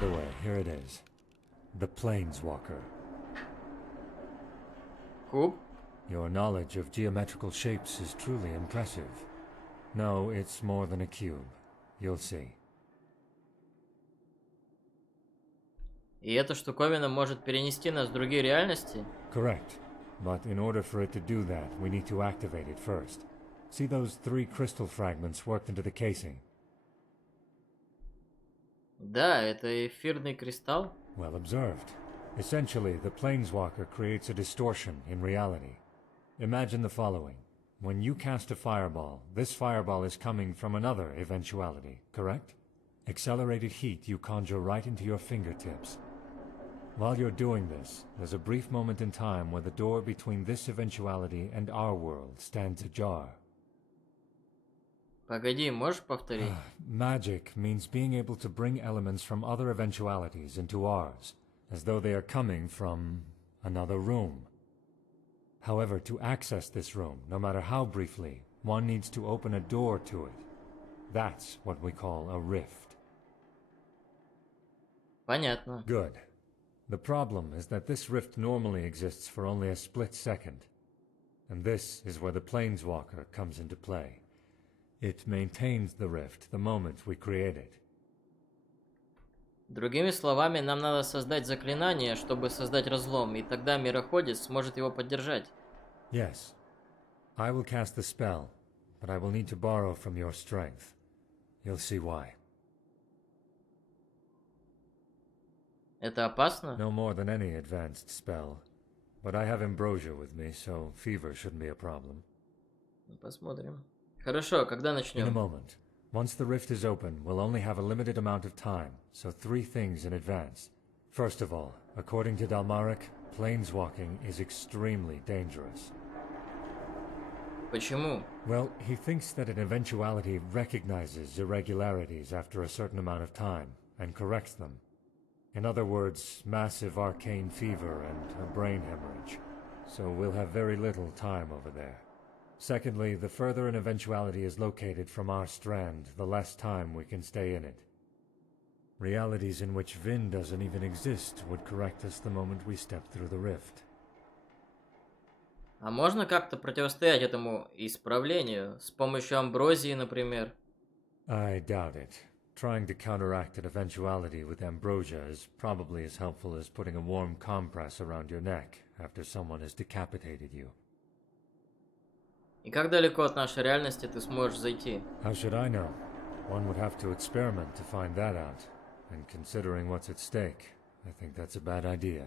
the way, here it is. The Planeswalker. Куб? Your knowledge of geometrical shapes is truly impressive. No, it's more than a cube. You'll see. И эта штуковина может перенести нас в другие реальности? Correct. But in order for it to do that, we need to activate it first. See those 3 crystal fragments worked into the casing? Да, это эфирный кристалл. Well observed. Essentially, the Planeswalker creates a distortion in reality. Imagine the following. When you cast a fireball, this fireball is coming from another eventuality, correct? Accelerated heat you conjure right into your fingertips. While you're doing this, there's a brief moment in time where the door between this eventuality and our world stands ajar. Погоди, можешь повторить? Magic means being able to bring elements from other eventualities into ours, as though they are coming from another room. However, to access this room, no matter how briefly, one needs to open a door to it. That's what we call a rift. Понятно. Good. The problem is that this rift normally exists for only a split second. And this is where the Planeswalker comes into play. It maintains the rift the moment we create it. Другими словами, нам надо создать заклинание, чтобы создать разлом, и тогда мироходец сможет его поддержать. Yes. I will cast the spell, but I will need to borrow from your strength. You'll see why. Это опасно? No more than any advanced spell. But I have ambrosia with me, so fever shouldn't be a problem. Посмотрим. Хорошо, когда In a начнем? moment. Once the rift is open, we'll only have a limited amount of time, so 3 things in advance. First of all, according to Dalmaric, planeswalking is extremely dangerous. Почему? Well, he thinks that an eventuality recognizes irregularities after a certain amount of time, and corrects them. In other words, massive arcane fever and a brain hemorrhage. So we'll have very little time over there. Secondly, the further an eventuality is located from our strand, the less time we can stay in it. Realities in which Vin doesn't even exist would correct us the moment we step through the rift. А можно как-то противостоять этому исправлению? С помощью амброзии, например? I doubt it. Trying to counteract an eventuality with ambrosia is probably as helpful as putting a warm compress around your neck after someone has decapitated you. И как далеко от нашей реальности ты сможешь зайти? How should I know? One would have to experiment to find that out. And considering what's at stake, I think that's a bad idea.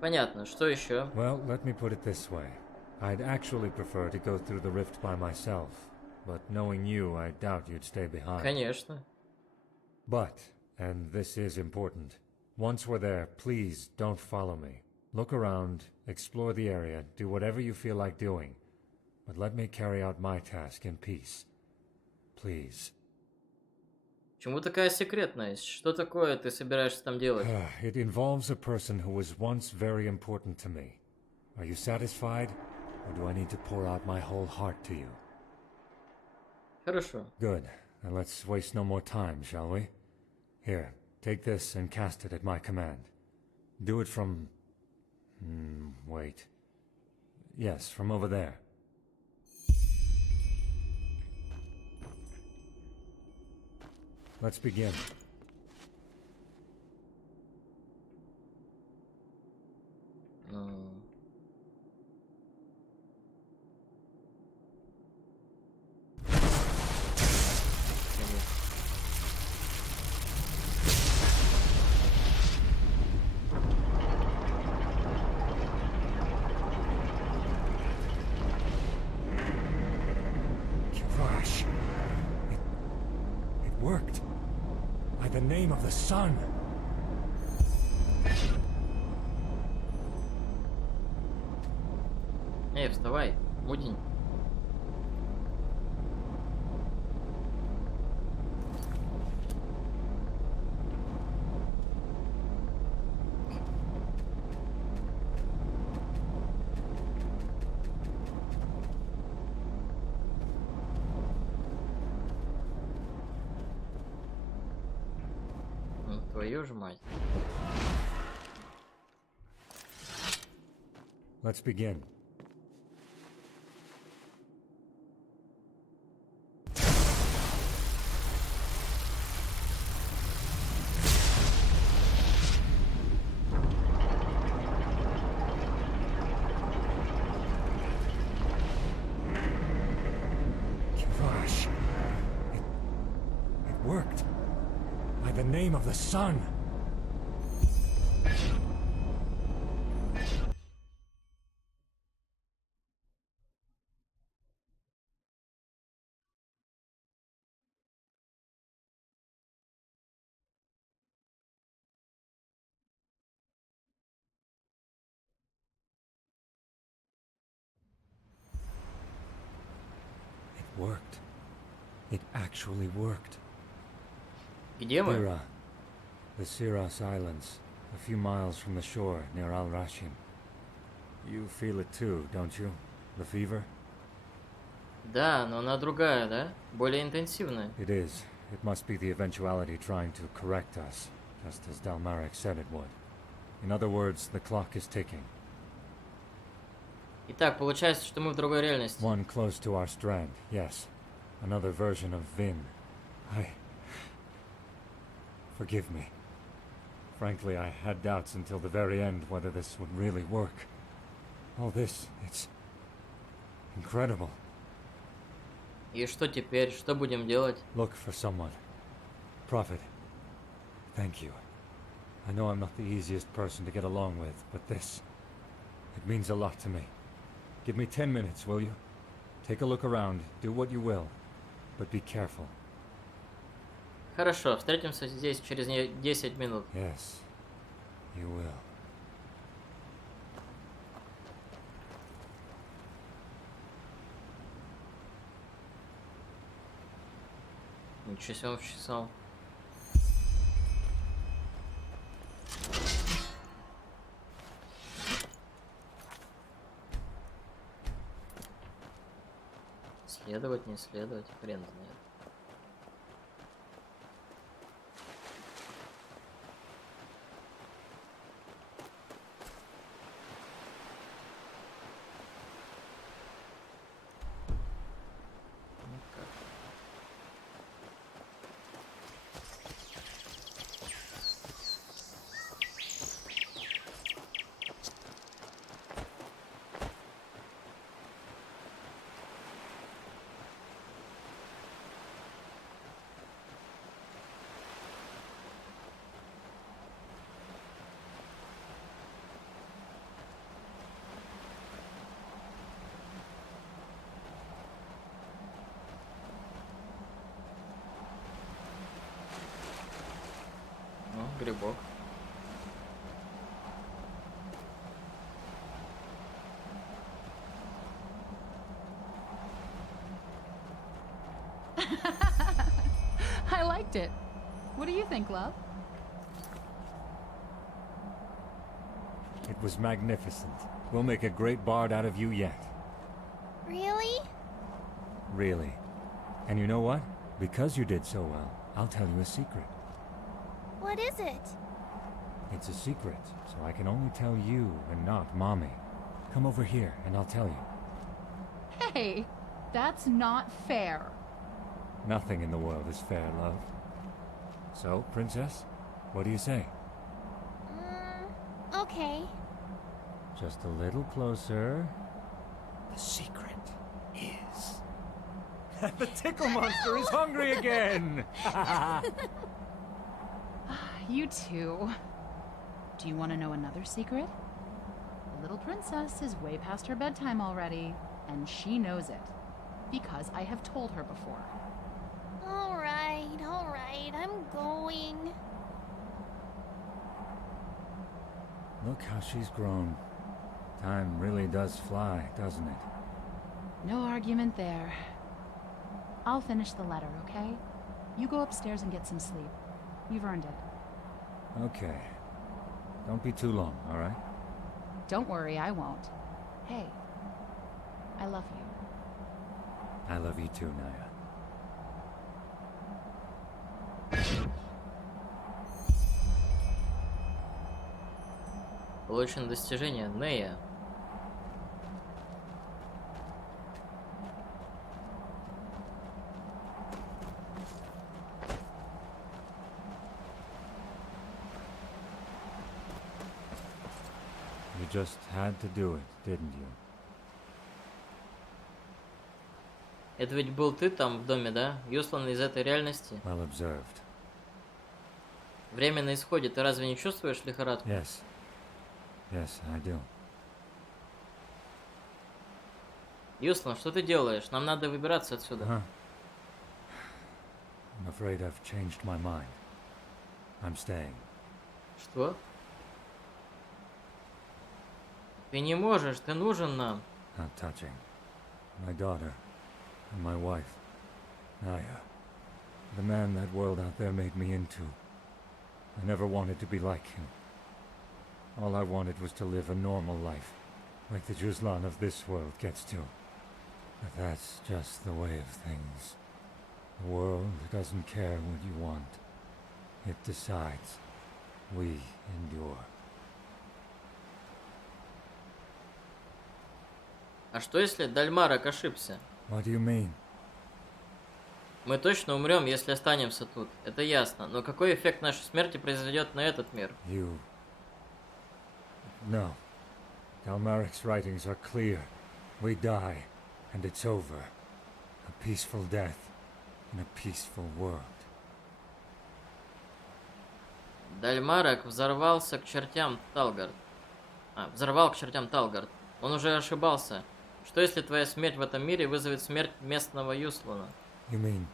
Понятно. Что еще? Well, let me put it this way. I'd actually prefer to go through the rift by myself, but knowing you, I doubt you'd stay behind. Конечно. But, and this is important, once we're there, please don't follow me. Look around, explore the area, do whatever you feel like doing, but let me carry out my task in peace. Please. Почему такая секретность? Что такое ты собираешься там делать? It involves a person who was once very important to me. Are you satisfied, or do I need to pour out my whole heart to you? Хорошо. Good. Now let's waste no more time, shall we? Here, take this and cast it at my command. Do it from... wait. Yes, from over there. Let's begin. Crash. It worked. By the name of the sun. Эй, вставай, мудень. Твою ж мать. Let's begin. Gosh. It worked. By the name of the sun. It worked. It actually worked. Где мы? Ira, the Siras Islands, a few miles from the shore near Al-Rashim. You feel it too, don't you? The fever? Да, но она другая, да? Более интенсивная. It is. It must be the eventuality trying to correct us, just as Dalmarek said it would. In other words, the clock is ticking. Итак, получается, что мы в другой реальности. One close to our strand, yes. Another version of Vin. Forgive me. Frankly, I had doubts until the very end whether this would really work. All this, it's incredible. И что теперь? Что будем делать? Look for someone. Prophet, thank you. I know I'm not the easiest person to get along with, but this, it means a lot to me. Give me 10 minutes, will you? Take a look around, do what you will, but be careful. Хорошо, встретимся здесь через 10 минут. Yes, you will. Ничего себе он вчесал. Следовать, не следовать, хрен знает. Ну, грибок. I liked it. What do you think, love? It was magnificent. We'll make a great bard out of you yet. Really? Really. And you know what? Because you did so well, I'll tell you a secret. What is it? It's a secret, so I can only tell you and not Mommy. Come over here and I'll tell you. Hey, that's not fair. Nothing in the world is fair, love. So, Princess, what do you say? Okay. Just a little closer. The secret is... the tickle monster is hungry again! You too. Do you want to know another secret? The little princess is way past her bedtime already, and she knows it. Because I have told her before. Alright, I'm going. Look how she's grown. Time really does fly, doesn't it? No argument there. I'll finish the letter, okay? You go upstairs and get some sleep. You've earned it. Okay. Don't be too long, alright? Don't worry, I won't. Hey, I love you. I love you too, Naya. Получено достижение Нея. You just had to do it, didn't you? Это ведь был ты там в доме, да? Юслан из этой реальности? Well observed. Время на исходе, ты разве не чувствуешь лихорадку? Yes. Yes, I do. Юслан, что ты делаешь? Нам надо выбираться отсюда. Huh. I'm afraid I've changed my mind. I'm staying. Что? Ты не можешь, ты нужен нам. How touching. My daughter and my wife, Naya. The man that world out there made me into. I never wanted to be like him. All I wanted was to live a normal life, like the Juzlan of this world gets to. But that's just the way of things. The world doesn't care what you want. It decides. We endure. А что если Дальмарок ошибся? What do you mean? Мы точно умрем, если останемся тут. Это ясно. Но какой эффект нашей смерти произведет на этот мир? You... No. Dalmaric's writings are clear. We die, and it's over. A peaceful death in a peaceful world. Дальмарок взорвался к чертям Талгард. Взорвал к чертям Талгард. Он уже ошибался. Что если твоя смерть в этом мире вызовет смерть местного Юслана? You mean...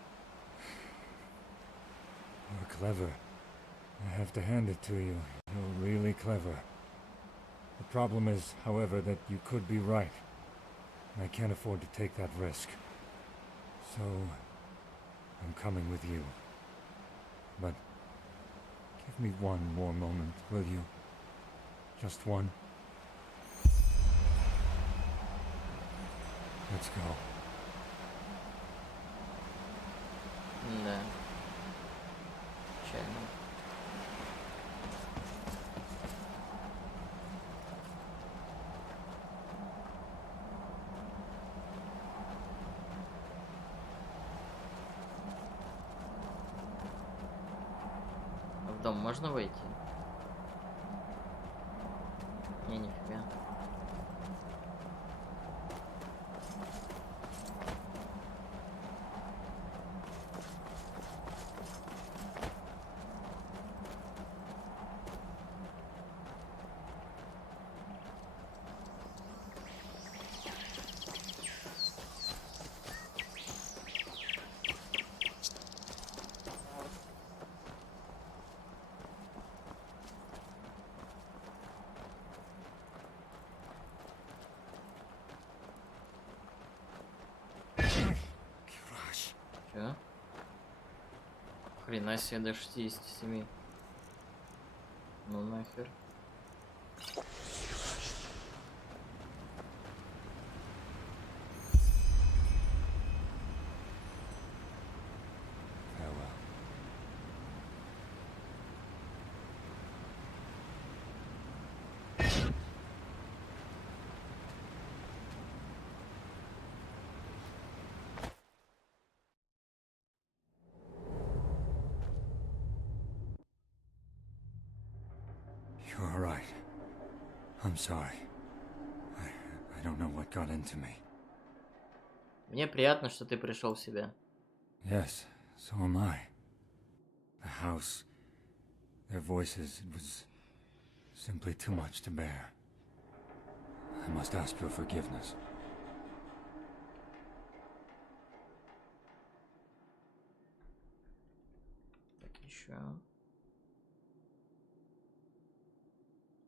You're clever. I have to hand it to you. You're really clever. The problem is, however, that you could be right. And I can't afford to take that risk. So... I'm coming with you. But... Give me one more moment, will you? Just one. Let's go. Да. Печально. А в дом можно войти? Не, нифига. Чё? Хрена себе, до 67. Ну нахер. Farewell. You're all right. I'm sorry. I don't know what got into me. Мне приятно, что ты пришел в себя. Yes, so am I. The house, their voices, it was simply too much to bear. I must ask your forgiveness. Так, еще.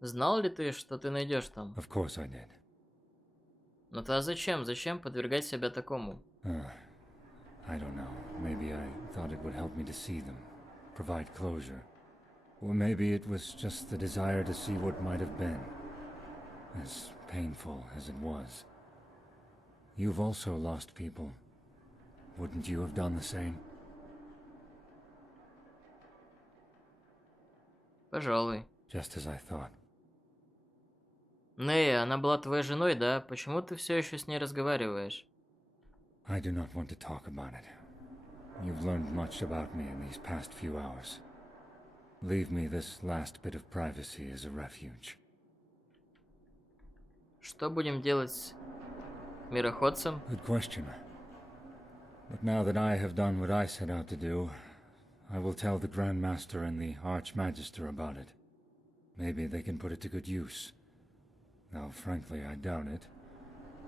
Знал ли ты, что ты найдешь там? Of course I did. Ну то а зачем? Зачем подвергать себя такому? I don't know. Maybe I thought it would help me to see them, provide closure. Or maybe it was just the desire to see what might have been, as painful as it was. You've also lost people. Wouldn't you have done the same? Пожалуй. Just as I thought. Нея, она была твоей женой, да? Почему ты все еще с ней разговариваешь? I do not want to talk about it. You've learned much about me in these past few hours. Leave me this last bit of privacy as a refuge. Что будем делать с мироходцем? Good question. But now that I have done what I set out to do, I will tell the Grand Master and the Archmagister about it. Maybe they can put it to good use. Though, frankly, I doubt it.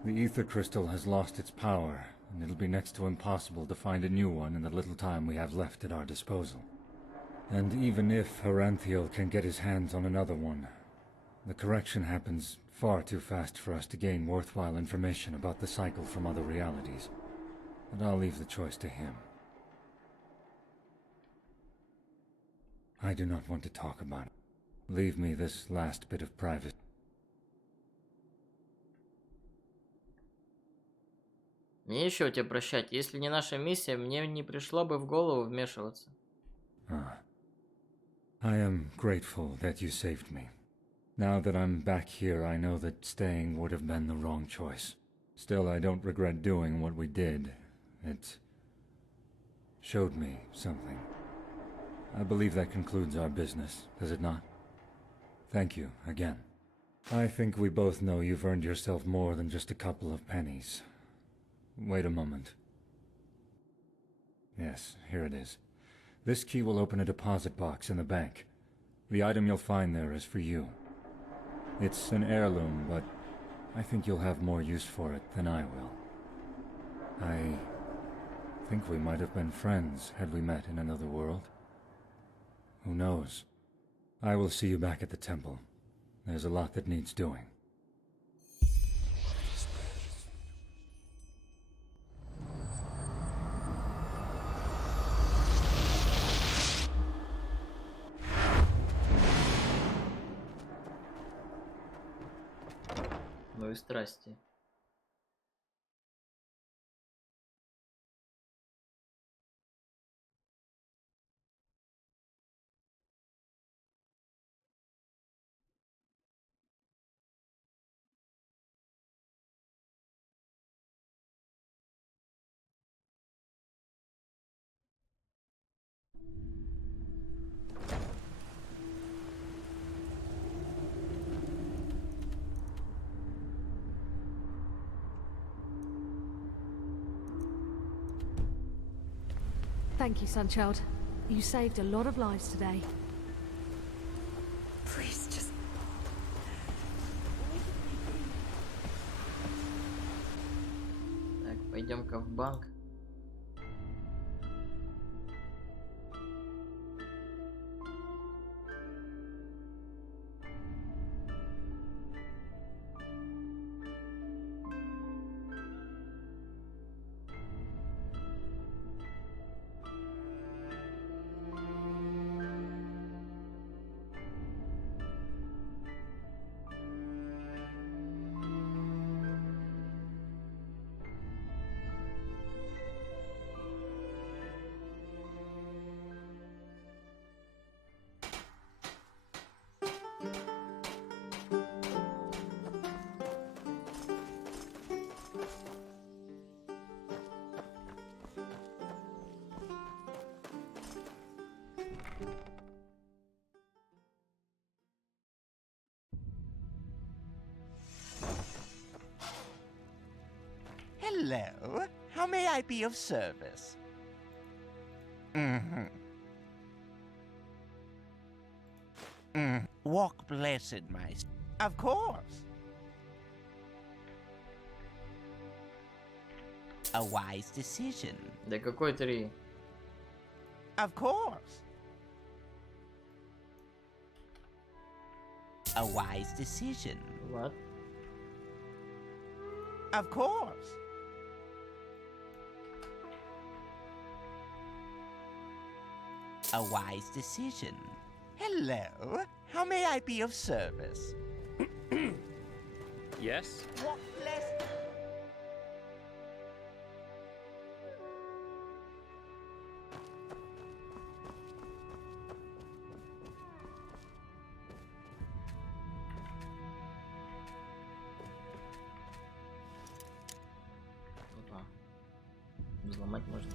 The ether crystal has lost its power, and it'll be next to impossible to find a new one in the little time we have left at our disposal. And even if Heranthiel can get his hands on another one, the correction happens far too fast for us to gain worthwhile information about the cycle from other realities. But I'll leave the choice to him. I do not want to talk about it. Leave me this last bit of privacy. Мне еще тебя прощать. Если не наша миссия, мне не пришло бы в голову вмешиваться. I am grateful that you saved me. Now that I'm back here, I know that staying would have been the wrong choice. Still, I don't regret doing what we did. It showed me something. I believe that concludes our business, does it not? Thank you again. I think we both know you've earned yourself more than just a couple of pennies. Wait a moment. Yes, here it is. This key will open a deposit box in the bank. The item you'll find there is for you. It's an heirloom, but I think you'll have more use for it than I will. I think we might have been friends had we met in another world. Who knows? I will see you back at the temple. There's a lot that needs doing. Ну и страсти. Thank you, Sunchild. You saved a lot of lives today. Please, just... Так, пойдем-ка в банк. Hello, how may I be of service? Walk blessed, my... Of course. A wise decision. Да какой 3? Of course. A wise decision. What? Of course. A wise decision. Hello, how may I be of service? Yes? What blessed... Взломать можно.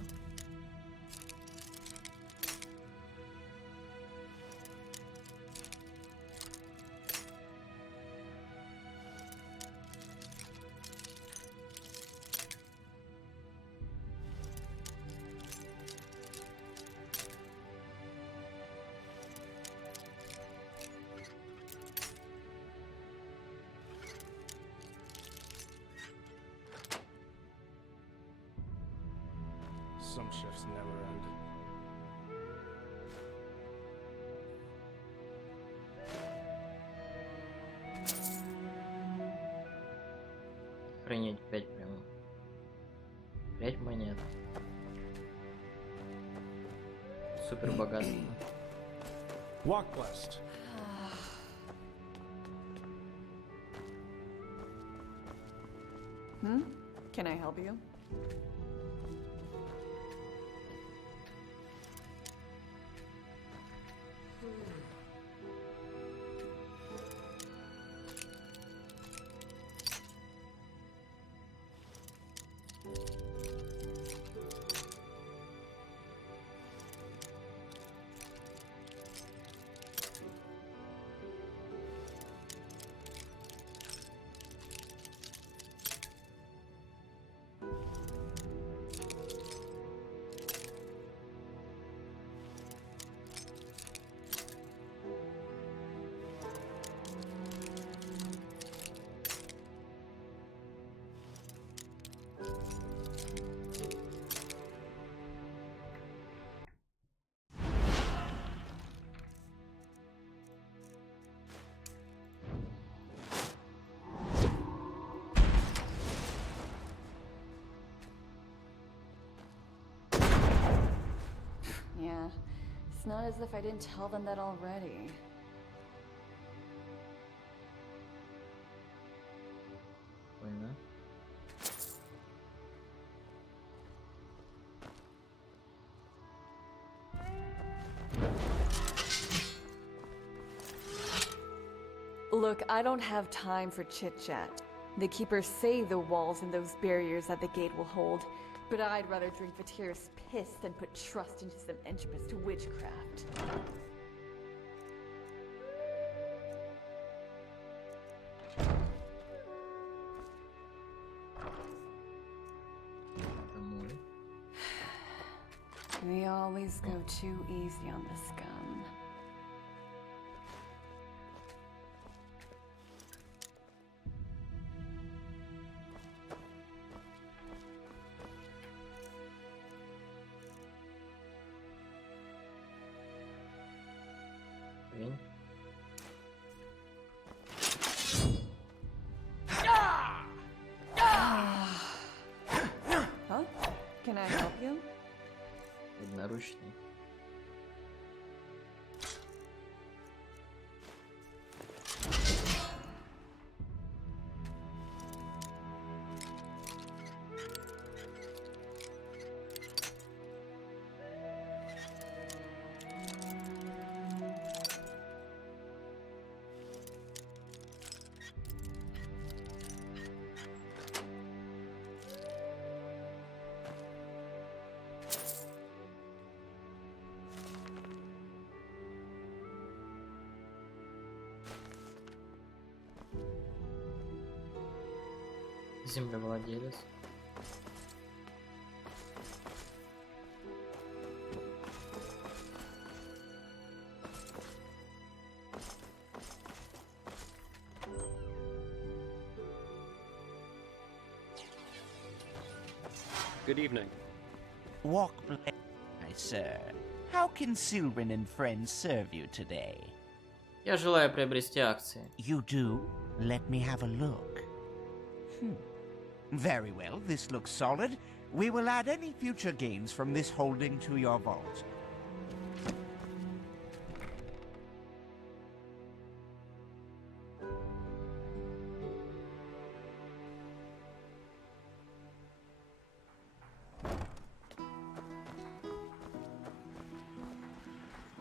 Some shifts never end. Охренеть, 5 прямо. 5 монет. Супер богатство. Walk blessed. Can I help you? Yeah, it's not as if I didn't tell them that already. Понял. Look, I don't have time for chit-chat. The keepers say the walls and those barriers at the gate will hold, but I'd rather drink Vatir's piss than put trust into some entrance to witchcraft. Домой. They always go too easy on the scum. Блин. Huh? Can I help you? Одноручный. Землевладелец. Good evening. Walk blessed, my sir. How can Sylvan and friends serve you today? Я желаю приобрести акции. You do? Let me have a look. Very well, this looks solid. We will add any future gains from this holding to your vault.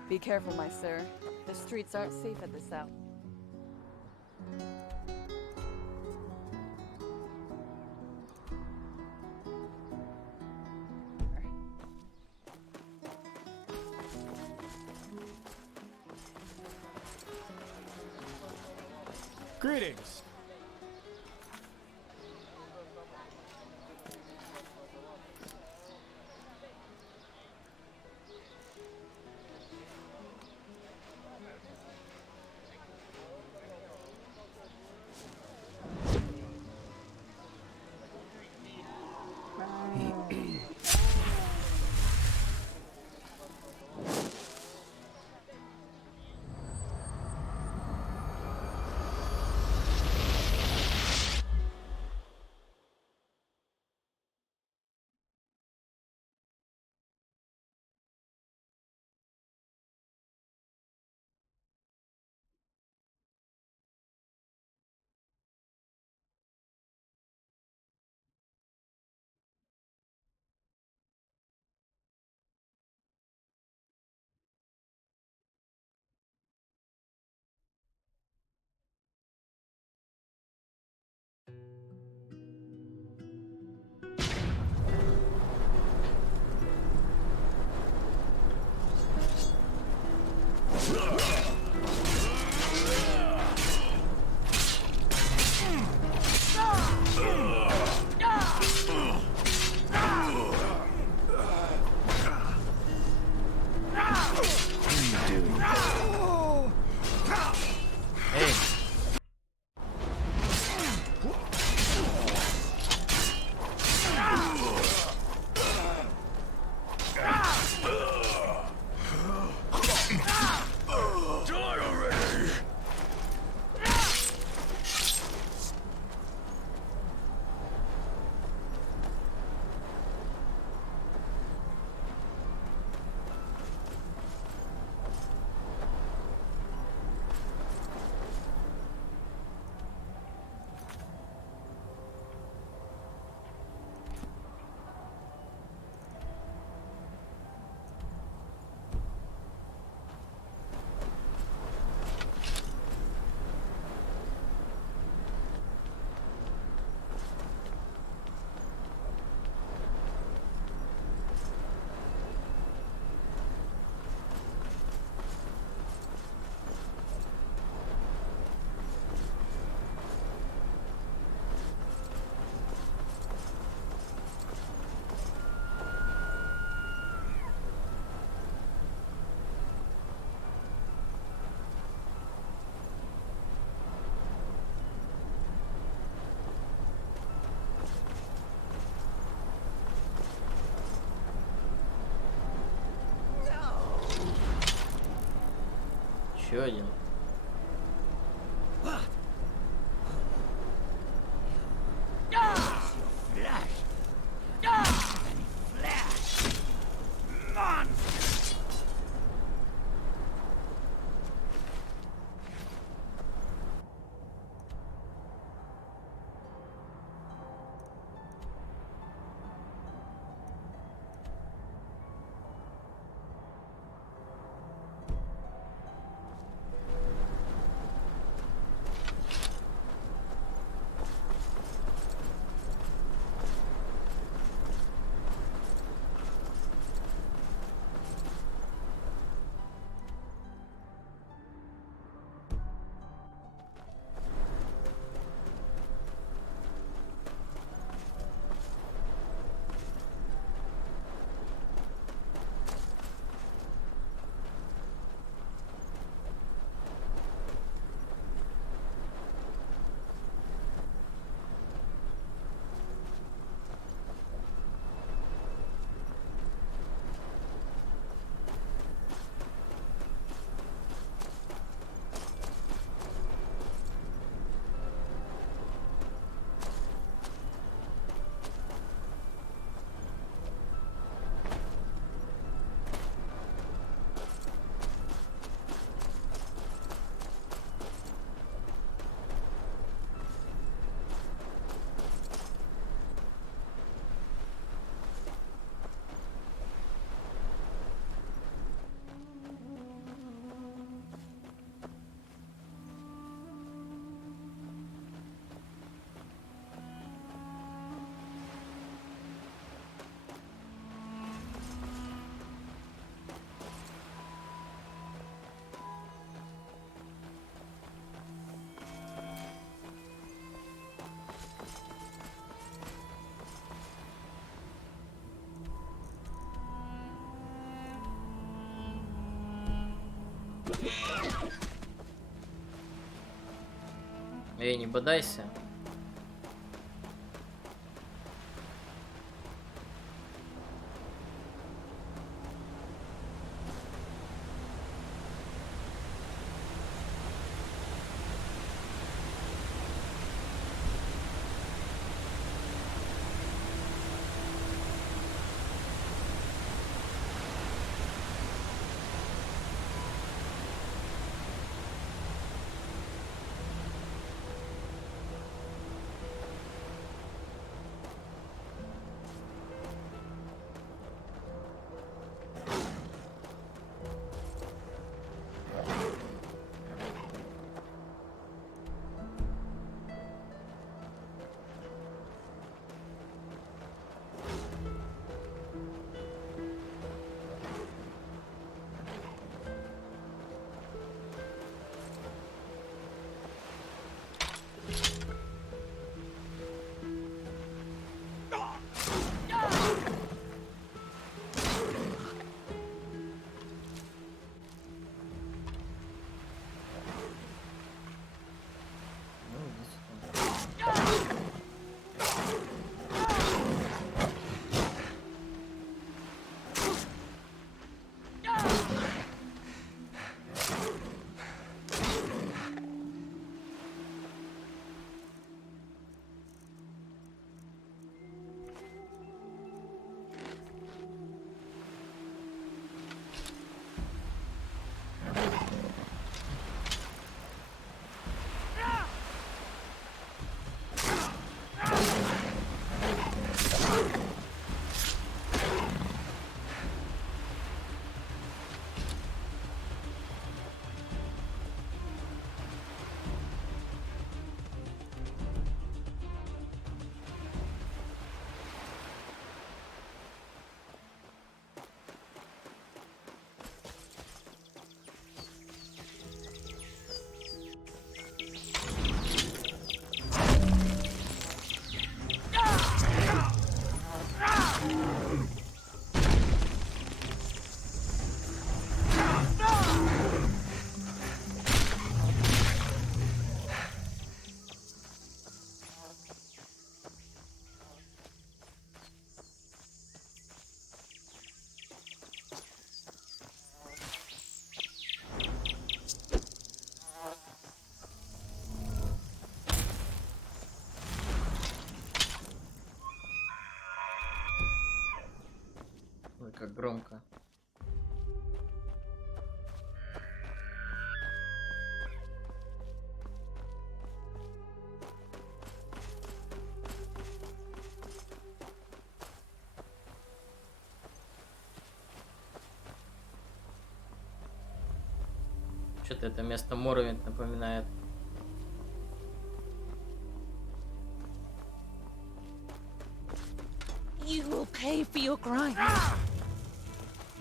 Be careful, my sir. The streets aren't safe at this hour. Greetings. Еще один. Эй, не бодайся. Ой, как громко. Что-то это место Моровинт напоминает. You will pay for your crime.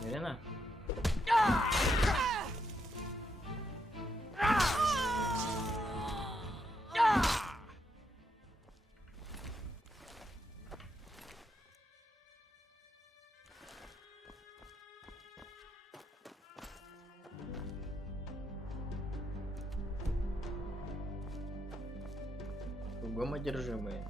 Уверена? Кругом одержимые.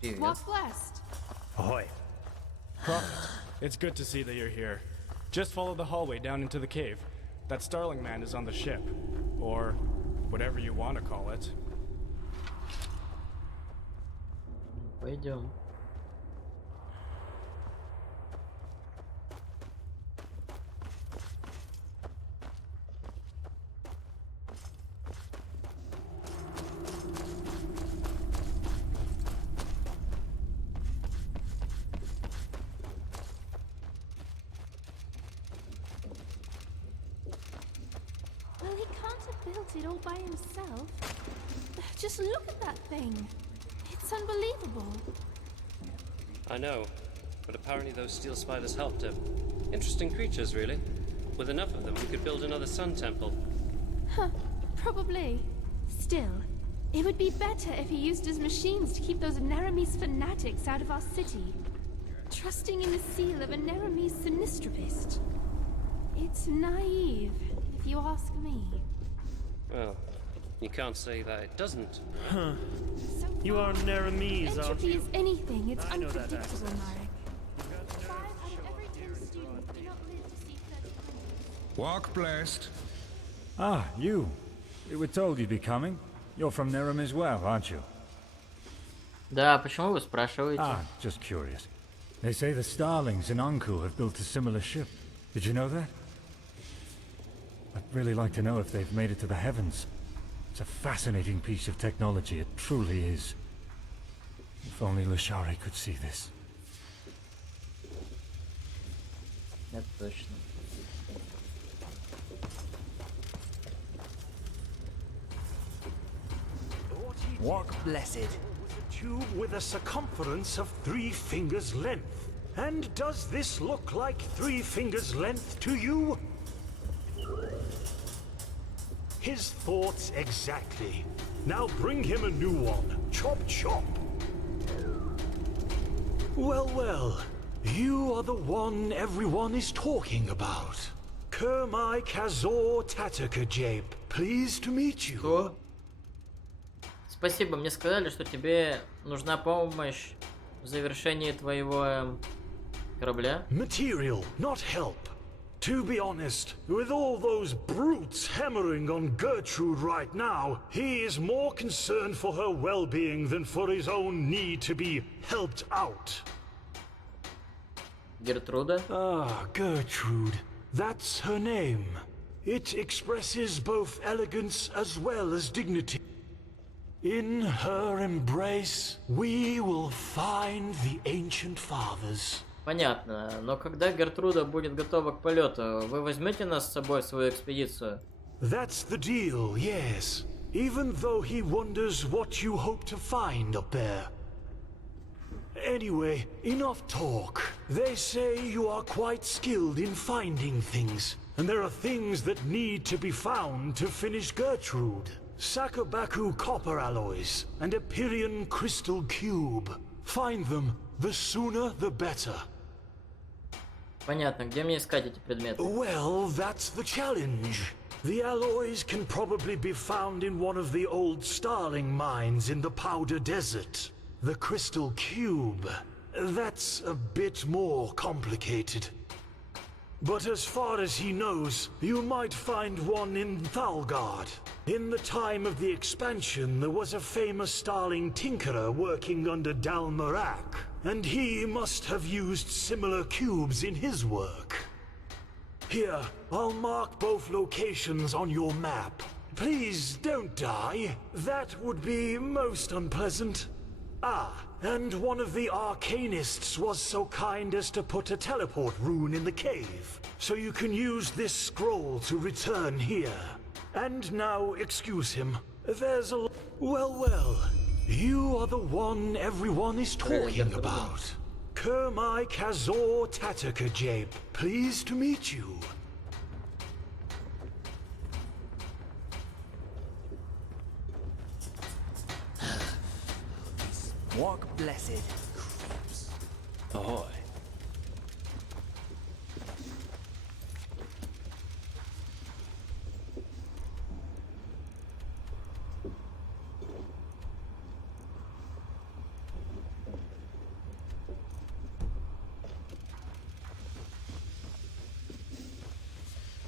Привет. Walk blessed. Ahoy. Prophet, it's good to see that you're here. Just follow the hallway down into the cave. That Starling man is on the ship. Or whatever you want to call it. Пойдем. Well, he can't have built it all by himself. Just look at that thing. It's unbelievable. I know, but apparently those steel spiders helped him. Interesting creatures, really. With enough of them, we could build another sun temple. Huh, probably. Still, it would be better if he used his machines to keep those Neramese fanatics out of our city. Trusting in the seal of a Neramese sinistropist. It's naive, if you ask me. Well, you can't say that it doesn't. Huh. So You are Neramese, aren't entropy you? is anything, it's I know that unpredictable, accent. Marek. 5 out of every 10 students do not live to see 30. Walk blessed. Ah, you. We were told you'd be coming. You're from Nerum as well, aren't you? Да, почему вы спрашиваете? Ah, just curious. They say the Starlings in Anku have built a similar ship. Did you know that? I'd really like to know if they've made it to the heavens. It's a fascinating piece of technology, it truly is. If only Lashari could see this. Это точно. Walk blessed. A tube with a circumference of 3 fingers' length. And does this look like 3 fingers' length to you? His thoughts exactly. Now bring him a new one. Chop chop. Well, well. You are the one everyone is talking about. Kermai Kazor Tatakajape. Pleased to meet you. Что? Спасибо, мне сказали, что тебе нужна помощь в завершении твоего корабля. Material, not help. To be honest, with all those brutes hammering on Gertrude right now, he is more concerned for her well-being than for his own need to be helped out. Гертруда? Ah, Gertrude. That's her name. It expresses both elegance as well as dignity. In her embrace, we will find the ancient fathers. Понятно, но когда Гертруда будет готова к полету, вы возьмете нас с собой в свою экспедицию? That's the deal, yes. Even though he wonders what you hope to find up there. Anyway, enough talk. They say you are quite skilled in finding things, and there are things that need to be found to finish Gertrude. Sakabaku copper alloys and a Pyrian crystal cube. Find them, the sooner the better. Понятно, где мне искать эти предметы? Well, that's the challenge. The alloys can probably be found in one of the old Starling mines in the Powder Desert. The crystal cube, that's a bit more complicated. But as far as he knows, you might find one in Thalgard. In the time of the expansion, there was a famous Starling tinkerer working under Dalmarak, and he must have used similar cubes in his work. Here, I'll mark both locations on your map. Please don't die. That would be most unpleasant. Ah, and one of the arcanists was so kind as to put a teleport rune in the cave, so you can use this scroll to return here. And now, excuse him, there's a... Well, well, you are the one everyone is talking about. Kermai Kazor Tatakajape, pleased to meet you. Walk blessed. Ahoy.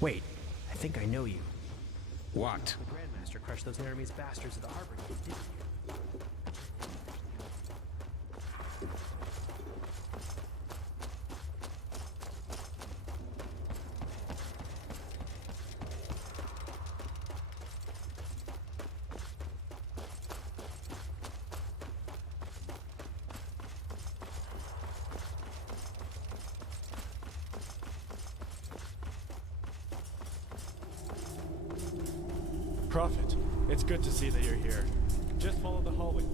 Wait, I think I know you. What? The Grandmaster crushed those Neramese bastards at the harbor gate, didn't you? Prophet, it's good to see that you're here. Just follow the hallway.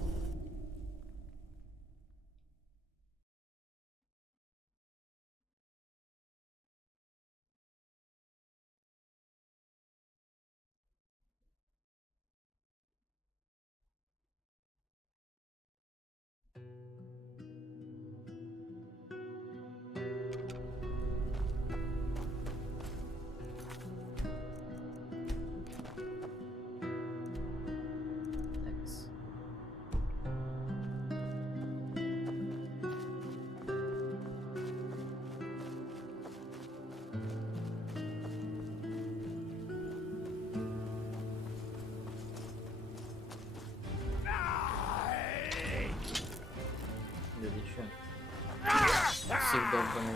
тебе, ты чё? Всех долбанул.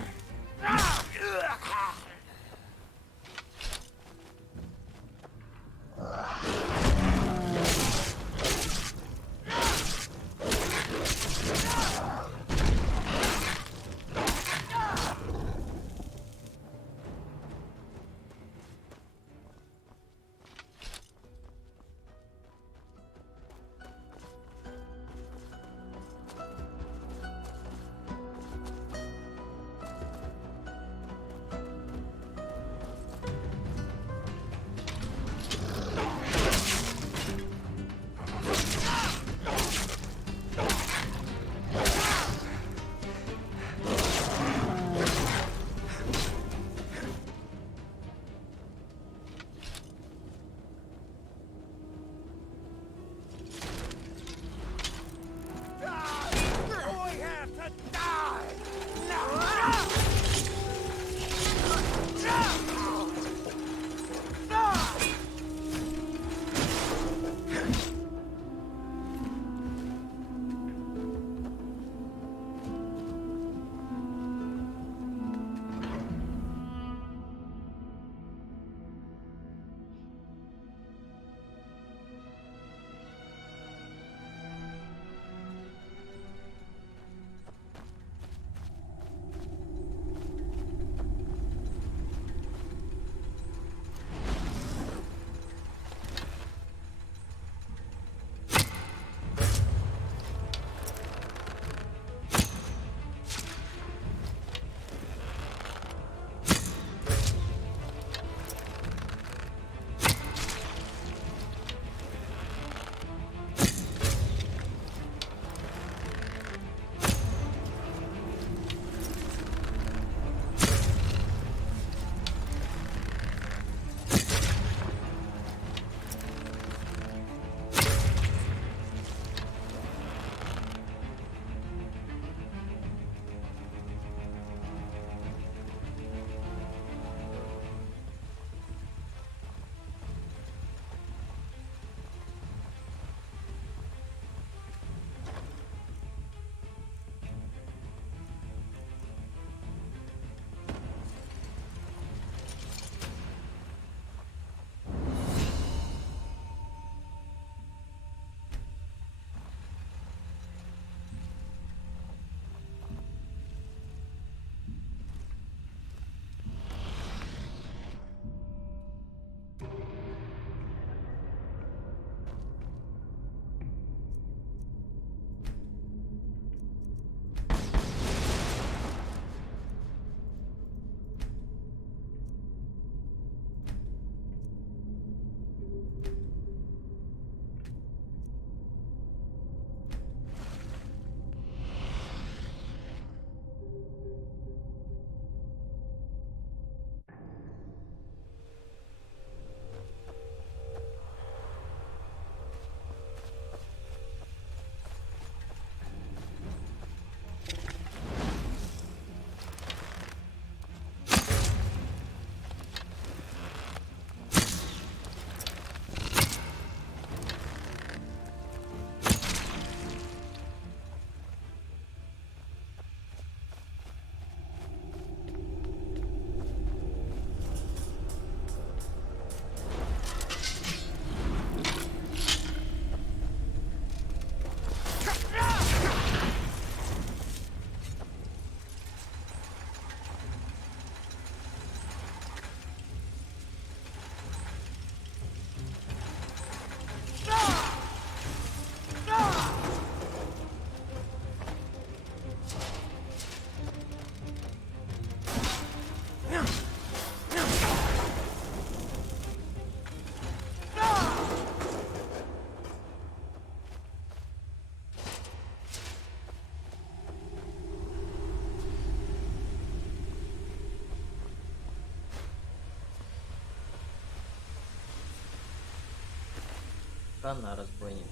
Хана, разбойник.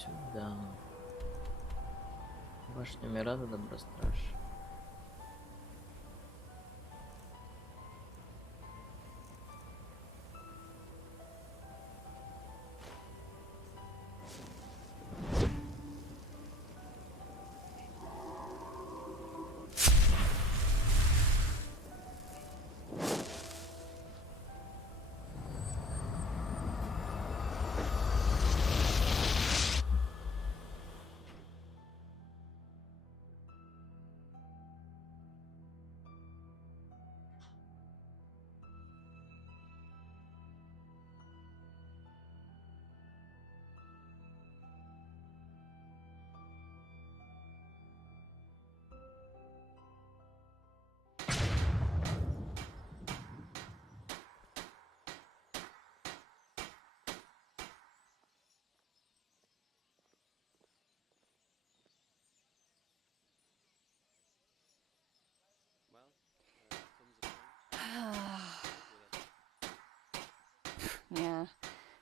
сюда. Башня Мирада, Добростраж. Yeah,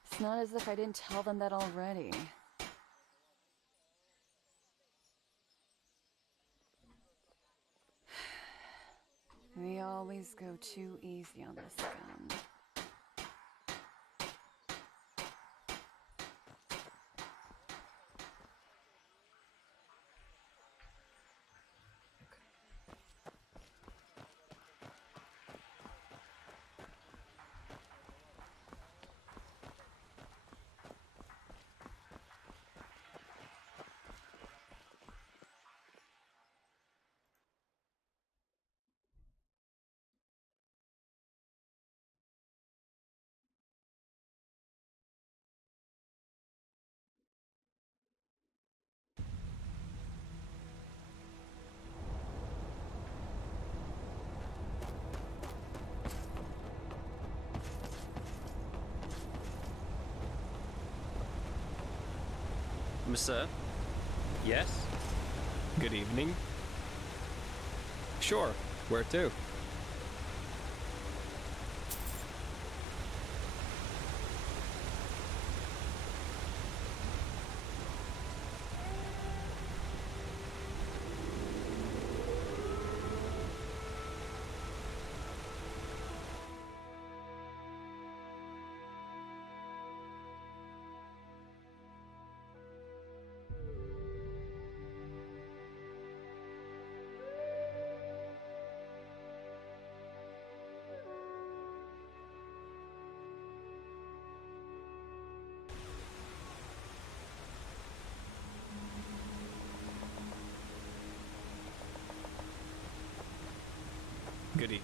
it's not as if I didn't tell them that already. They always go too easy on this gun. Sir? Yes? Good evening. Sure, where to? Good evening.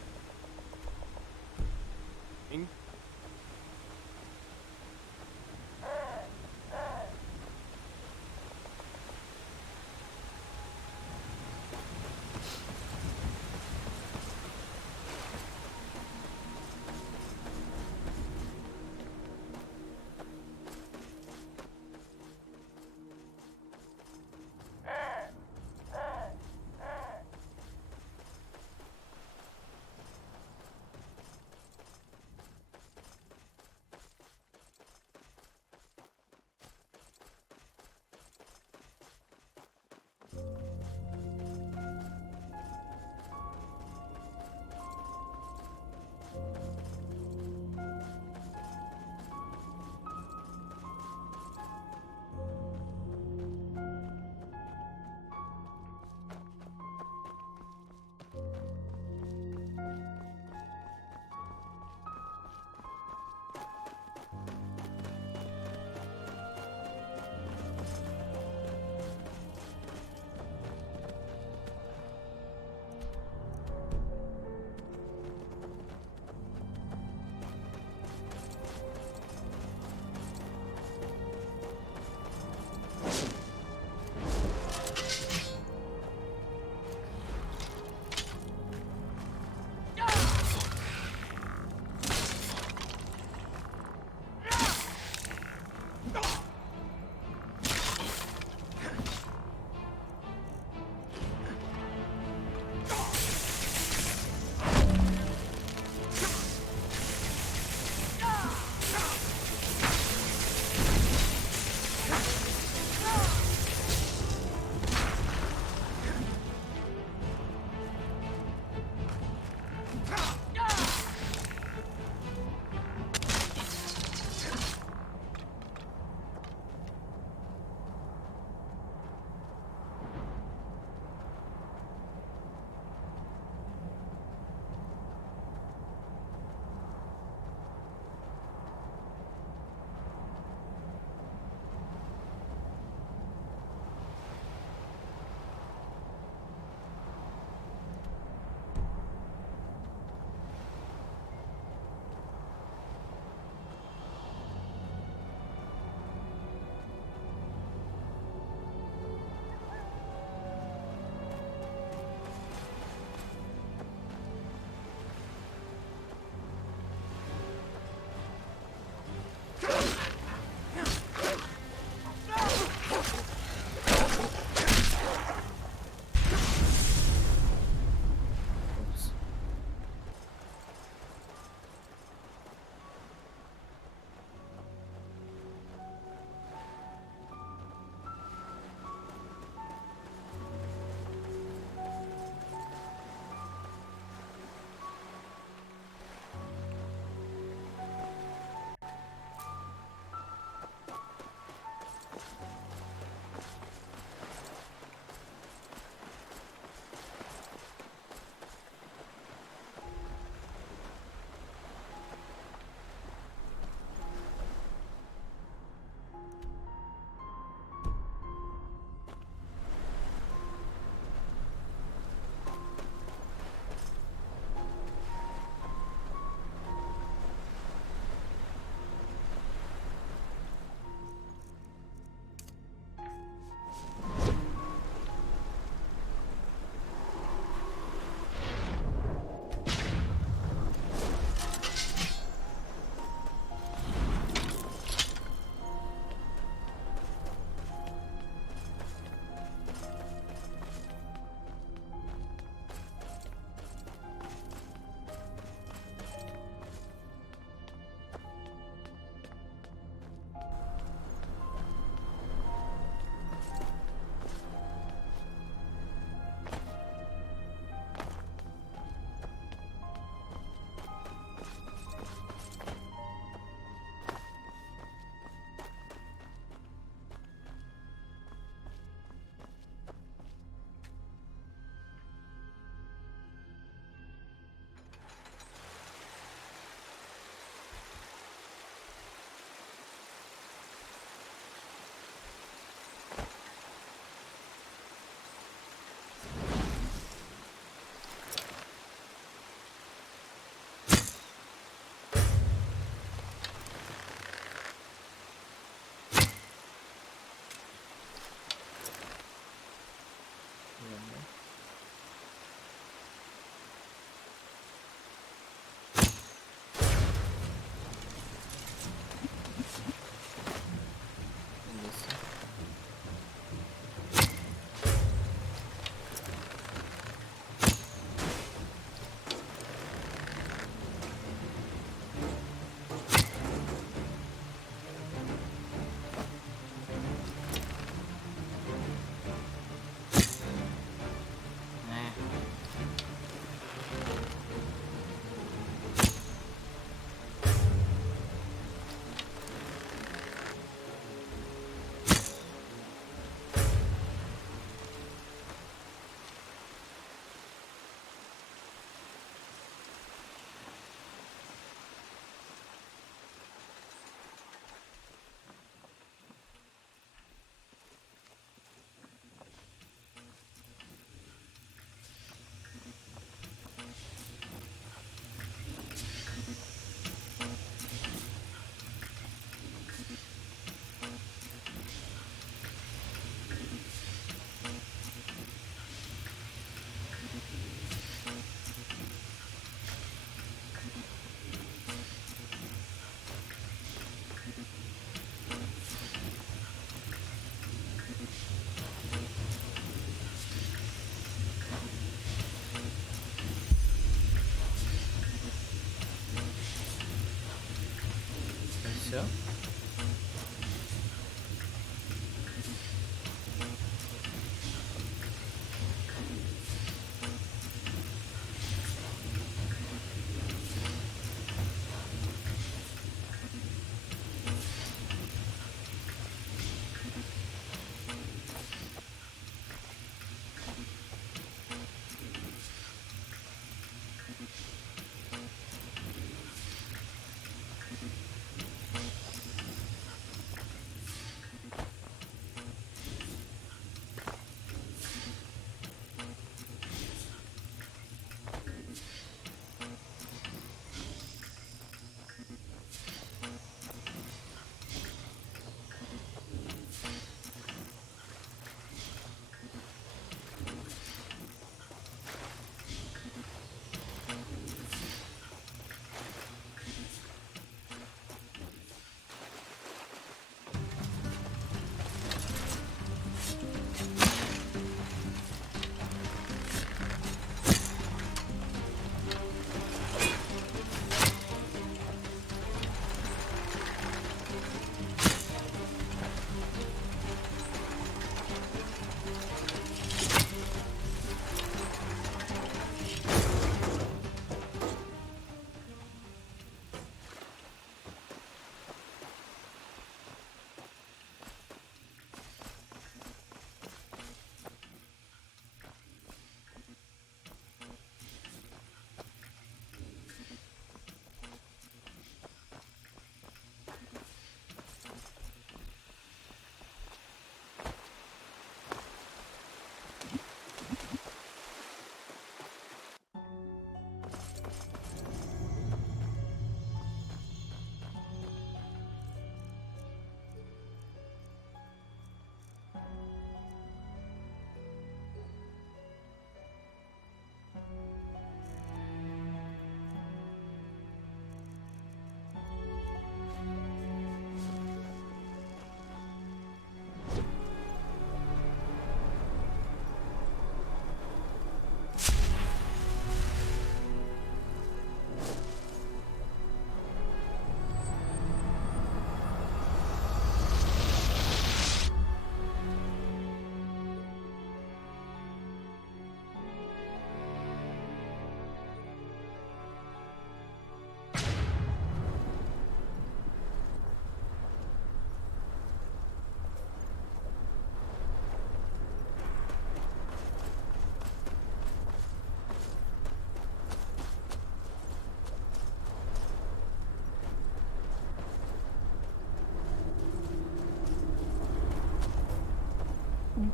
все.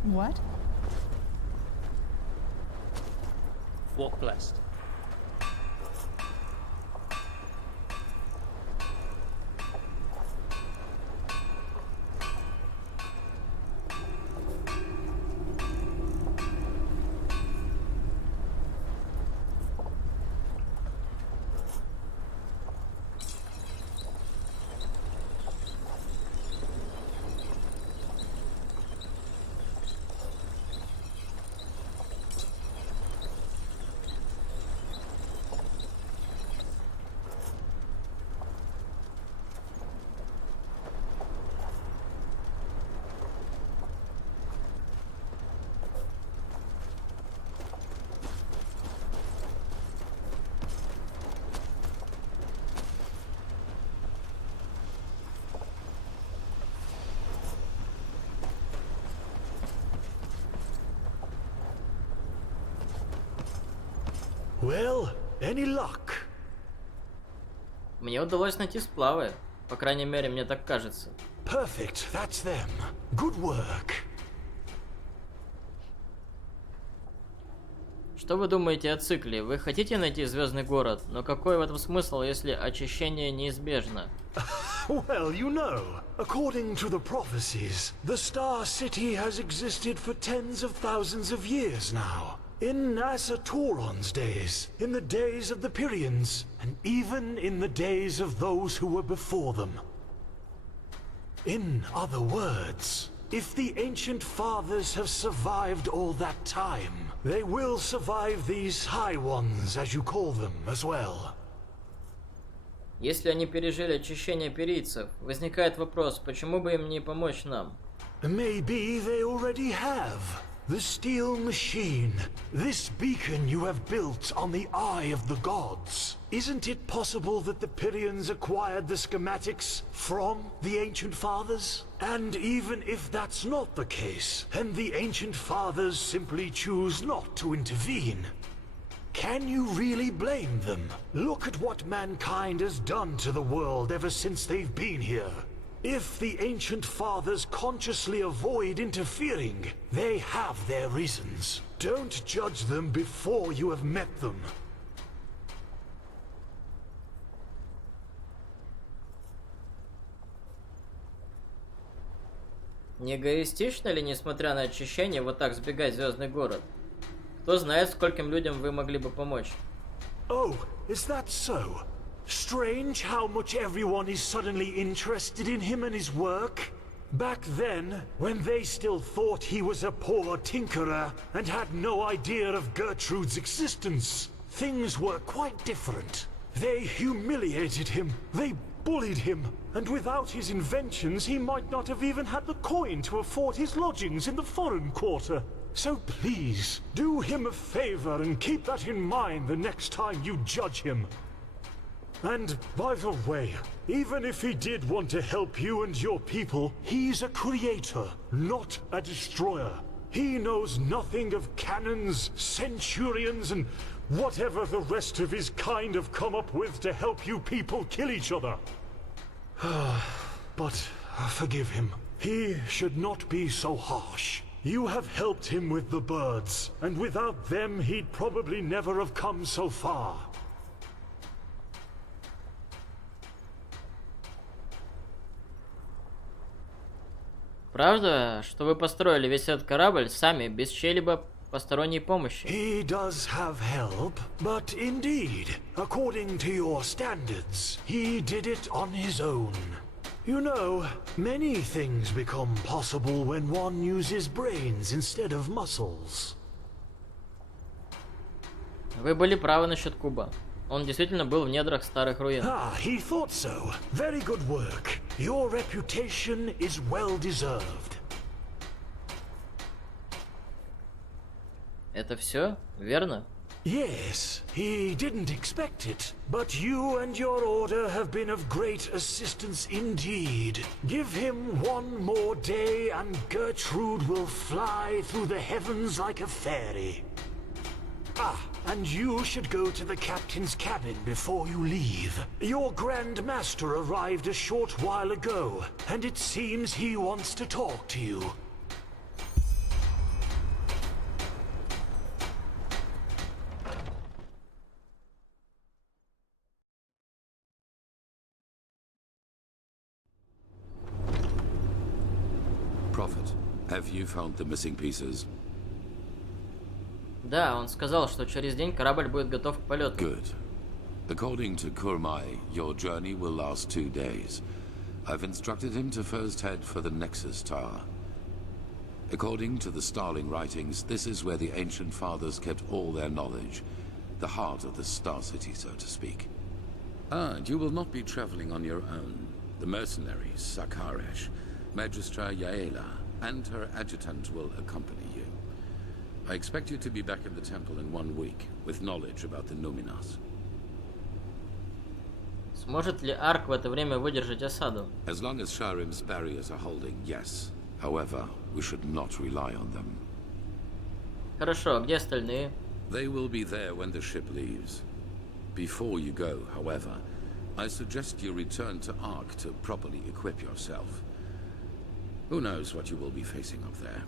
What? Walk blessed. Well, any luck? Мне удалось найти сплавы. По крайней мере, мне так кажется. Perfect, that's them. Good work. Что вы думаете о цикле? Вы хотите найти звездный город, но какой в этом смысл, если очищение неизбежно? Well, you know, according to the prophecies, the Star City has existed for tens of thousands of years now. In Asatoron's days, in the days of the Pyrians, and even in the days of those who were before them. In other words, if the ancient fathers have survived all that time, they will survive these High Ones, as you call them, as well. Если они пережили очищение перийцев, возникает вопрос, почему бы им не помочь нам? Maybe they already have. The steel machine, this beacon you have built on the eye of the gods. Isn't it possible that the Pyrians acquired the schematics from the Ancient Fathers? And even if that's not the case, then the Ancient Fathers simply choose not to intervene. Can you really blame them? Look at what mankind has done to the world ever since they've been here. If the Ancient Fathers consciously avoid interfering, they have their reasons. Don't judge them before you have met them. Не эгоистично ли, несмотря на очищение, вот так сбегать в Звездный город? Кто знает, скольким людям вы могли бы помочь? Oh, is that so? Strange how much everyone is suddenly interested in him and his work. Back then, when they still thought he was a poor tinkerer and had no idea of Gertrude's existence, things were quite different. They humiliated him, they bullied him, and without his inventions he might not have even had the coin to afford his lodgings in the foreign quarter. So please, do him a favor and keep that in mind the next time you judge him. And, by the way, even if he did want to help you and your people, he's a creator, not a destroyer. He knows nothing of cannons, centurions, and whatever the rest of his kind have come up with to help you people kill each other. But forgive him. He should not be so harsh. You have helped him with the birds, and without them he'd probably never have come so far. Правда, что вы построили весь этот корабль сами, без чьей-либо посторонней помощи? He does have help, but indeed, according to your standards, he did it on his own. You know, many things become possible when one uses brains instead of muscles. Вы были правы насчет куба. Он действительно был в недрах старых руин. Ah, he thought so. Very good work. Your reputation is well deserved. Это все? Верно? Yes, he didn't expect it, but you and your order have been of great assistance indeed. Give him one more day and Gertrude will fly through the heavens like a fairy. Ah, and you should go to the captain's cabin before you leave. Your Grand Master arrived a short while ago, and it seems he wants to talk to you. Prophet, have you found the missing pieces? Да, он сказал, что через день корабль будет готов к полету. Good. According to Kurmai, your journey will last 2 days. I've instructed him to first head for the Nexus Tower. According to the Starling writings, this is where the Ancient Fathers kept all their knowledge. The heart of the Star City, so to speak. And you will not be traveling on your own. The mercenaries, Sakaresh, Magistra Yaela, and her adjutant will accompany you. I expect you to be back in the temple in 1 week, with knowledge about the Numinas. Сможет ли Арк в это время выдержать осаду? As long as Skyrim's barriers are holding, yes. However, we should not rely on them. Хорошо, а где остальные? They will be there when the ship leaves. Before you go, however, I suggest you return to Ark to properly equip yourself. Who knows what you will be facing up there?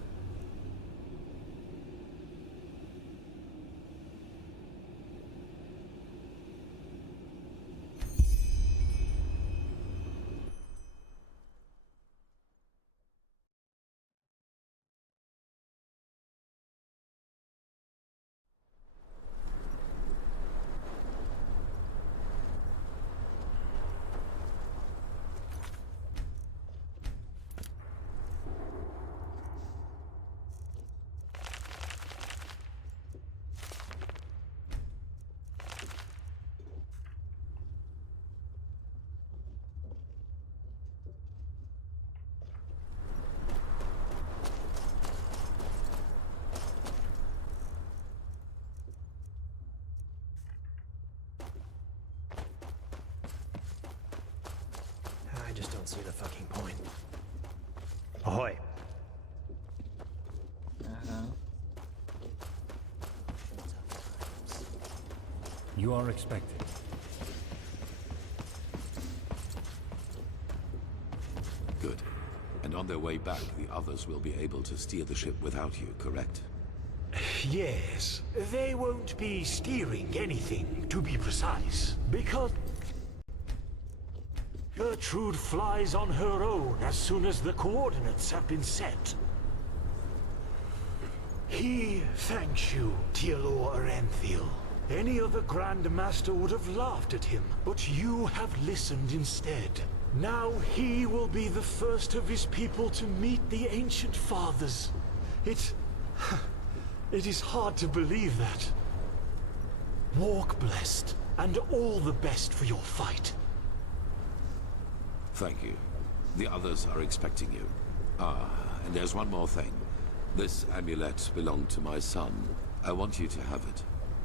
just don't see the fucking point. Ahoy. You are expected. Good. And on their way back, the others will be able to steer the ship without you, correct? Yes, they won't be steering anything, to be precise, because Gertrude flies on her own as soon as the coordinates have been set. He thanks you, Tealor Aranthiel. Any other Grand Master would have laughed at him, but you have listened instead. Now he will be the first of his people to meet the Ancient Fathers. It is hard to believe that. Walk blessed, and all the best for your fight. Thank you. The others are expecting you. Ah, and there's one more thing. This amulet belonged to my son. I want you to have it.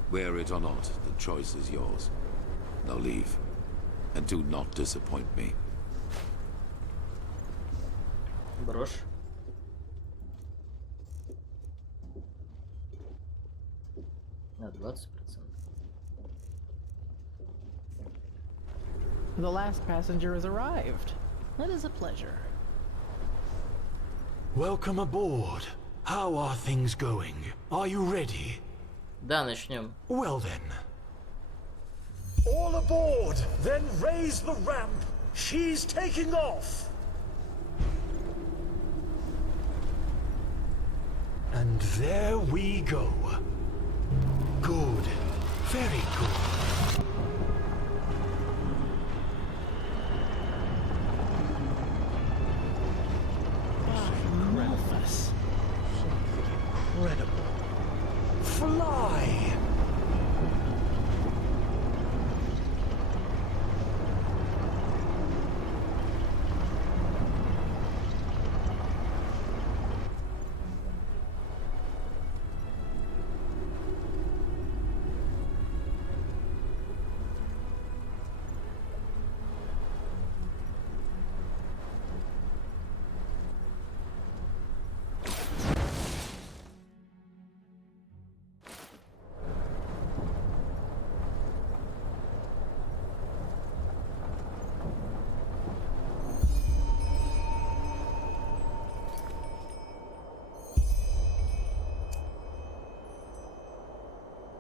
Wear it or not, the choice is yours. Now leave. And do not disappoint me. Брошь. На 20%. The last passenger has arrived. That is a pleasure. Welcome aboard. How are things going? Are you ready? Да, начнем. Well then. All aboard! Then raise the ramp! She's taking off! And there we go. Good. Very good. Marvelous. Incredible. Fly!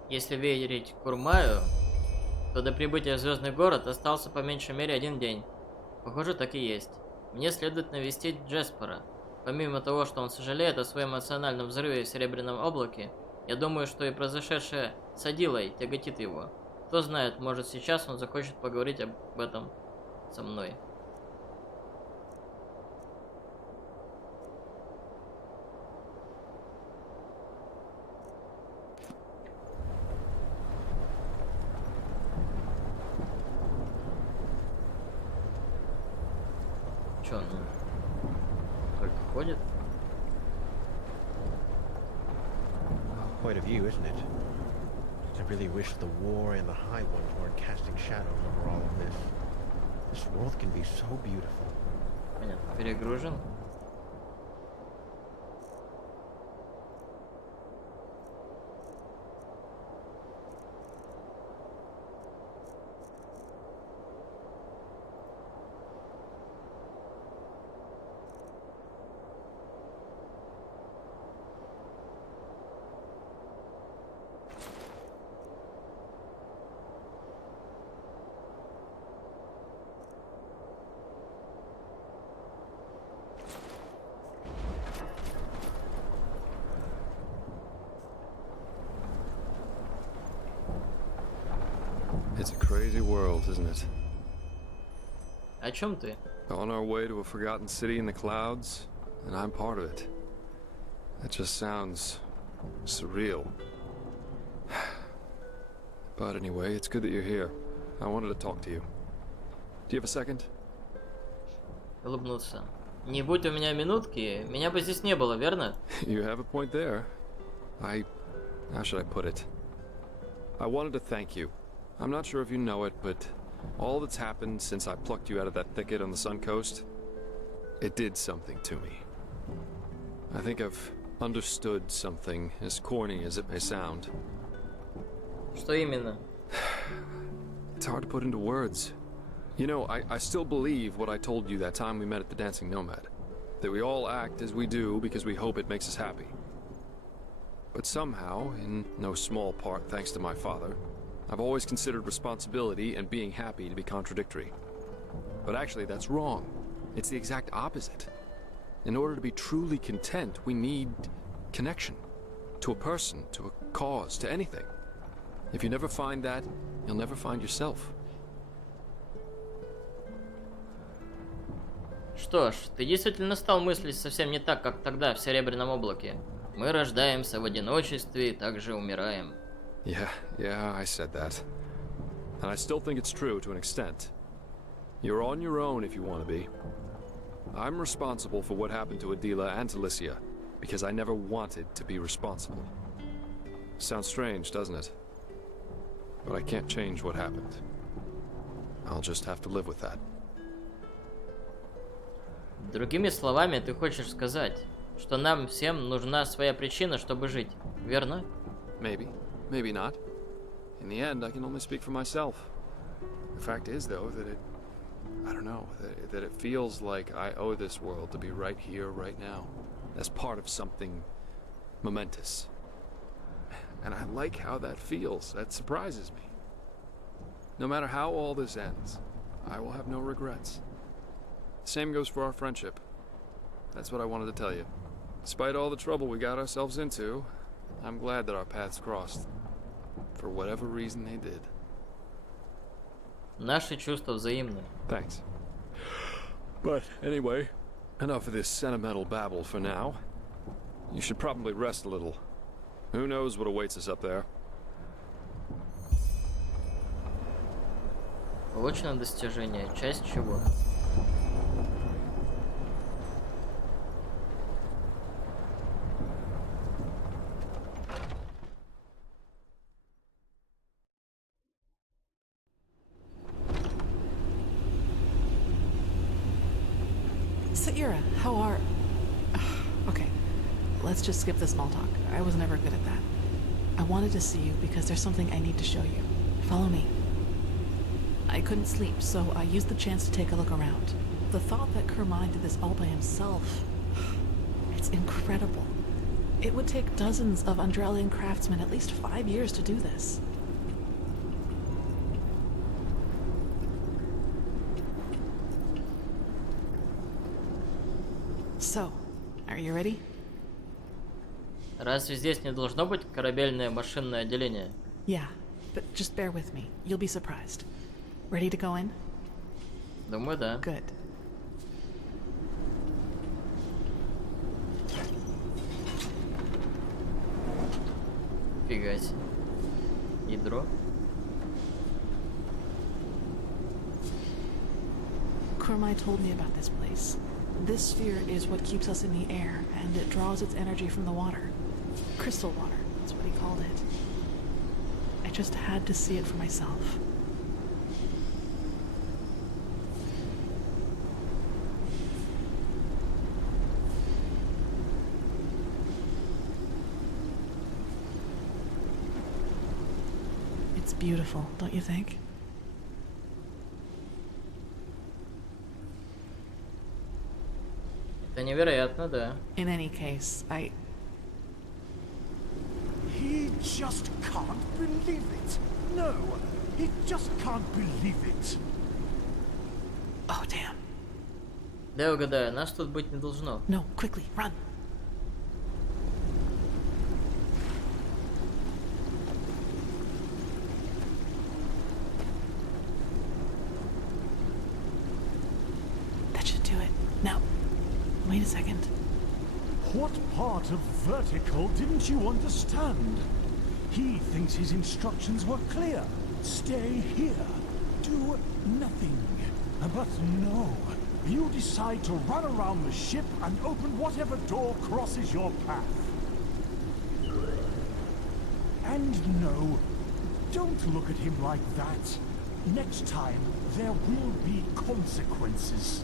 Если верить Курмаю, то до прибытия в Звездный город остался по меньшей мере 1 день. Похоже, так и есть. Мне следует навестить Джеспера. Помимо того, что он сожалеет о своем эмоциональном взрыве в Серебряном облаке, я думаю, что и произошедшее с Адилой тяготит его. Кто знает, может сейчас он захочет поговорить об этом со мной. Чё, ну, только ходит? Quite a view, isn't it? I really wish the war and the High Ones weren't casting shadows over all of this. This world can be so beautiful. Понятно, перегружен. It's a crazy world, isn't it? О чем ты? On our way to a forgotten city in the clouds, and I'm part of it. That just sounds surreal. But anyway, it's good that you're here. I wanted to talk to you. Do you have a second? Улыбнулся. Не будь у меня минутки, меня бы здесь не было, верно? You have a point there. How should I put it? I wanted to thank you. I'm not sure if you know it, but all that's happened since I plucked you out of that thicket on the Sun Coast, it did something to me. I think I've understood something, as corny as it may sound. Что именно? It's hard to put into words. You know, I still believe what I told you that time we met at the Dancing Nomad. That we all act as we do because we hope it makes us happy. But somehow, in no small part thanks to my father, I've always considered responsibility and being happy to be contradictory. But actually, that's wrong. It's the exact opposite. In order to be truly content, we need connection. To a person, to a cause, to anything. If you never find that, you'll never find yourself. Что ж, ты действительно стал мыслить совсем не так, как тогда в Серебряном облаке. Мы рождаемся в одиночестве и также умираем. Yeah, I said that. And I still think it's true to an extent. You're on your own if you want to be. I'm responsible for what happened to Adila and to Licia, because I never wanted to be responsible. Sounds strange, doesn't it? But I can't change what happened. I'll just have to live with that. Другими словами, ты хочешь сказать, что нам всем нужна своя причина, чтобы жить, верно? Maybe, maybe not. In the end, I can only speak for myself. The fact is, though, that that it feels like I owe this world to be right here, right now, as part of something momentous. And I like how that feels. That surprises me. No matter how all this ends, I will have no regrets. Same goes for our friendship. That's what I wanted to tell you. Despite all the trouble we got ourselves into, I'm glad that our paths crossed. For whatever reason they did. Наши чувства взаимны. Thanks. But anyway, enough of this sentimental babble for now. You should probably rest a little. Who knows what awaits us up there? Получено достижение. Часть чего? Saira, how are... Okay, let's just skip the small talk. I was never good at that. I wanted to see you because there's something I need to show you. Follow me. I couldn't sleep, so I used the chance to take a look around. The thought that Kermai did this all by himself... It's incredible. It would take dozens of Enderalian craftsmen at least 5 years to do this. So, are you ready? Разве здесь не должно быть корабельное машинное отделение? Yeah, but just bear with me. You'll be surprised. Ready to go in? Думаю, да. Good. Фига себе. Ядро. Kermai told me about this place. This sphere is what keeps us in the air, and it draws its energy from the water. Crystal water, that's what he called it. I just had to see it for myself. It's beautiful, don't you think? Это невероятно, да. In any case, He just can't believe it. No, he just can't believe it. Oh, damn. Да, угадаю, нас тут быть не должно. No, quickly, run. That should do it. Now, wait a second. What part of vertical didn't you understand? He thinks his instructions were clear. Stay here. Do nothing. But no. You decide to run around the ship and open whatever door crosses your path. And no, don't look at him like that. Next time, there will be consequences.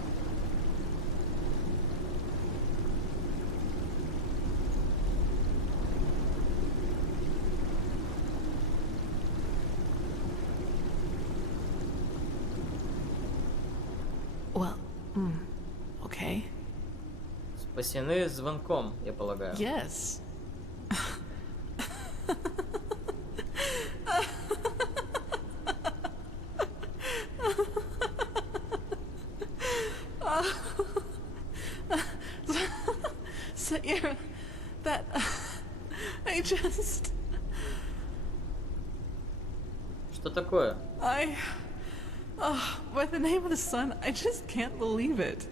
Well, okay. Спасены звонком, я полагаю. Yes. Sayera, that I just Что такое? By the name of the sun, I just can't believe it.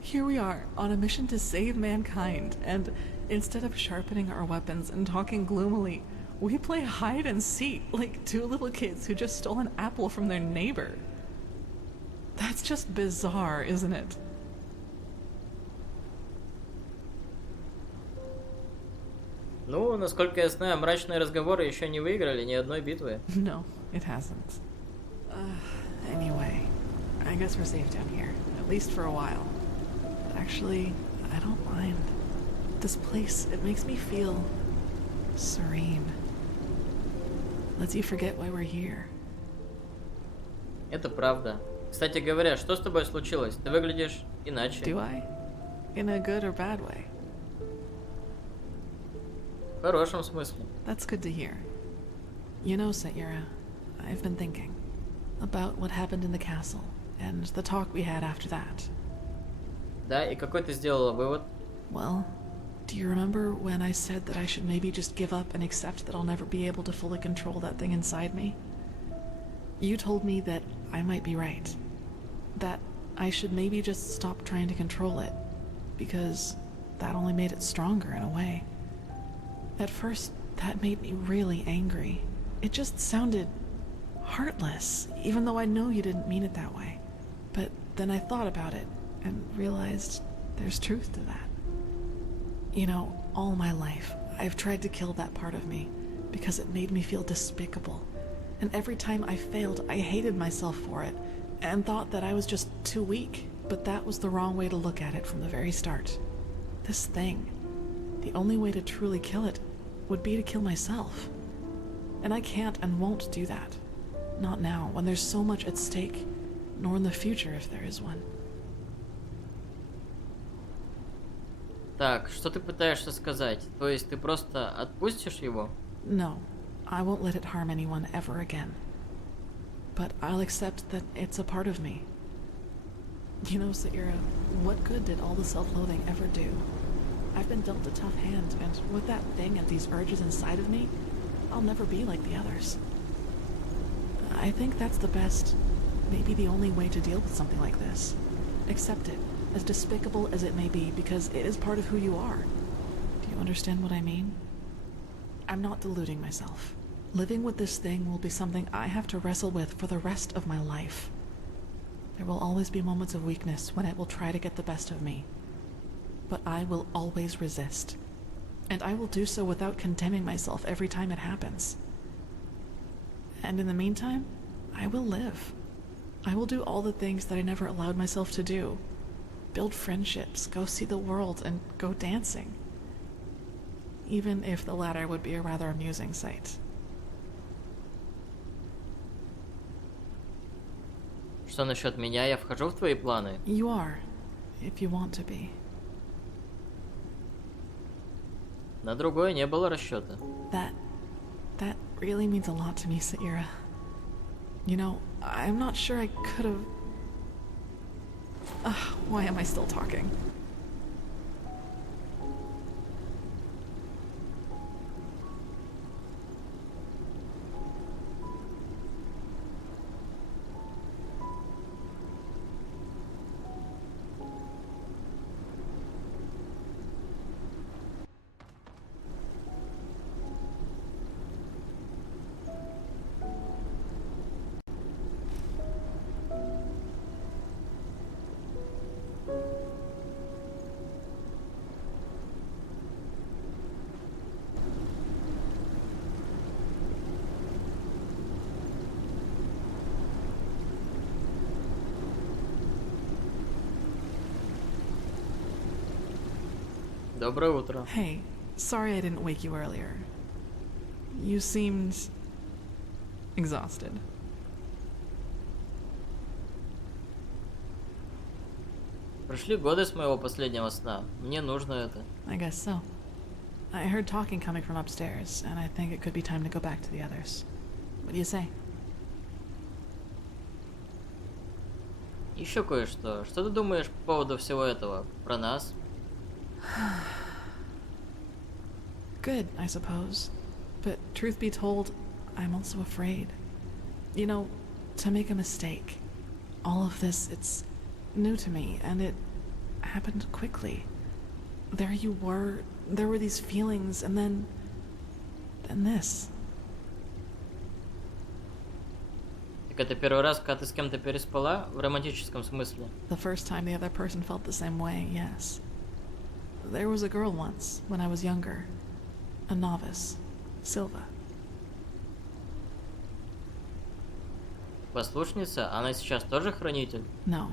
Here we are, on a mission to save mankind, and instead of sharpening our weapons and talking gloomily, we play hide and seek like two little kids who just stole an apple from their neighbor. That's just bizarre, isn't it? Ну, насколько я знаю, мрачные разговоры еще не выиграли ни одной битвы. No, it hasn't. Anyway, I guess we're safe down here, at least for a while. But actually, I don't mind. This place, it makes me feel serene. Lets you forget why we're here. Это правда. Кстати говоря, что с тобой случилось? Ты выглядишь иначе. Do I? In a good or bad way? В хорошем смысле. That's good to hear. You know, Sayera, I've been thinking about what happened in the castle and the talk we had after that. Да, и какой ты сделала вывод? Well, do you remember when I said that I should maybe just give up and accept that I'll never be able to fully control that thing inside me? You told me that I might be right. That I should maybe just stop trying to control it, because that only made it stronger in a way. At first, that made me really angry. It just sounded heartless, even though I know you didn't mean it that way. But then I thought about it and realized there's truth to that. You know, all my life, I've tried to kill that part of me because it made me feel despicable. And every time I failed, I hated myself for it and thought that I was just too weak. But that was the wrong way to look at it from the very start. This thing, the only way to truly kill it would be to kill myself. And I can't and won't do that. Not now, when there's so much at stake, nor in the future if there is one. Так, что ты пытаешься сказать? То есть ты просто отпустишь его? No, I won't let it harm anyone ever again. But I'll accept that it's a part of me. You know, Sayera, what good did all the self-loathing ever do? I've been dealt a tough hand, and with that thing and these urges inside of me, I'll never be like the others. I think that's the best, maybe the only way to deal with something like this. Accept it, as despicable as it may be, because it is part of who you are. Do you understand what I mean? I'm not deluding myself. Living with this thing will be something I have to wrestle with for the rest of my life. There will always be moments of weakness when it will try to get the best of me. But I will always resist. And I will do so without condemning myself every time it happens. And in the meantime, I will live. I will do all the things that I never allowed myself to do. Build friendships, go see the world, and go dancing. Even if the latter would be a rather amusing sight. Что насчет меня? Я вхожу в твои планы? You are, if you want to be. На другое не было расчета. That really means a lot to me, Sayera. You know, I'm not sure I could have... why am I still talking? Доброе утро. Hey, sorry I didn't wake you earlier. You seemed exhausted. Прошли годы с моего последнего сна. Мне нужно это. I guess so. I heard talking coming from upstairs, and I think it could be time to go back to the others. What do you say? Еще кое-что. Что ты думаешь по поводу всего этого? Про нас? Good, I suppose. But truth be told, I'm also afraid. You know, to make a mistake. All of this, it's new to me, and it happened quickly. There you were, there were these feelings, and then this. Так это первый раз, когда ты с кем-то переспала? В романтическом смысле? The first time the other person felt the same way, yes. There was a girl once, when I was younger. A novice. Silva. Послушница? Она сейчас тоже хранитель? No.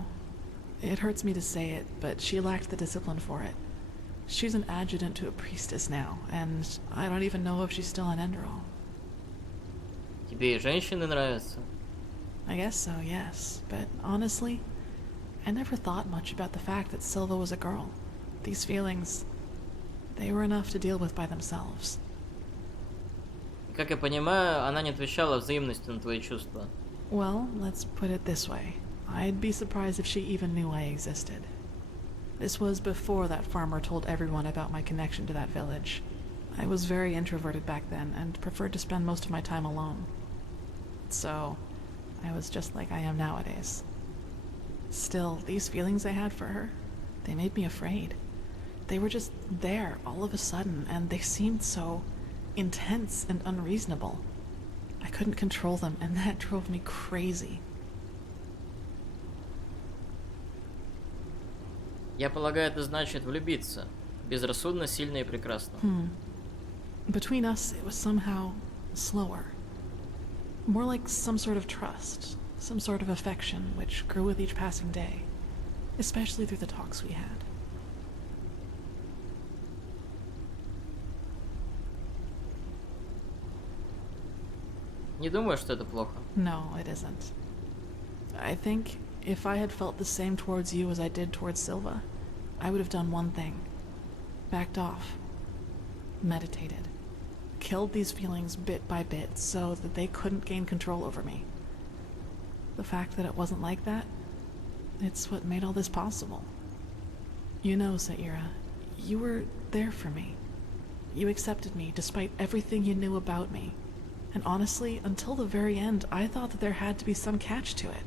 It hurts me to say it, but she lacked the discipline for it. She's an adjutant to a priestess now, and I don't even know if she's still an Enderal. Тебе и женщины нравятся? I guess so, yes. But honestly, I never thought much about the fact that Silva was a girl. These feelings, they were enough to deal with by themselves. Как я понимаю, она не отвечала взаимностью на твои чувства. Well, let's put it this way. I'd be surprised if she even knew I existed. This was before that farmer told everyone about my connection to that village. I was very introverted back then and preferred to spend most of my time alone. So, I was just like I am nowadays. Still, these feelings I had for her, they made me afraid. They were just there all of a sudden, and they seemed so intense and unreasonable. I couldn't control them, and that drove me crazy. Я полагаю, это значит влюбиться. Безрассудно, сильно и прекрасно. Between us, it was somehow slower. More like some sort of trust, some sort of affection, which grew with each passing day, especially through the talks we had. Не думаю, что это плохо. No, it isn't. I think if I had felt the same towards you as I did towards Silva, I would have done one thing. Backed off. Meditated. Killed these feelings bit by bit so that they couldn't gain control over me. The fact that it wasn't like that, it's what made all this possible. You know, Saira, you were there for me. You accepted me despite everything you knew about me. And honestly, until the very end, I thought that there had to be some catch to it.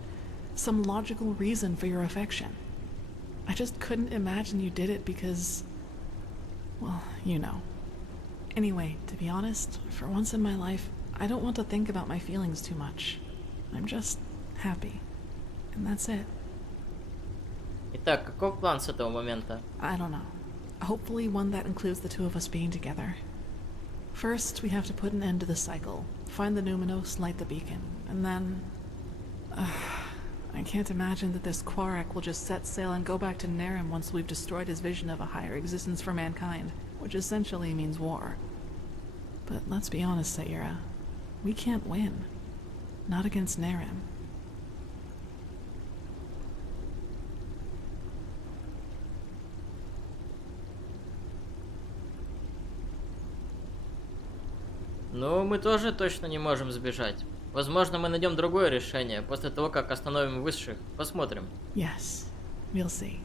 Some logical reason for your affection. I just couldn't imagine you did it because... well, you know. Anyway, to be honest, for once in my life, I don't want to think about my feelings too much. I'm just happy. And that's it. Итак, каков план с этого момента? I don't know. Hopefully one that includes the two of us being together. First, we have to put an end to the cycle, find the Numinos, light the beacon, and then... I can't imagine that this Quarak will just set sail and go back to Narim once we've destroyed his vision of a higher existence for mankind, which essentially means war. But let's be honest, Saira. We can't win. Not against Narim. Ну, мы тоже точно не можем сбежать. Возможно, мы найдем другое решение после того, как остановим высших. Посмотрим. Yes, we'll see.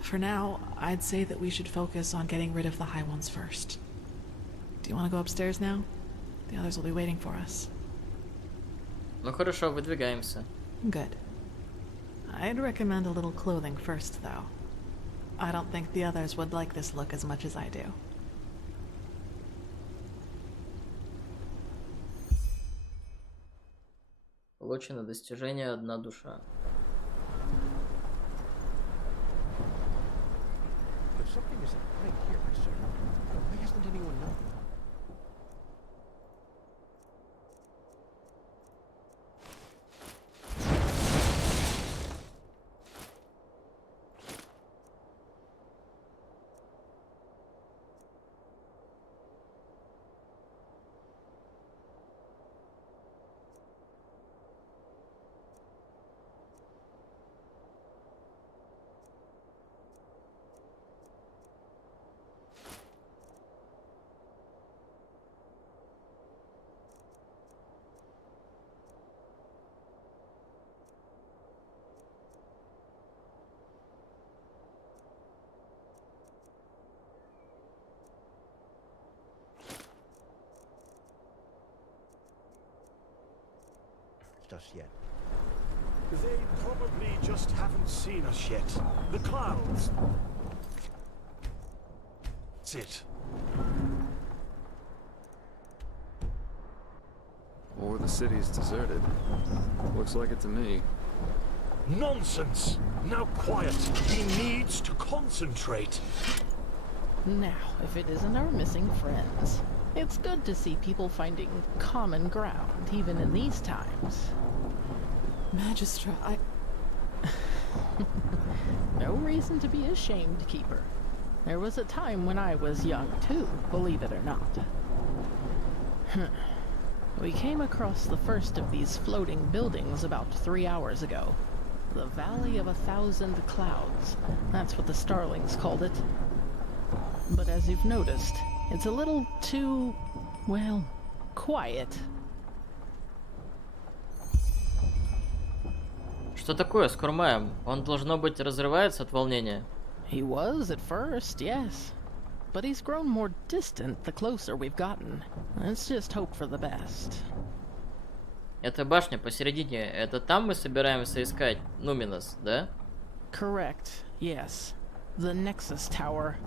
For now, I'd say that we should focus on getting rid of the High Ones first. Do you want to go upstairs now? The others will be waiting for us. Ну хорошо, выдвигаемся. Good. I'd recommend a little clothing first, though. I don't think the others would like this look as much as I do. Получено достижение «Одна душа». But something isn't right here, sir. Why hasn't anyone known? noticed us yet. They probably just haven't seen us yet. The clouds. That's it. Or the city's deserted. Looks like it to me. Nonsense! Now quiet. He needs to concentrate. Now, if it isn't our missing friends. It's good to see people finding common ground, even in these times. Magistra, I... No reason to be ashamed, Keeper. There was a time when I was young, too, believe it or not. We came across the first of these floating buildings about 3 hours ago. The Valley of 1,000 Clouds. That's what the Starlings called it. But as you've noticed, it's a little too, well, quiet. Что такое с Курмаем? Он, должно быть, разрывается от волнения. He was at first, yes. But he's grown more distant the closer we've gotten. Let's just hope for the best. Эта башня посередине, это там мы собираемся искать Нуминос, да? Correct, yes. The Nexus Tower.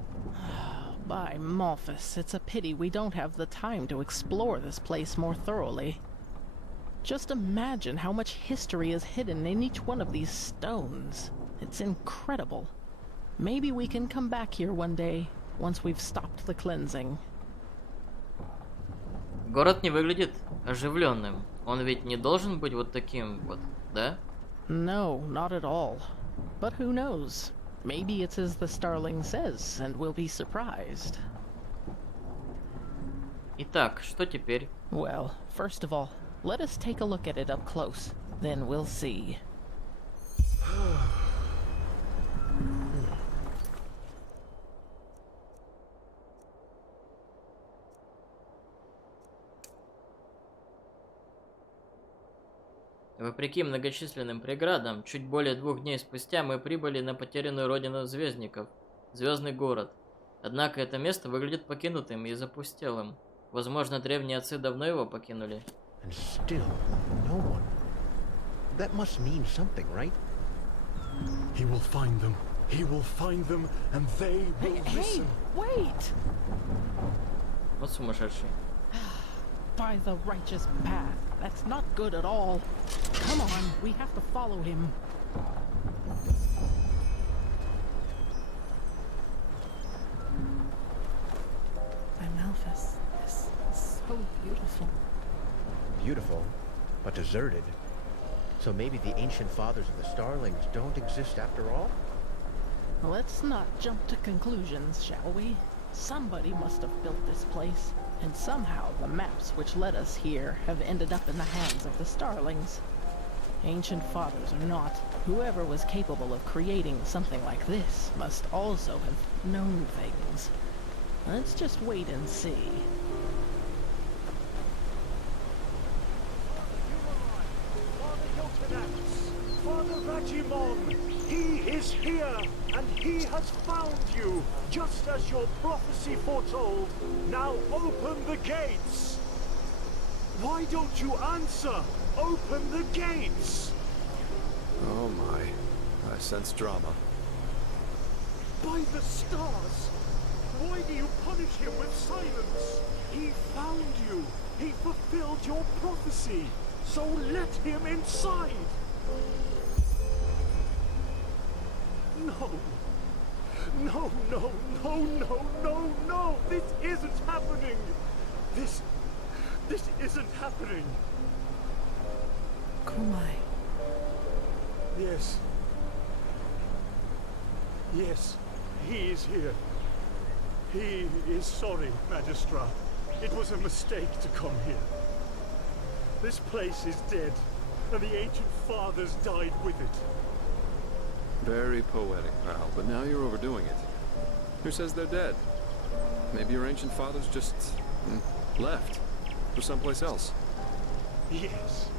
By Malphus, it's a pity we don't have the time to explore this place more thoroughly. Just imagine how much history is hidden in each one of these stones. It's incredible. Maybe we can come back here one day, once we've stopped the cleansing. Город не выглядит оживленным. Он ведь не должен быть вот таким вот, да? No, not at all. But who knows? Maybe it's as the Starling says, and we'll be surprised. Итак, что теперь? Well, first of all, let us take a look at it up close. Then we'll see. Вопреки многочисленным преградам, чуть более 2 дней спустя мы прибыли на потерянную родину звездников, Звездный город. Однако это место выглядит покинутым и запустелым. Возможно, древние отцы давно его покинули. And still, no one. That must mean something, right? He will find them. He will find them, and they will listen. Hey, wait! Вот сумасшедший. By the righteous path. That's not good at all. Come on, we have to follow him. By Malphus, this is so beautiful. Beautiful, but deserted. So maybe the ancient fathers of the Starlings don't exist after all? Let's not jump to conclusions, shall we? Somebody must have built this place. And somehow the maps which led us here have ended up in the hands of the Starlings. Ancient fathers or not, whoever was capable of creating something like this must also have known things. Let's just wait and see. Father Rajimon, he is here, and he has found you, just as your prophecy foretold. Now open the gates! Why don't you answer? Open the gates! Oh my. I sense drama. By the stars! Why do you punish him with silence? He found you. He fulfilled your prophecy. So let him inside. No. No, no, no, no, no, no. This isn't happening. This isn't happening. Kumai. Yes. Yes, he is here. He is sorry, Magistra. It was a mistake to come here. This place is dead, and the ancient fathers died with it. Very poetic, pal, but now you're overdoing it. Who says they're dead? Maybe your ancient fathers just left for someplace else. Yes,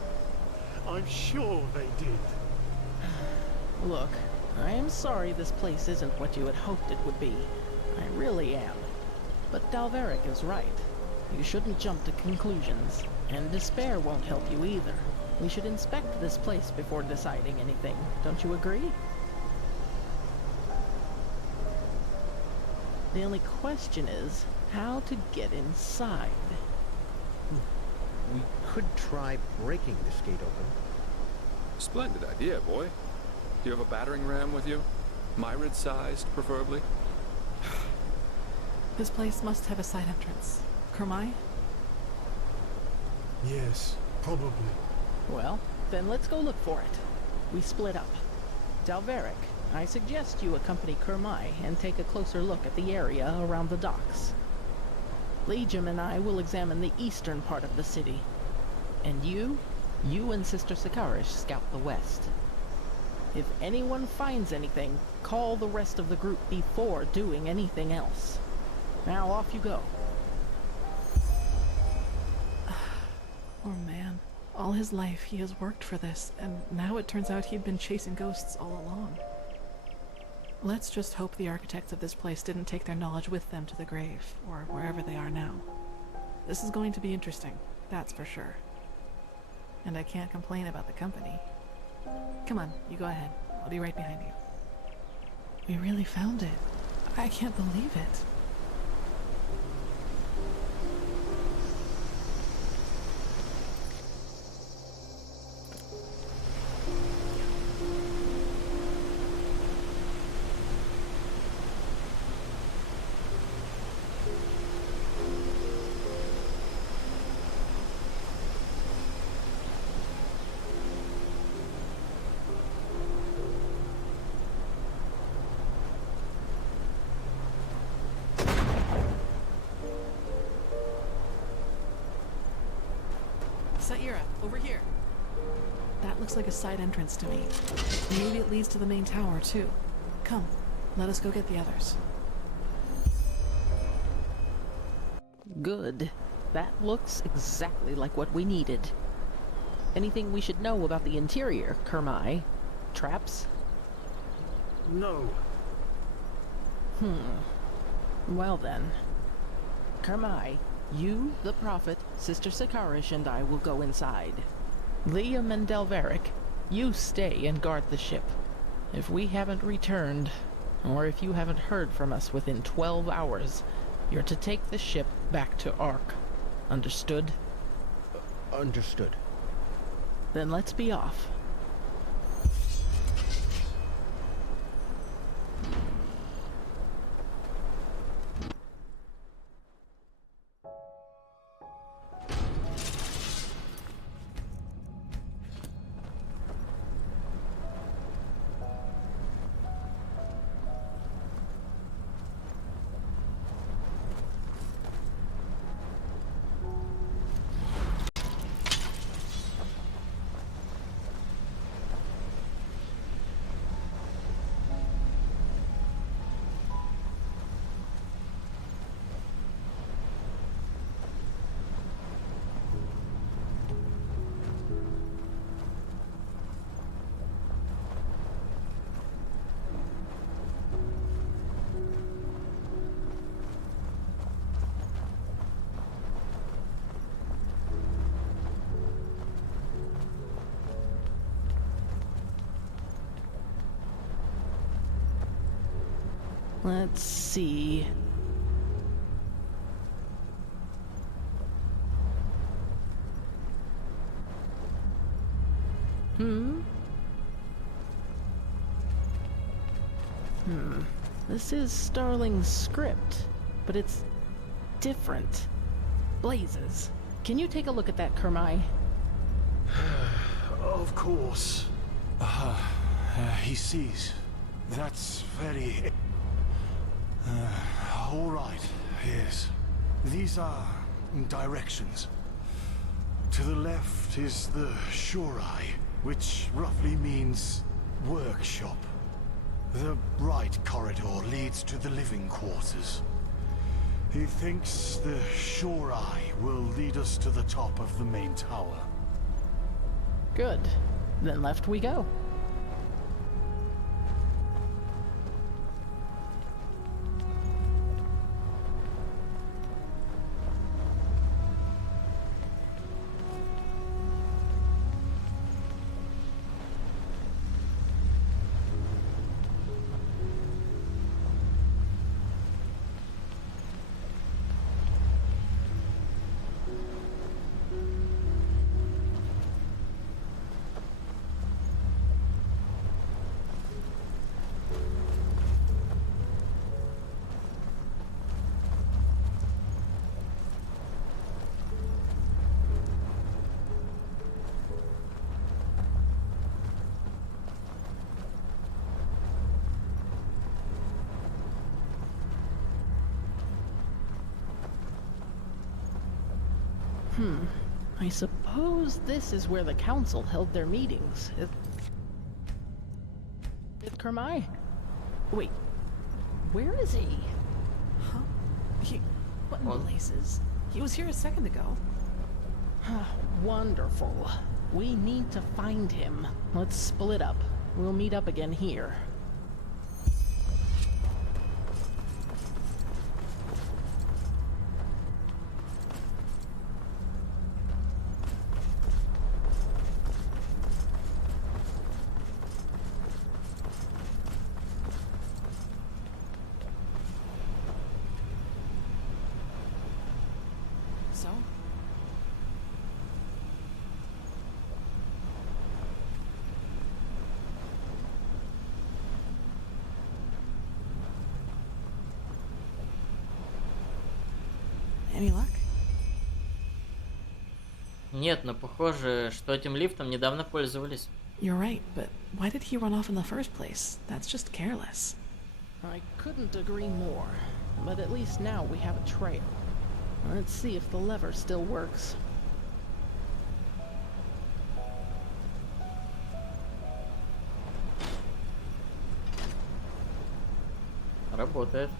I'm sure they did. Look, I am sorry this place isn't what you had hoped it would be. I really am. But Dalveric is right. You shouldn't jump to conclusions, and despair won't help you either. We should inspect this place before deciding anything. Don't you agree? The only question is how to get inside. We could try breaking this gate open. Splendid idea, boy. Do you have a battering ram with you? Myrid-sized, preferably? This place must have a side entrance. Kermai? Yes, probably. Well, then let's go look for it. We split up. Dalveric, I suggest you accompany Kermai and take a closer look at the area around the docks. Legium and I will examine the eastern part of the city. And you and Sister Sakarish scout the west. If anyone finds anything, call the rest of the group before doing anything else. Now off you go. Poor man. All his life he has worked for this, and now it turns out he'd been chasing ghosts all along. Let's just hope the architects of this place didn't take their knowledge with them to the grave, or wherever they are now. This is going to be interesting, that's for sure. And I can't complain about the company. Come on, you go ahead. I'll be right behind you. We really found it. I can't believe it. Saira, over here. That looks like a side entrance to me. Maybe it leads to the main tower, too. Come, let us go get the others. Good. That looks exactly like what we needed. Anything we should know about the interior, Kermai? Traps? No. Well then. Kermai, you, the Prophet, Sister Sakarish, and I will go inside. Liam and Dalveric, you stay and guard the ship. If we haven't returned, or if you haven't heard from us within 12 hours, you're to take the ship back to Ark. Understood? Understood. Then let's be off. Let's see. This is Starling's script, but it's different. Blazes. Can you take a look at that, Kermai? Of course. He sees. That's very... all right, yes. These are directions. To the left is the Shorai, which roughly means workshop. The right corridor leads to the living quarters. He thinks the Shorai will lead us to the top of the main tower. Good. Then left we go. I suppose this is where the council held their meetings. Kermai? Wait, where is he? Huh? What in blazes? He was here a second ago. Wonderful. We need to find him. Let's split up. We'll meet up again here. So? Any luck? Нет, но похоже, что этим лифтом недавно пользовались. You're right, but why did he run off in the first place? That's just careless. I couldn't agree more. But at least now we have a trail. Let's see if the lever still works. Работает.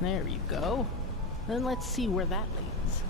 There you go. Then let's see where that leads.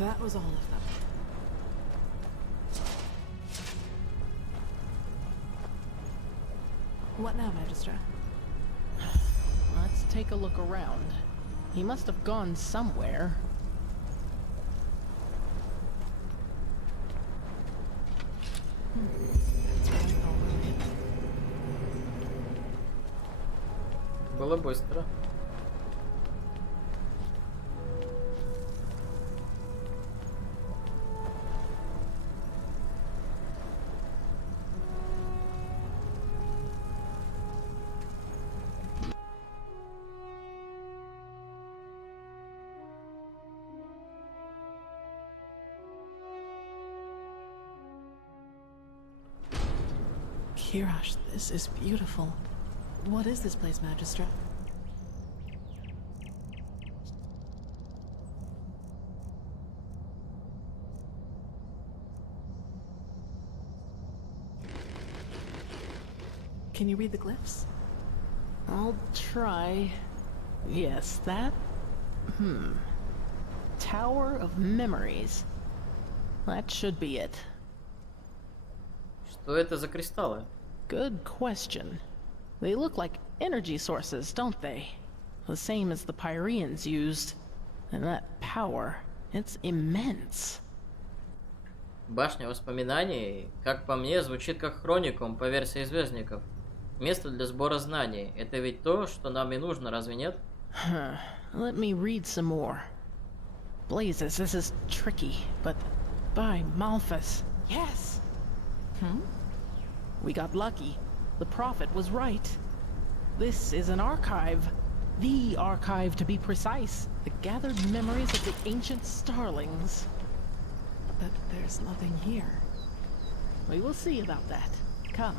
That was all of them. What now, Magistra? Let's take a look around. He must have gone somewhere. Было быстро. Kirash, this is beautiful. What is this place, Magistra? Can you read the glyphs? I'll try. Yes, that... Tower of Memories. That should be it. Что это за кристаллы? Good question. They look like energy sources, don't they? The same as the Pyreans used. And that power, it's immense. Башня воспоминаний, как по мне, звучит как хроникум по версии Звездников. Место для сбора знаний. Это ведь то, что нам и нужно, разве нет? Let me read some more. Blazes, this is tricky, but by Malphas. Yes! We got lucky. The prophet was right. This is an archive. The archive, to be precise. The gathered memories of the ancient starlings. But there's nothing here. We will see about that. Come.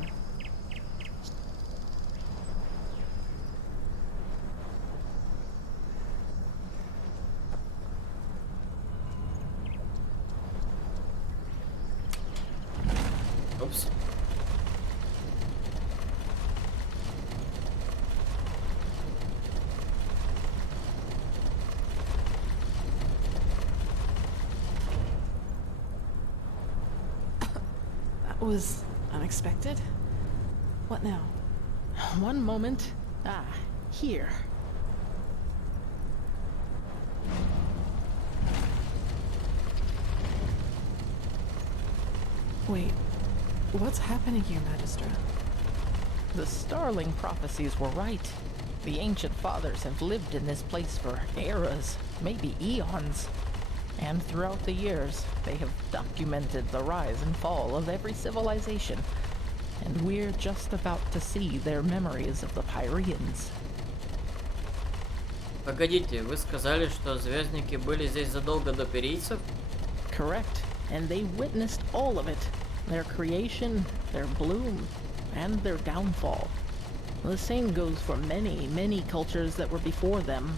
Oops. was unexpected. What now? One moment. Ah, here. Wait, what's happening here, Magister? The Starling prophecies were right. The ancient fathers have lived in this place for eras, maybe eons. And throughout the years, they have documented the rise and fall of every civilization. And we're just about to see their memories of the Pyreans. Погодите, вы сказали, что звездники были здесь задолго до перийцев? Correct. And they witnessed all of it. Their creation, their bloom, and their downfall. The same goes for many, many cultures that were before them.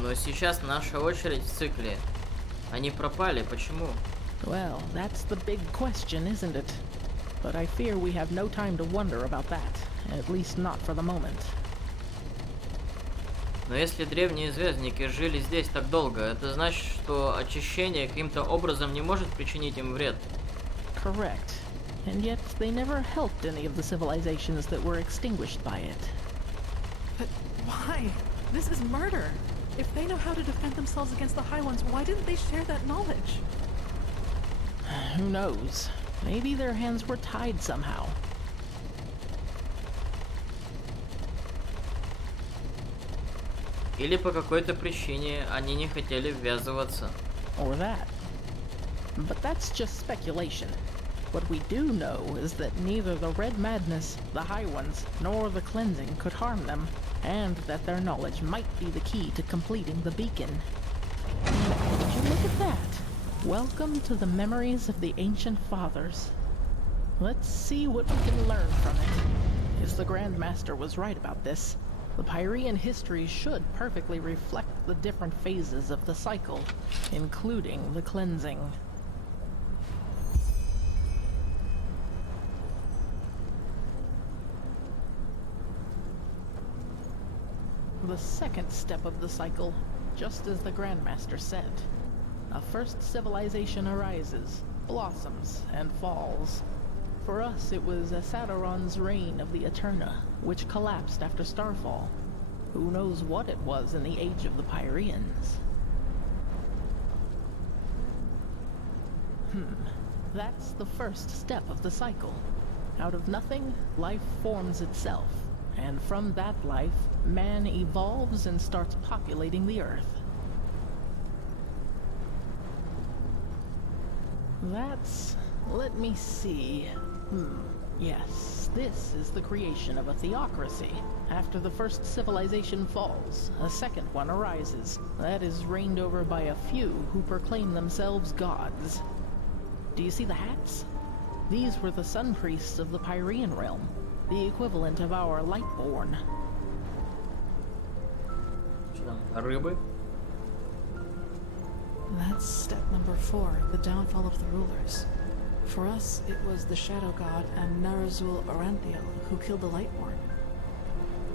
Но сейчас наша очередь в цикле. Они пропали, почему? Well, that's the big question, isn't it? But I fear we have no time to wonder about that. At least not for the moment. Но если древние звездники жили здесь так долго, это значит, что очищение каким-то образом не может причинить им вред. Correct. And yet they never helped any of the civilizations that were extinguished by it. But why? This is murder. If they know how to defend themselves against the High Ones, why didn't they share that knowledge? Who knows? Maybe their hands were tied somehow. Или по какой-то причине они не хотели ввязываться. Or that. But that's just speculation. What we do know is that neither the Red Madness, the High Ones, nor the Cleansing could harm them, and that their knowledge might be the key to completing the beacon. And would you look at that? Welcome to the memories of the ancient fathers. Let's see what we can learn from it. If the Grand Master was right about this, the Pyrean history should perfectly reflect the different phases of the cycle, including the cleansing. The second step of the cycle, just as the Grandmaster said. A first civilization arises, blossoms, and falls. For us, it was Asadoron's reign of the Eterna, which collapsed after Starfall. Who knows what it was in the age of the Pyreans? That's the first step of the cycle. Out of nothing, life forms itself. And from that life, man evolves and starts populating the Earth. That's... let me see... Yes, this is the creation of a theocracy. After the first civilization falls, a second one arises. That is reigned over by a few who proclaim themselves gods. Do you see the hats? These were the sun priests of the Pyrean realm, the equivalent of our Lightborn. Рыбы? That's step number 4, the downfall of the rulers. For us, it was the Shadow God and Narazul Oranthiel who killed the Lightborn.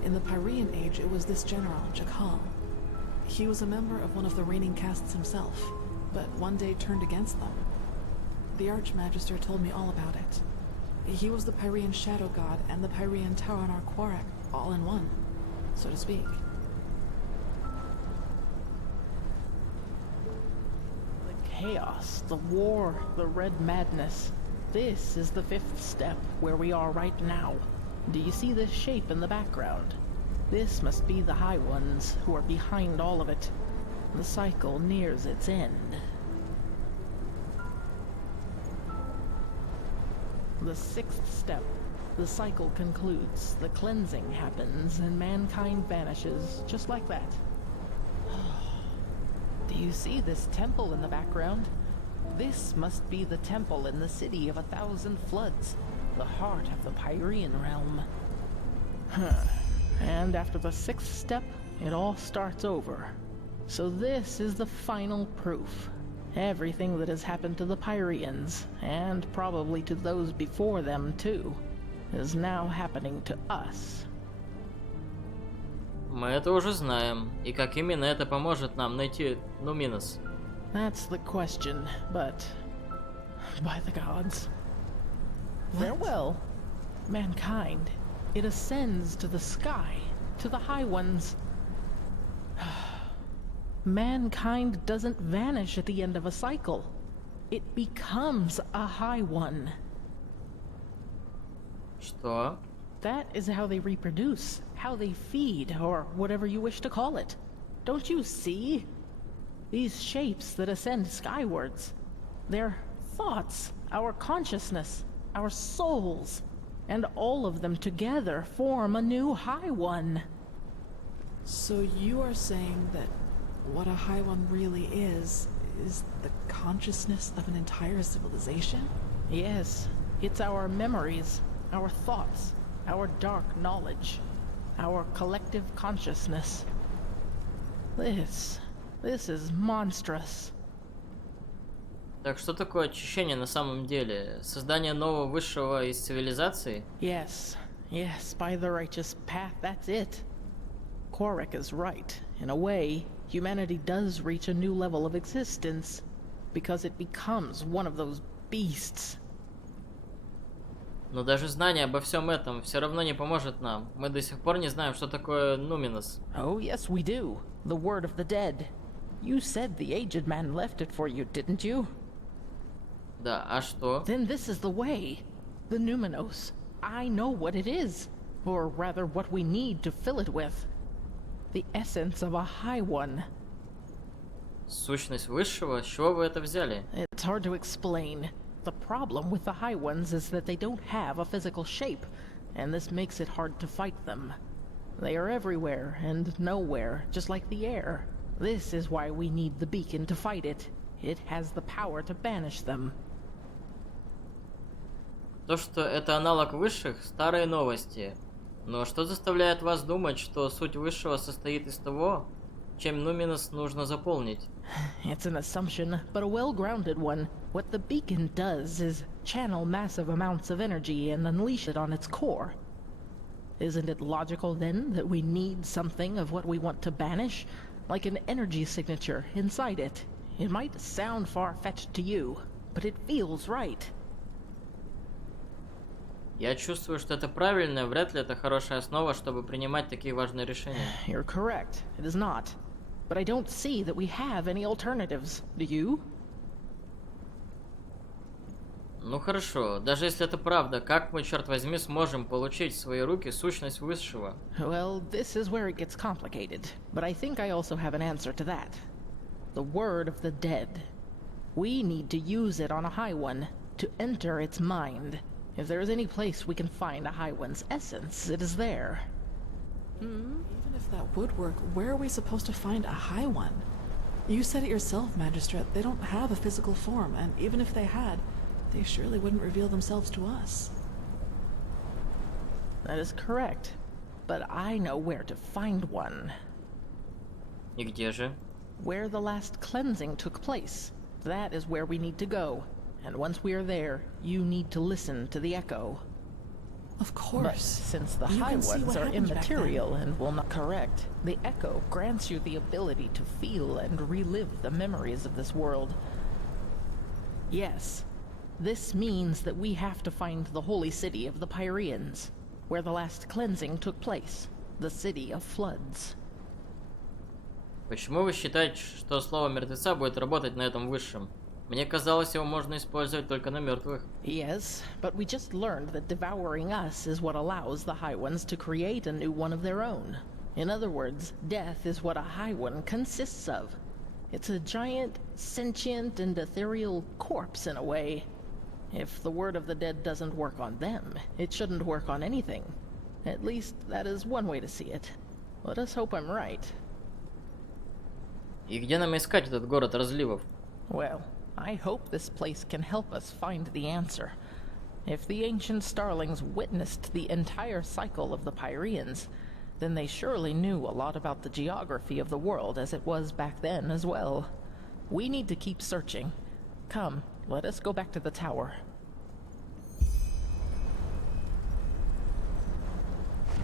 In the Pyrean age, it was this general, Jakal. He was a member of one of the reigning castes himself, but one day turned against them. The Archmagister told me all about it. He was the Pyrean Shadow God and the Pyrean Taranar Quarak, all in one, so to speak. The chaos, the war, the red madness. This is the 5th step, where we are right now. Do you see this shape in the background? This must be the High Ones, who are behind all of it. The cycle nears its end. The 6th step. The cycle concludes, the cleansing happens, and mankind vanishes, just like that. Do you see this temple in the background? This must be the temple in the city of 1,000 floods, the heart of the Pyrean realm. And after the 6th step, it all starts over. So this is the final proof. Everything that has happened to the Pyreans, and probably to those before them too, is now happening to us. Мы это уже знаем. И как именно это поможет нам найти Нуминос? That's the question, but... By the gods. Farewell, mankind. It ascends to the sky, to the high ones. Mankind doesn't vanish at the end of a cycle. It becomes a high one. Что? That is how they reproduce, how they feed, or whatever you wish to call it. Don't you see? These shapes that ascend skywards, they're thoughts, our consciousness, our souls, and all of them together form a new high one. So you are saying that what a high one really is the consciousness of an entire civilization? Yes, it's our memories, our thoughts, our dark knowledge, our collective consciousness. This is monstrous. Так что такое очищение на самом деле? Создание нового высшего из цивилизации? Yes, by the righteous path, that's it. Korek is right. In a way, humanity does reach a new level of existence, because it becomes one of those beasts. Но даже знание обо всем этом все равно не поможет нам. Мы до сих пор не знаем, что такое Нуминус. Oh, yes, we do. The word of the dead. You said the aged man left it for you, didn't you? Да, а что? Then this is the way. The Numinos. I know what it is. Or rather, what we need to fill it with. The essence of a high one. Сущность высшего? С чего вы это взяли? It's hard to explain. The problem with the high ones is that they don't have a physical shape, and this makes it hard to fight them. They are everywhere and nowhere, just like the air. This is why we need the beacon to fight it. It has the power to banish them. То, что это аналог высших, старые новости. Но что заставляет вас думать, что суть высшего состоит из того, чем Нуминус нужно заполнить? It's an assumption, but a well-grounded one. What the beacon does is channel massive amounts of energy and unleash it on its core. Isn't it logical, then, that we need something of what we want to banish? Like an energy signature inside it. It might sound far-fetched to you, but it feels right. Я чувствую, что это правильно, вряд ли это хорошая основа, чтобы принимать такие важные решения. You're correct. It is not. But I don't see that we have any alternatives. Do you? Ну хорошо, даже если это правда, как мы, черт возьми, сможем получить в свои руки сущность высшего? Well, this is where it gets complicated. But I think I also have an answer to that. The word of the dead. We need to use it on a high one, to enter its mind. If there is any place we can find a high one's essence, it is there. Even if that would work, where are we supposed to find a high one? You said it yourself, Magistrate. They don't have a physical form, and even if they had, they surely wouldn't reveal themselves to us. That is correct. But I know where to find one. И где же? Where the last cleansing took place. That is where we need to go. And once we are there, you need to listen to the echo. Of course. But since the You high can see ones what are happened back immaterial and will not correct, the echo grants you the ability to feel and relive the memories of this world. Yes, this means that we have to find the holy city of the Pyreans, where the last cleansing took place, the city of floods. Почему вы считаете, что слово мертвеца будет работать на этом высшем? Мне казалось, его можно использовать только на мертвых. Yes, but we just learned that devouring us is what allows the High Ones to create a new one of their own. In other words, death is what a High One consists of. It's a giant, sentient, and ethereal corpse in a way. If the word of the dead doesn't work on them, it shouldn't work on anything. At least, that is one way to see it. Let us hope I'm right. И где нам искать этот город разливов? Well, I hope this place can help us find the answer. If the ancient starlings witnessed the entire cycle of the Pyreans, then they surely knew a lot about the geography of the world as it was back then as well. We need to keep searching. Come, let us go back to the tower.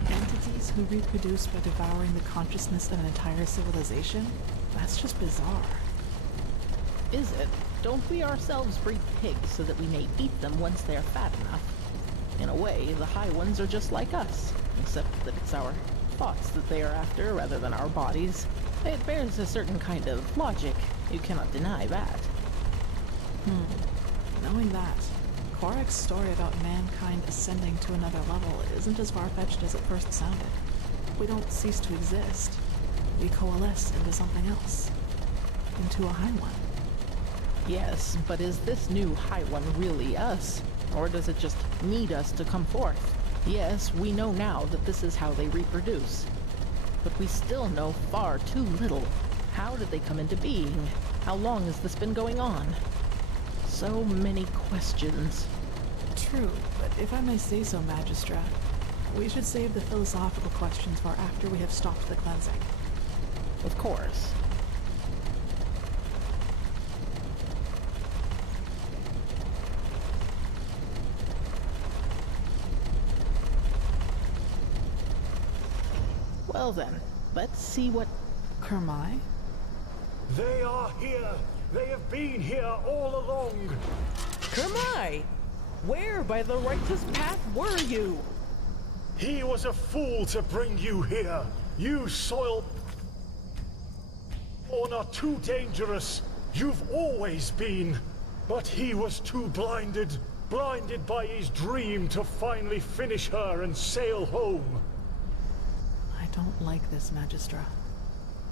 Entities who reproduce by devouring the consciousness of an entire civilization? That's just bizarre. is it? Don't we ourselves breed pigs so that we may eat them once they are fat enough? In a way, the high ones are just like us, except that it's our thoughts that they are after rather than our bodies. It bears a certain kind of logic. You cannot deny that. Knowing that, Korak's story about mankind ascending to another level isn't as far-fetched as it first sounded. We don't cease to exist. We coalesce into something else. Into a high one. Yes, but is this new high one really us? Or does it just need us to come forth? Yes, we know now that this is how they reproduce. But we still know far too little. How did they come into being? How long has this been going on? So many questions. True, but if I may say so, Magistra, we should save the philosophical questions for after we have stopped the cleansing. Of course. Well then, let's see what... Kermai? They are here! They have been here all along! Kermai! Where by the righteous path were you? He was a fool to bring you here! You soil... born are too dangerous! You've always been! But he was too blinded by his dream to finally finish her and sail home! I don't like this, Magistra.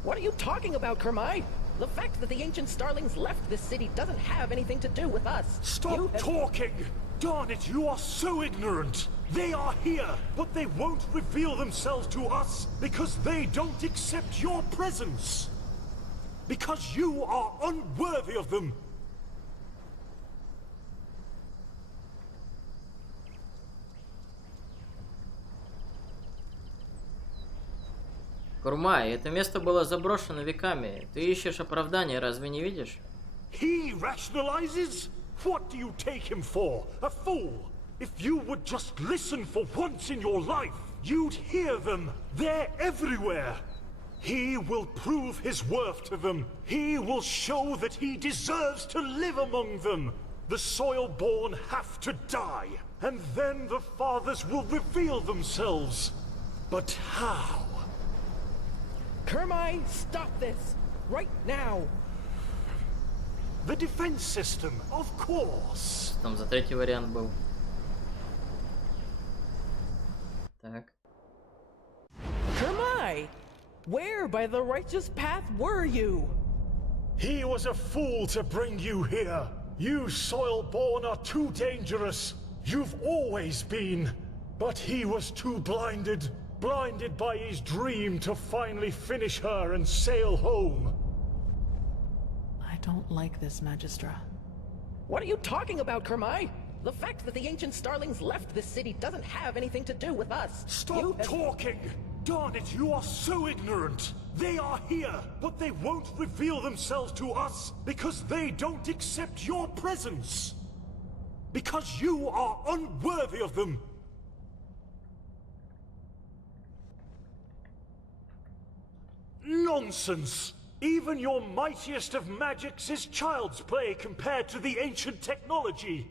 What are you talking about, Kermai? The fact that the ancient starlings left this city doesn't have anything to do with us. Stop talking! Darn it, you are so ignorant! They are here, but they won't reveal themselves to us because they don't accept your presence! Because you are unworthy of them! Курмай, это место было заброшено веками. Ты ищешь оправдание, разве не видишь? He rationalizes? What do you take him for? A fool? If you would just listen for once in your life, you'd hear them. They're everywhere. He will prove his worth to them. He will show that he deserves to live among them. The soil-born have to die, and then the fathers will reveal themselves. But how? Kermai, stop this! Right now! The defense system, of course. Там за третий вариант был. Так. Kermai! Where by the righteous path were you? He was a fool to bring you here. You soil-born are too dangerous. You've always been. But he was too blinded by his dream to finally finish her and sail home. I don't like this, Magistra. What are you talking about, Kermai? The fact that the ancient starlings left this city doesn't have anything to do with us. Stop talking! Darn it, you are so ignorant! They are here, but they won't reveal themselves to us because they don't accept your presence. Because you are unworthy of them. Nonsense! Even your mightiest of magics is child's play compared to the ancient technology.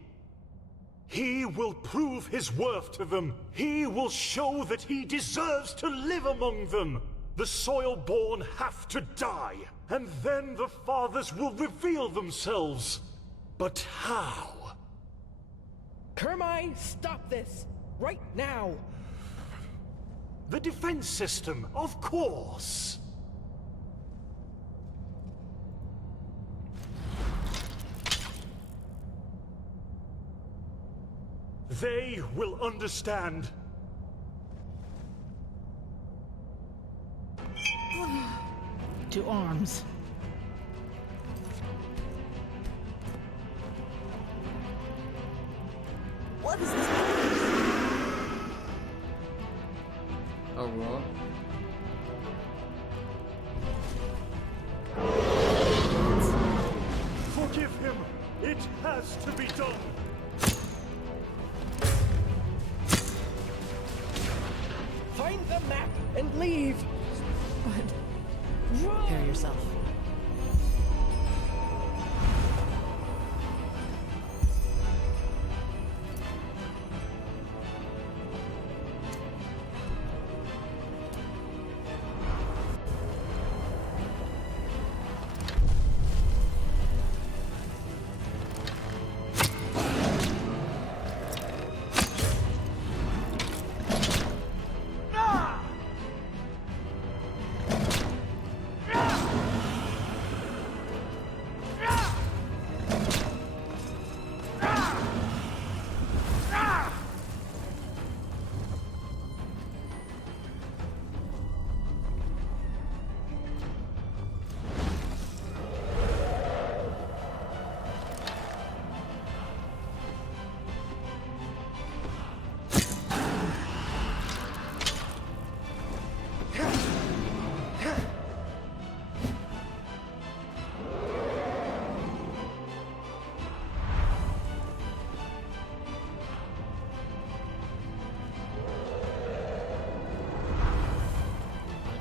He will prove his worth to them. He will show that he deserves to live among them. The soil-born have to die, and then the fathers will reveal themselves. But how? Kermai, stop this! Right now! The defense system, of course. They will understand. To arms. What is this? Ого. Forgive him. It has to be done. Find the map and leave! Prepare yourself.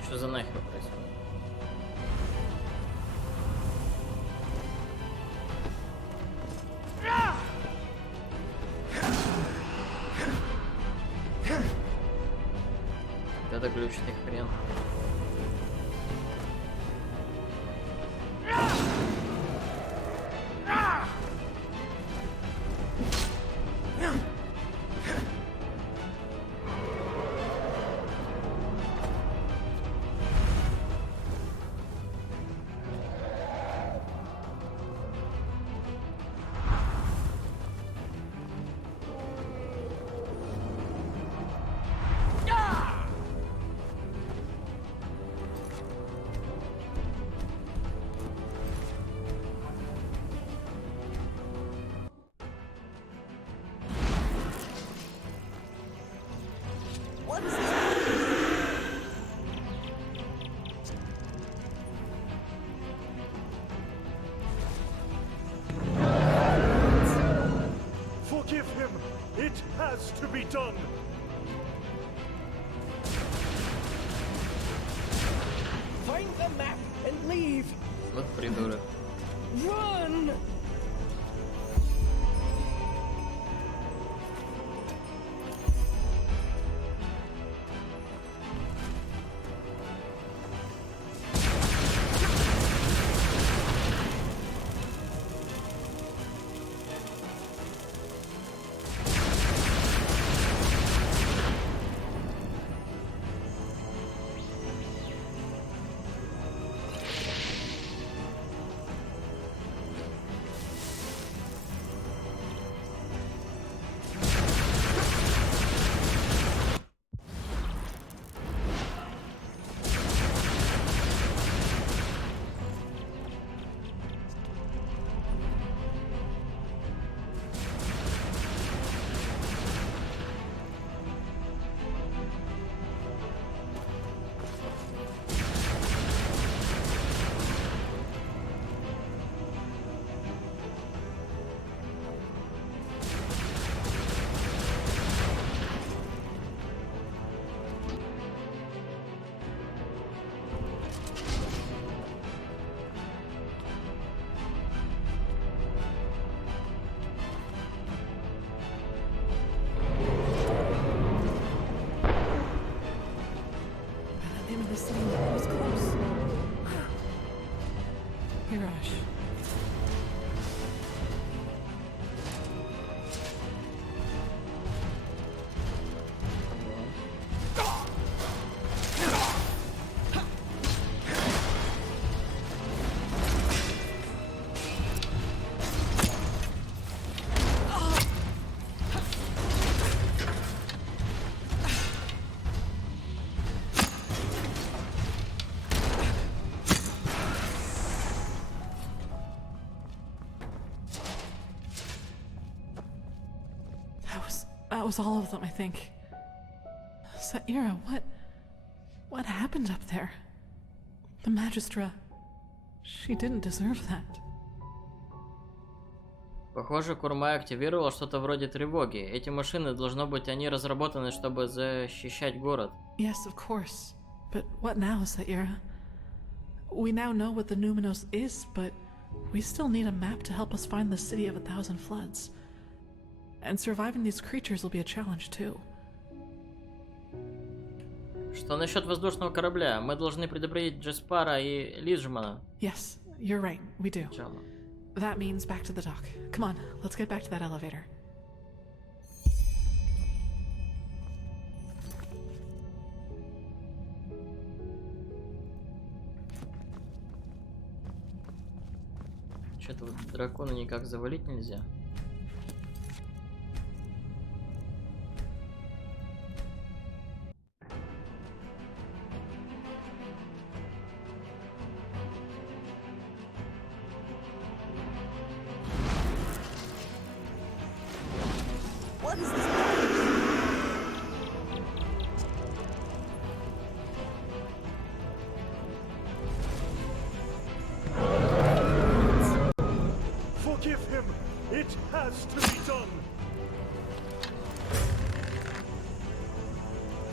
Что за нахер происходит? Это глючный хрен. Forgive him. It has to be done. Find the map and leave. Вот придурок. Run! That was all of them, I think. Saira, what happened up there? The Magistra, she didn't deserve that. Похоже, Курмай активировала что-то вроде тревоги. Эти машины, должно быть, они разработаны, чтобы защищать город. Yes, of course. But what now, Saira? We now know what the Numinos is, but we still need a map to help us find the City of 1,000 Floods. And surviving these creatures will be a challenge too. Что насчет воздушного корабля? Мы должны предупредить Джеспара и Лиджмана. Yes, you're right, we do. Джама. That means back to the dock. Come on, let's get back to that elevator. Что-то вот дракона никак завалить нельзя. Forgive him. It has to be done.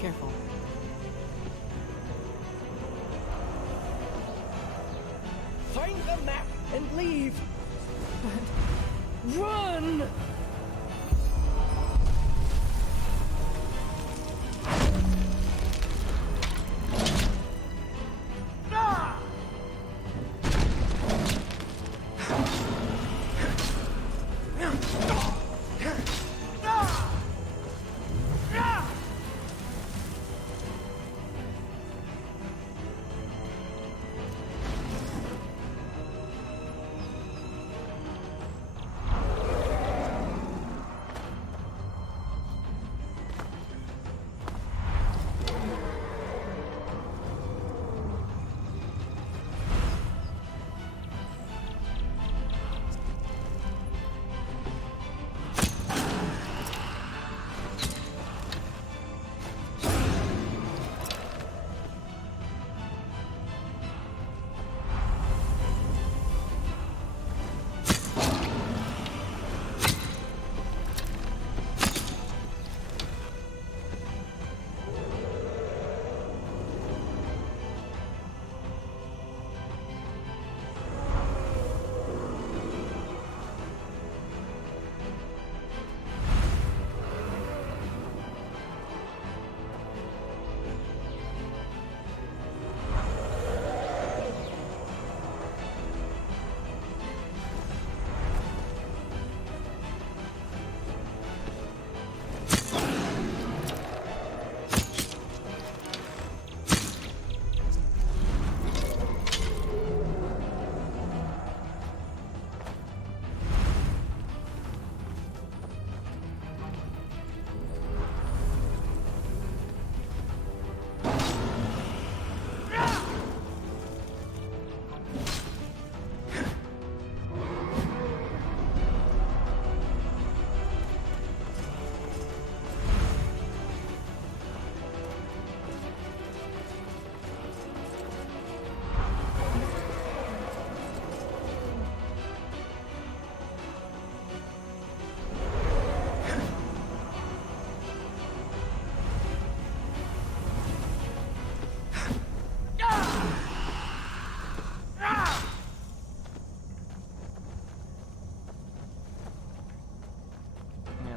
Careful. Find the map and leave. But run!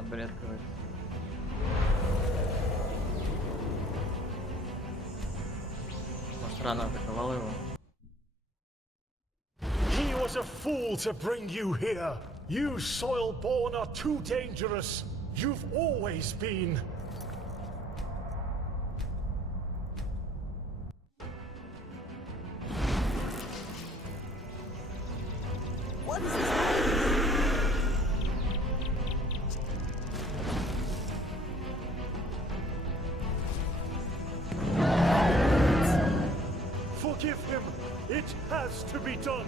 Бред какой-то. Может, рано атаковал его? He was a fool to bring you here. You soil-born are too dangerous. You've always been. What is this? Forgive him. It has to be done.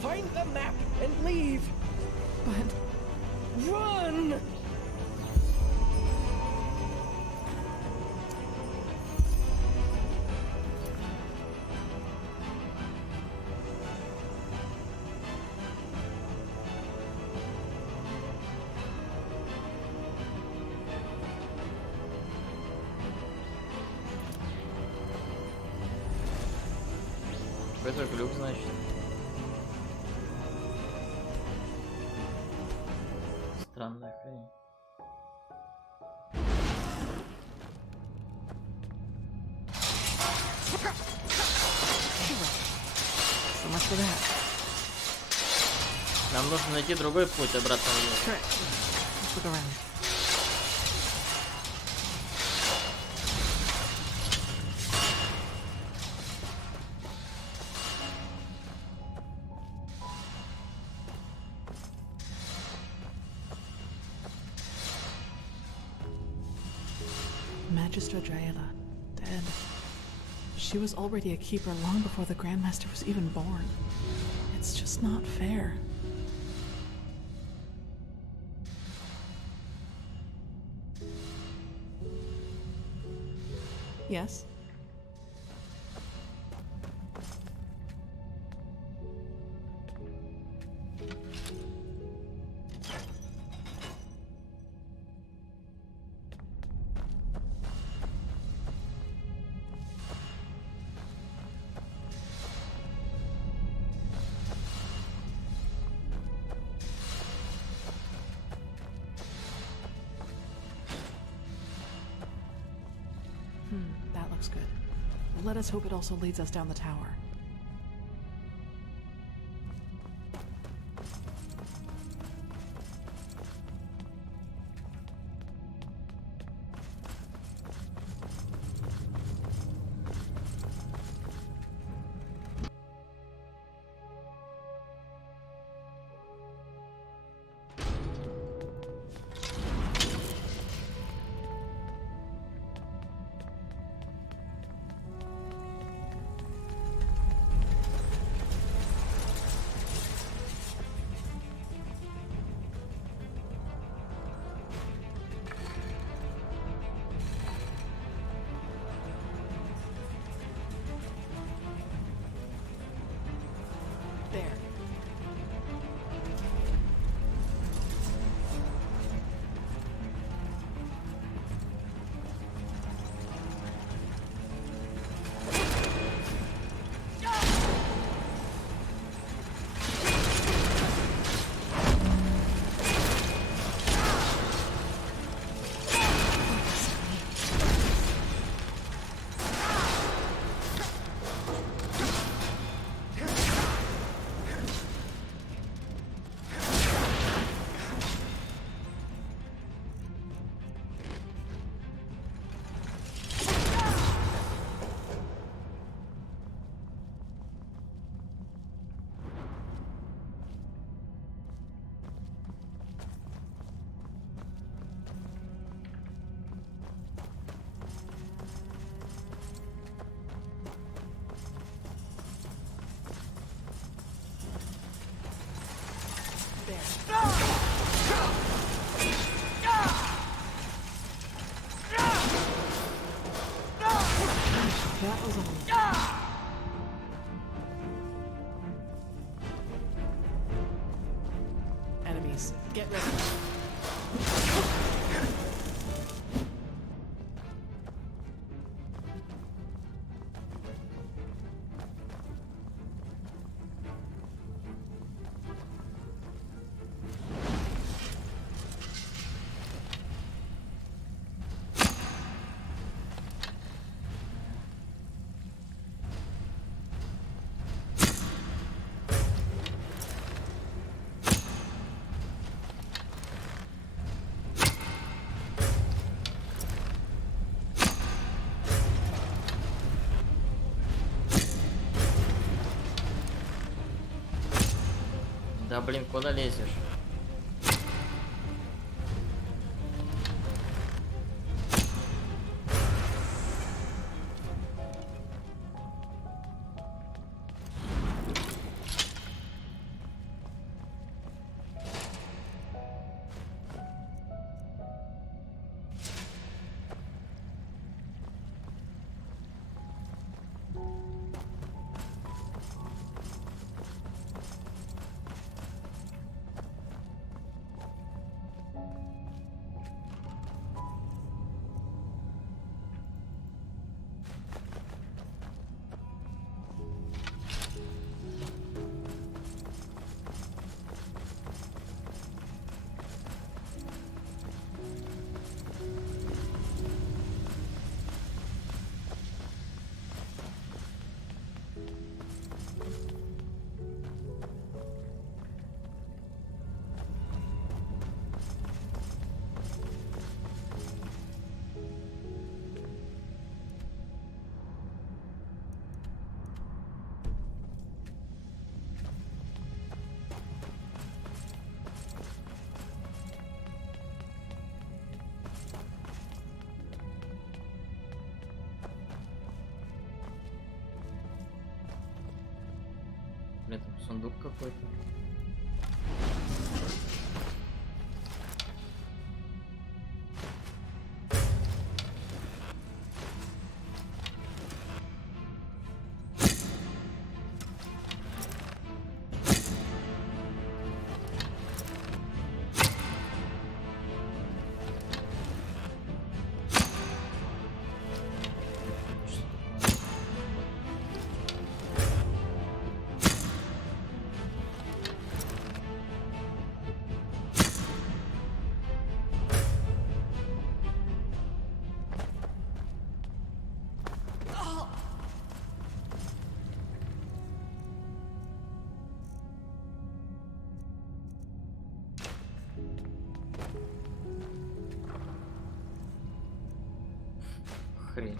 Find the map and leave. But run! Какой-то глюк, значит. Странная хрень. So much for that. Нам нужно найти другой путь обратно в мир. Correct. Let's look around. Magistra Draela, dead. She was already a keeper long before the Grandmaster was even born. It's just not fair. Yes? That looks good. Let us hope it also leads us down the tower. That was all. Enemies, get ready. Да блин, куда лезешь? Блин, там сундук какой-то. хрень?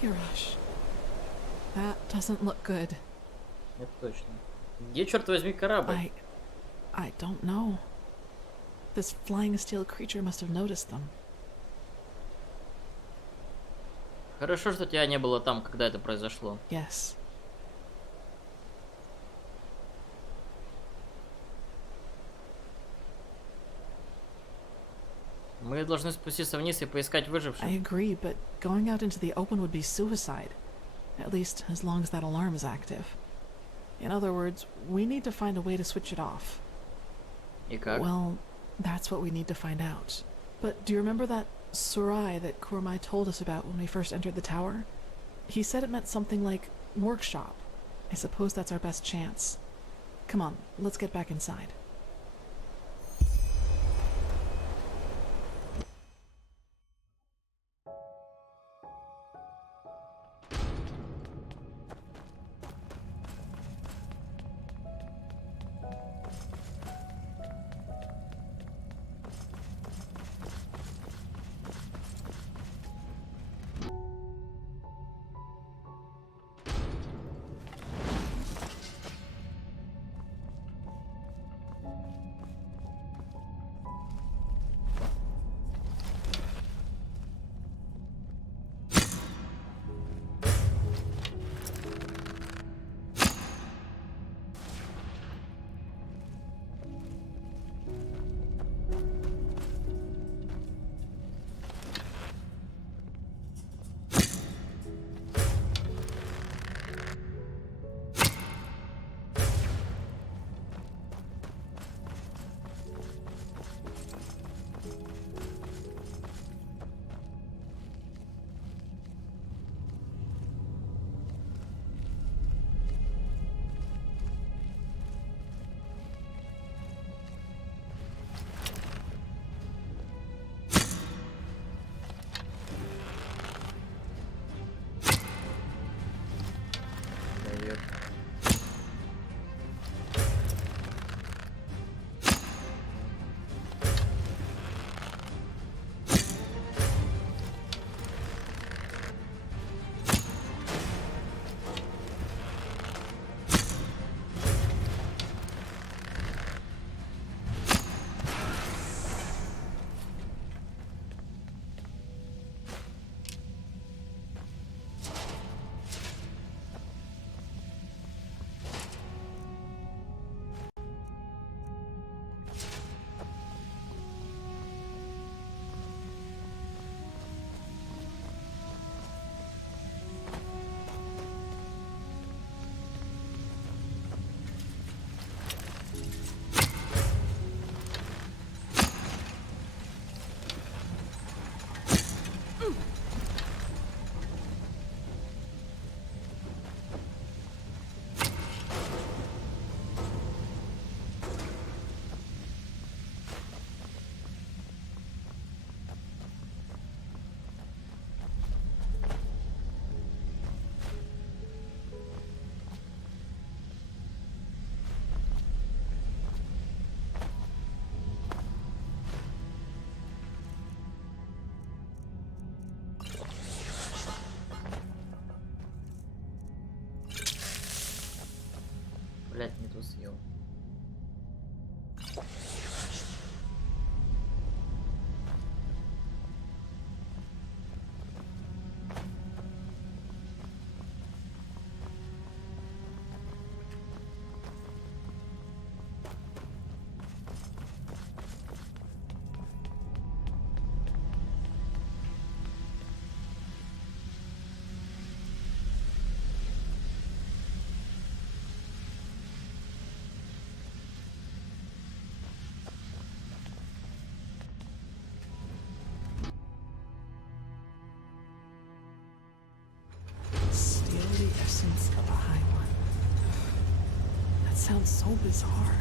Kirash. That doesn't look good. Это точно. Где, черт возьми, корабль? I don't know. This flying steel creature must have noticed them. Хорошо, что тебя не было там, когда это произошло. Yes. Мы должны спуститься вниз и поискать выживших. I agree, but going out into the open would be suicide. At least as long as that alarm is active. In other words, we need to find a way to switch it off. И как? Well, that's what we need to find out. But do you remember that Sarai that Kurmai told us about when we first entered the tower? He said it meant something like workshop. I suppose that's our best chance. Come on, let's get back inside. Блять, не ту съел. sounds so bizarre.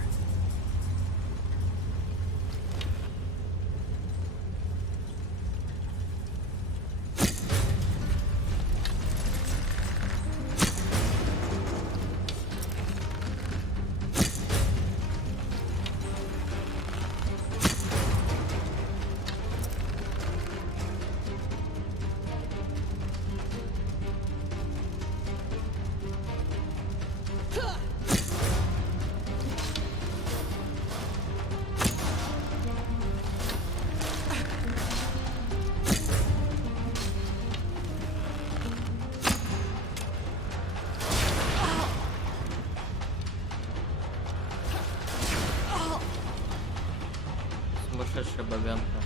Сумасшедшая бабянка.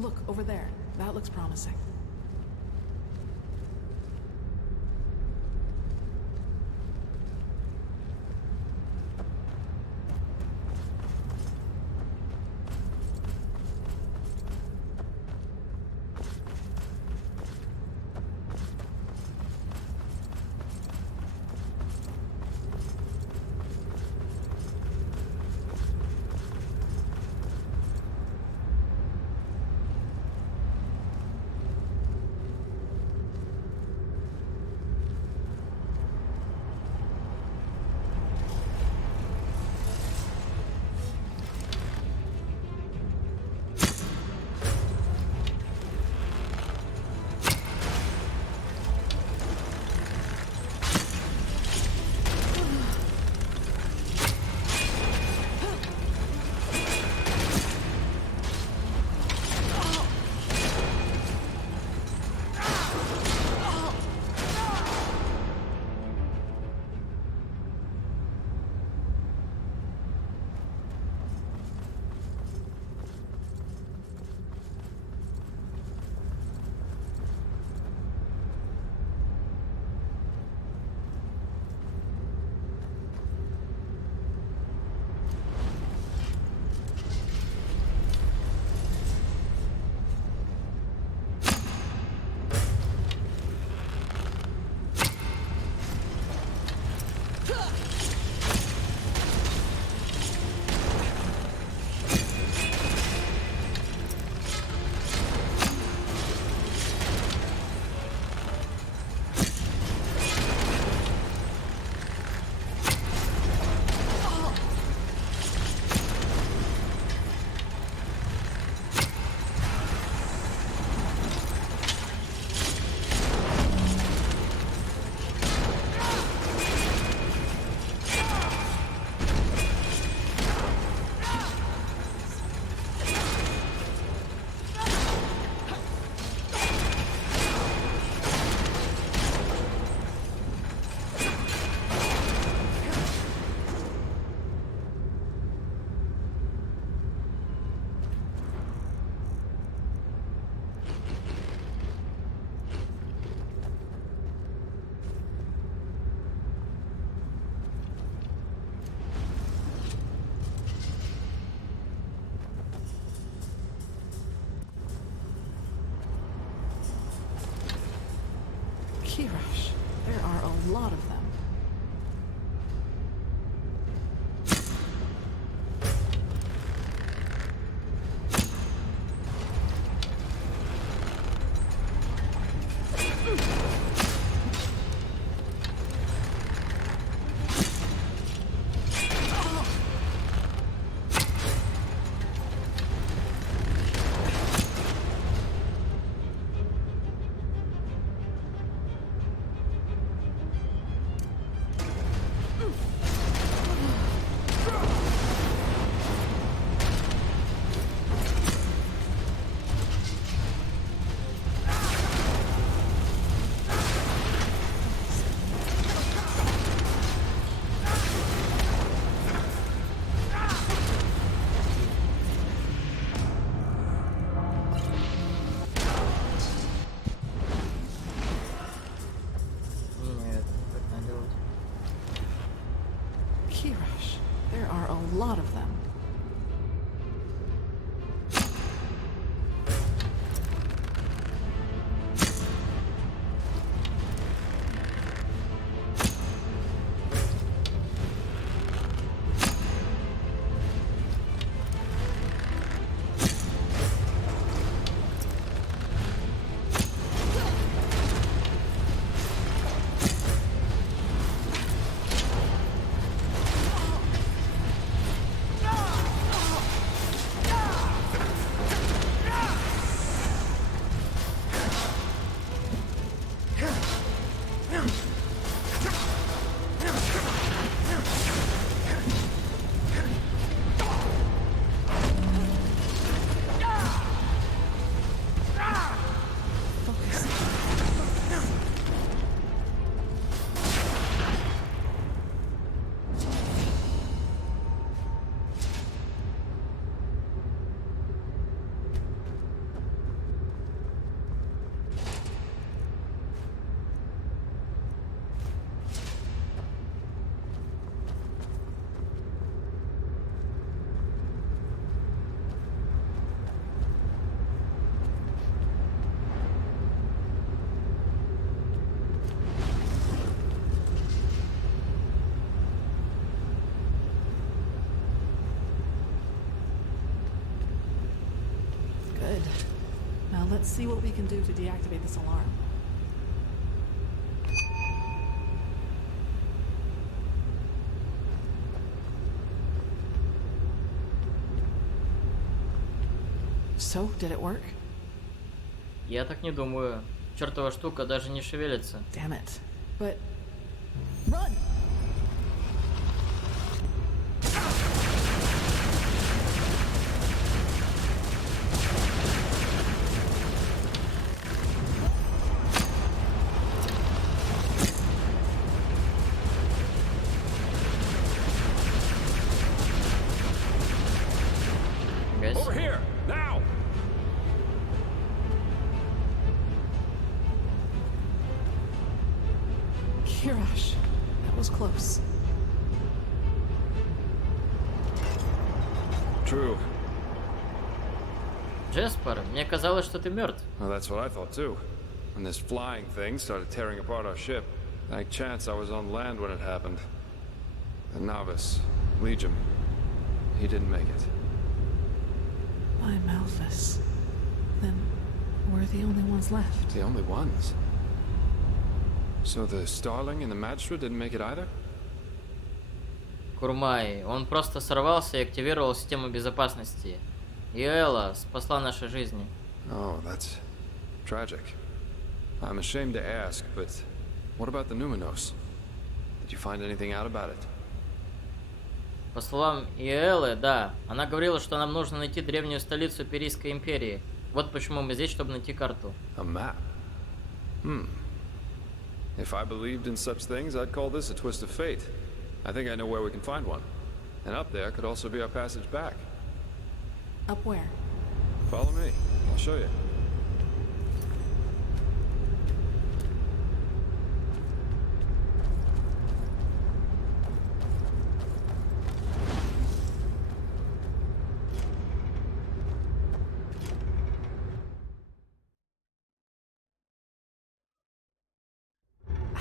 Look, over there. That looks promising. There are a lot of them. There are a lot of them. Good. Now let's see what we can do to deactivate this alarm. So, did it work? Я так не думаю. Чёртова штука даже не шевелится. Damn it. But... Run! Over here, now! Kirash, that was close. True. Джеспер, мне казалось, что ты мертв. Well, that's what I thought too. When this flying thing started tearing apart our ship, thank chance I was on land when it happened. The novice, Legion, he didn't make it. By Malphus. Then we're the only ones left. The only ones? So the Starling and the Magistrate didn't make it either? Курмай, он просто сорвался и активировал систему безопасности. И Элла спасла наши жизни. Oh, that's tragic. I'm ashamed to ask, but what about the Numinos? Did you find anything out about it? По словам Иэллы, да. Она говорила, что нам нужно найти древнюю столицу Перийской империи. Вот почему мы здесь, чтобы найти карту. A map? If I believed in such things, I'd call this a twist of fate. I think I know where we can find one. And up there could also be our passage back. Up where? Follow me. I'll show you.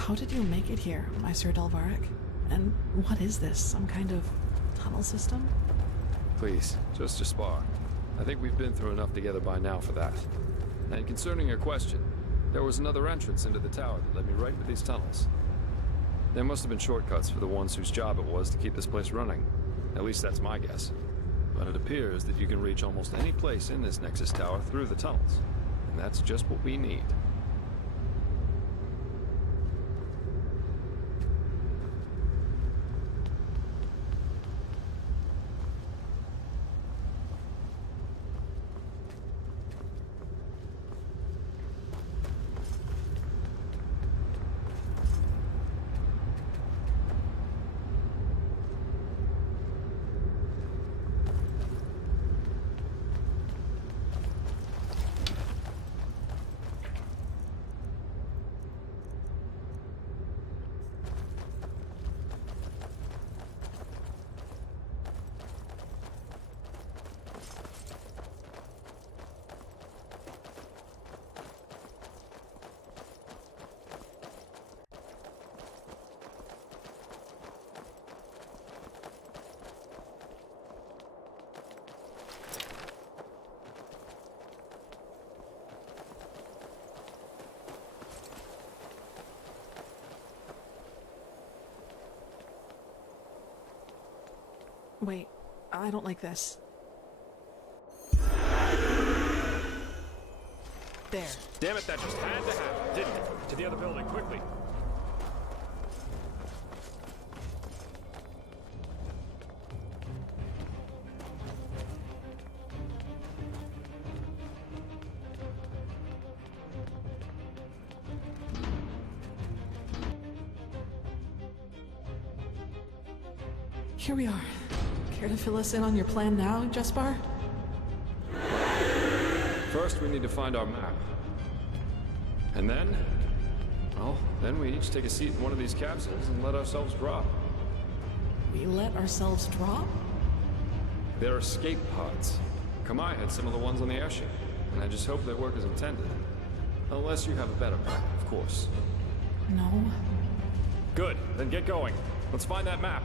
How did you make it here, Meister Delvaric? And what is this? Some kind of tunnel system? Please, just spar. I think we've been through enough together by now for that. And concerning your question, there was another entrance into the tower that led me right into these tunnels. There must have been shortcuts for the ones whose job it was to keep this place running. At least that's my guess. But it appears that you can reach almost any place in this Nexus Tower through the tunnels. And that's just what we need. Wait, I don't like this. There. Damn it, that just had to happen, didn't it? To the other building, quickly. Here we are. Care to fill us in on your plan now, Jaspar? First, we need to find our map. And then, well, then we each take a seat in one of these capsules and let ourselves drop. We let ourselves drop? They're escape pods. Kamai had some of the ones on the airship, and I just hope they work as intended. Unless you have a better plan, of course. No. Good, then get going. Let's find that map.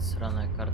Сраная карта.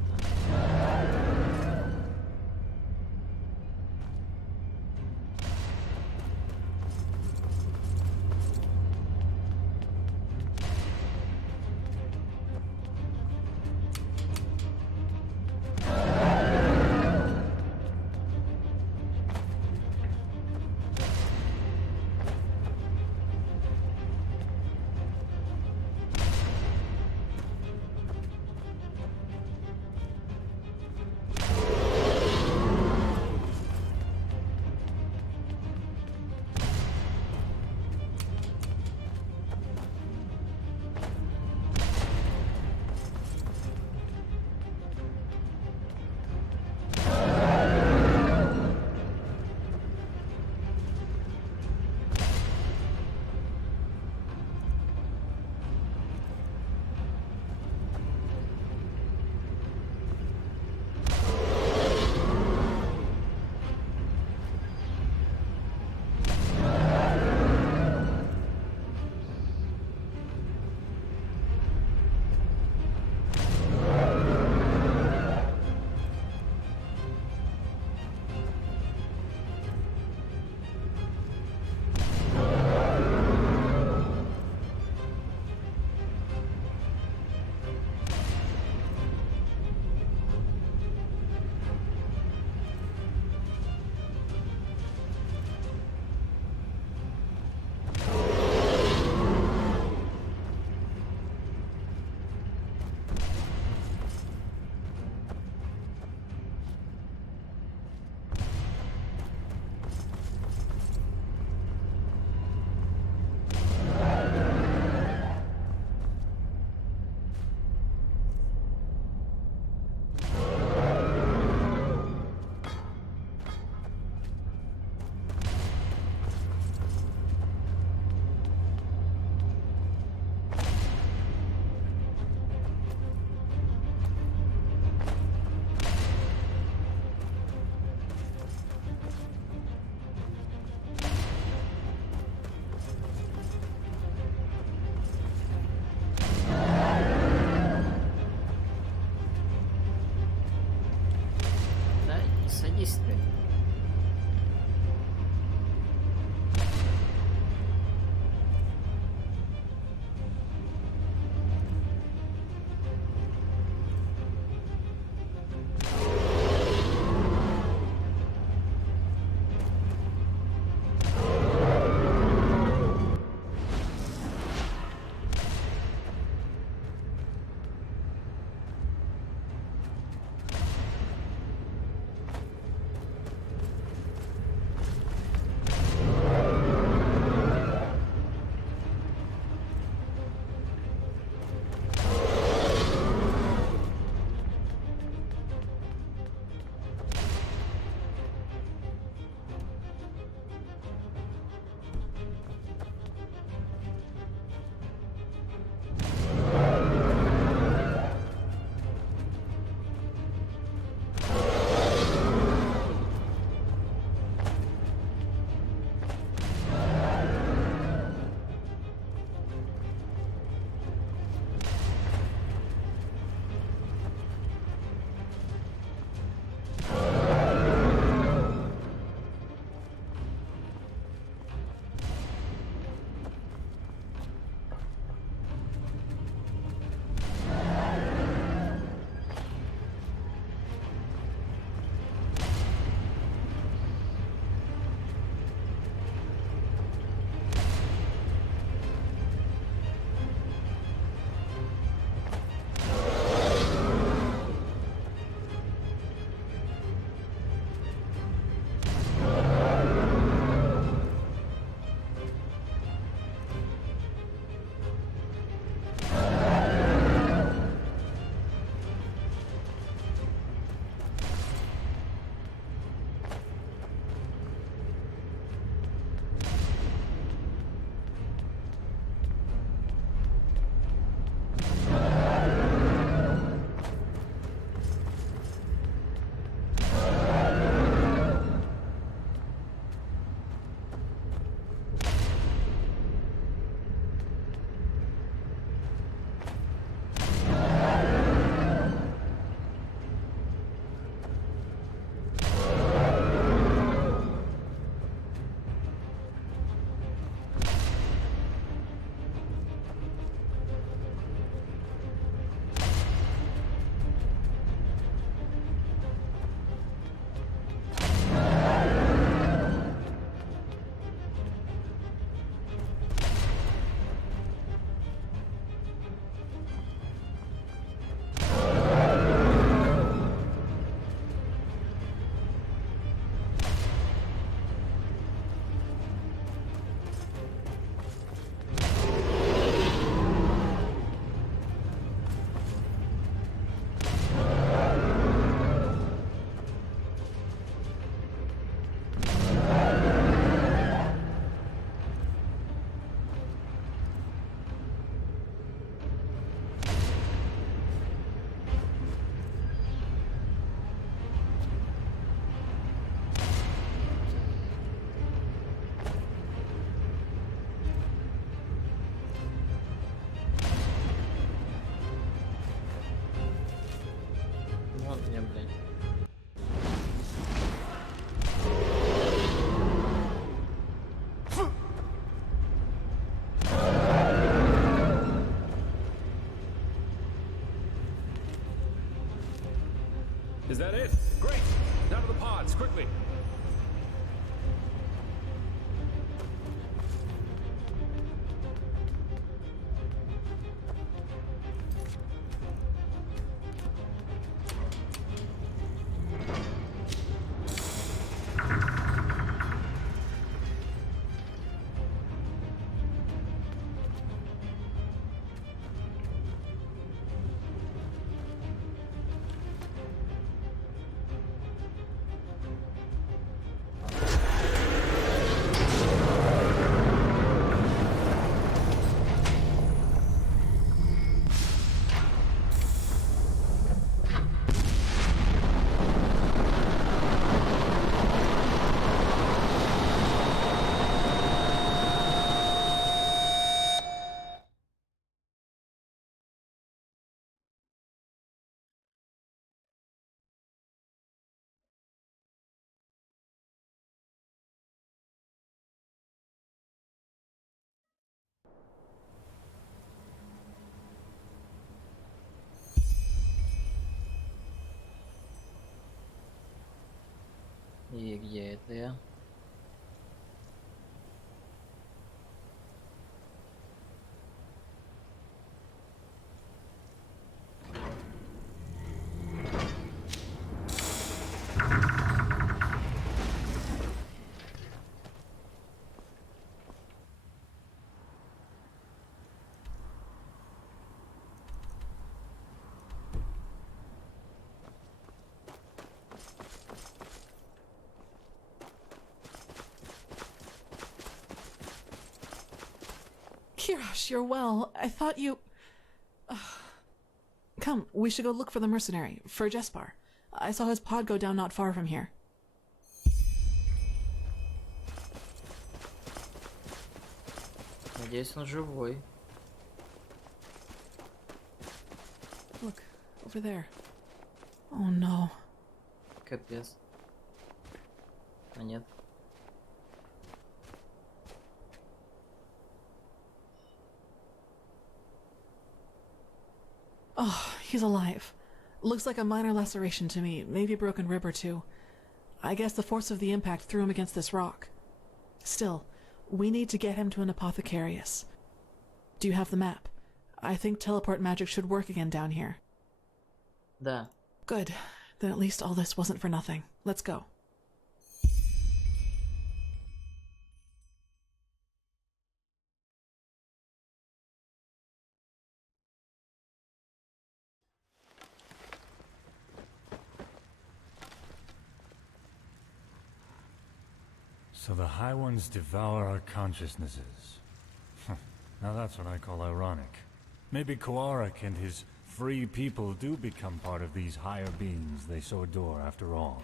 that it? Great! Now to the pods, quickly! И где это я? Kirash, you're well. I thought you... Come, we should go look for the mercenary, for Jespar. I saw his pod go down not far from here. Надеюсь, он живой. Look, over there. Oh no. Капец. А нет. Oh, he's alive. Looks like a minor laceration to me, maybe a broken rib or two. I guess the force of the impact threw him against this rock. Still, we need to get him to an apothecarius. Do you have the map? I think teleport magic should work again down here. Да. Good. Then at least all this wasn't for nothing. Let's go. So the High Ones devour our consciousnesses. Now that's what I call ironic. Maybe Koarik and his free people do become part of these higher beings they so adore after all.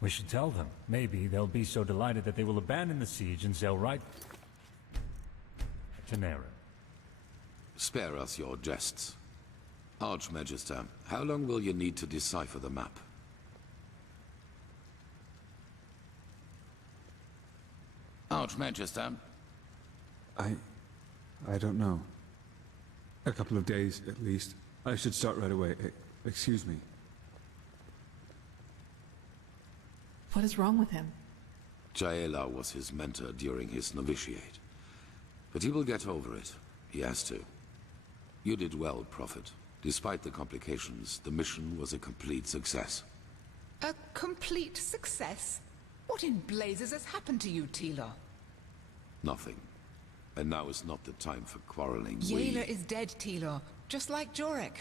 We should tell them. Maybe they'll be so delighted that they will abandon the siege and sail right to Nera. Spare us your jests. Archmagister, how long will you need to decipher the map? Archmagister? I don't know. A couple of days, at least. I should start right away. Excuse me. What is wrong with him? Jaela was his mentor during his novitiate. But he will get over it. He has to. You did well, Prophet. Despite the complications, the mission was a complete success. A complete success? What in blazes has happened to you, Tila? Nothing. And now is not the time for quarreling. Yaela is dead, Tila. Just like Jorek.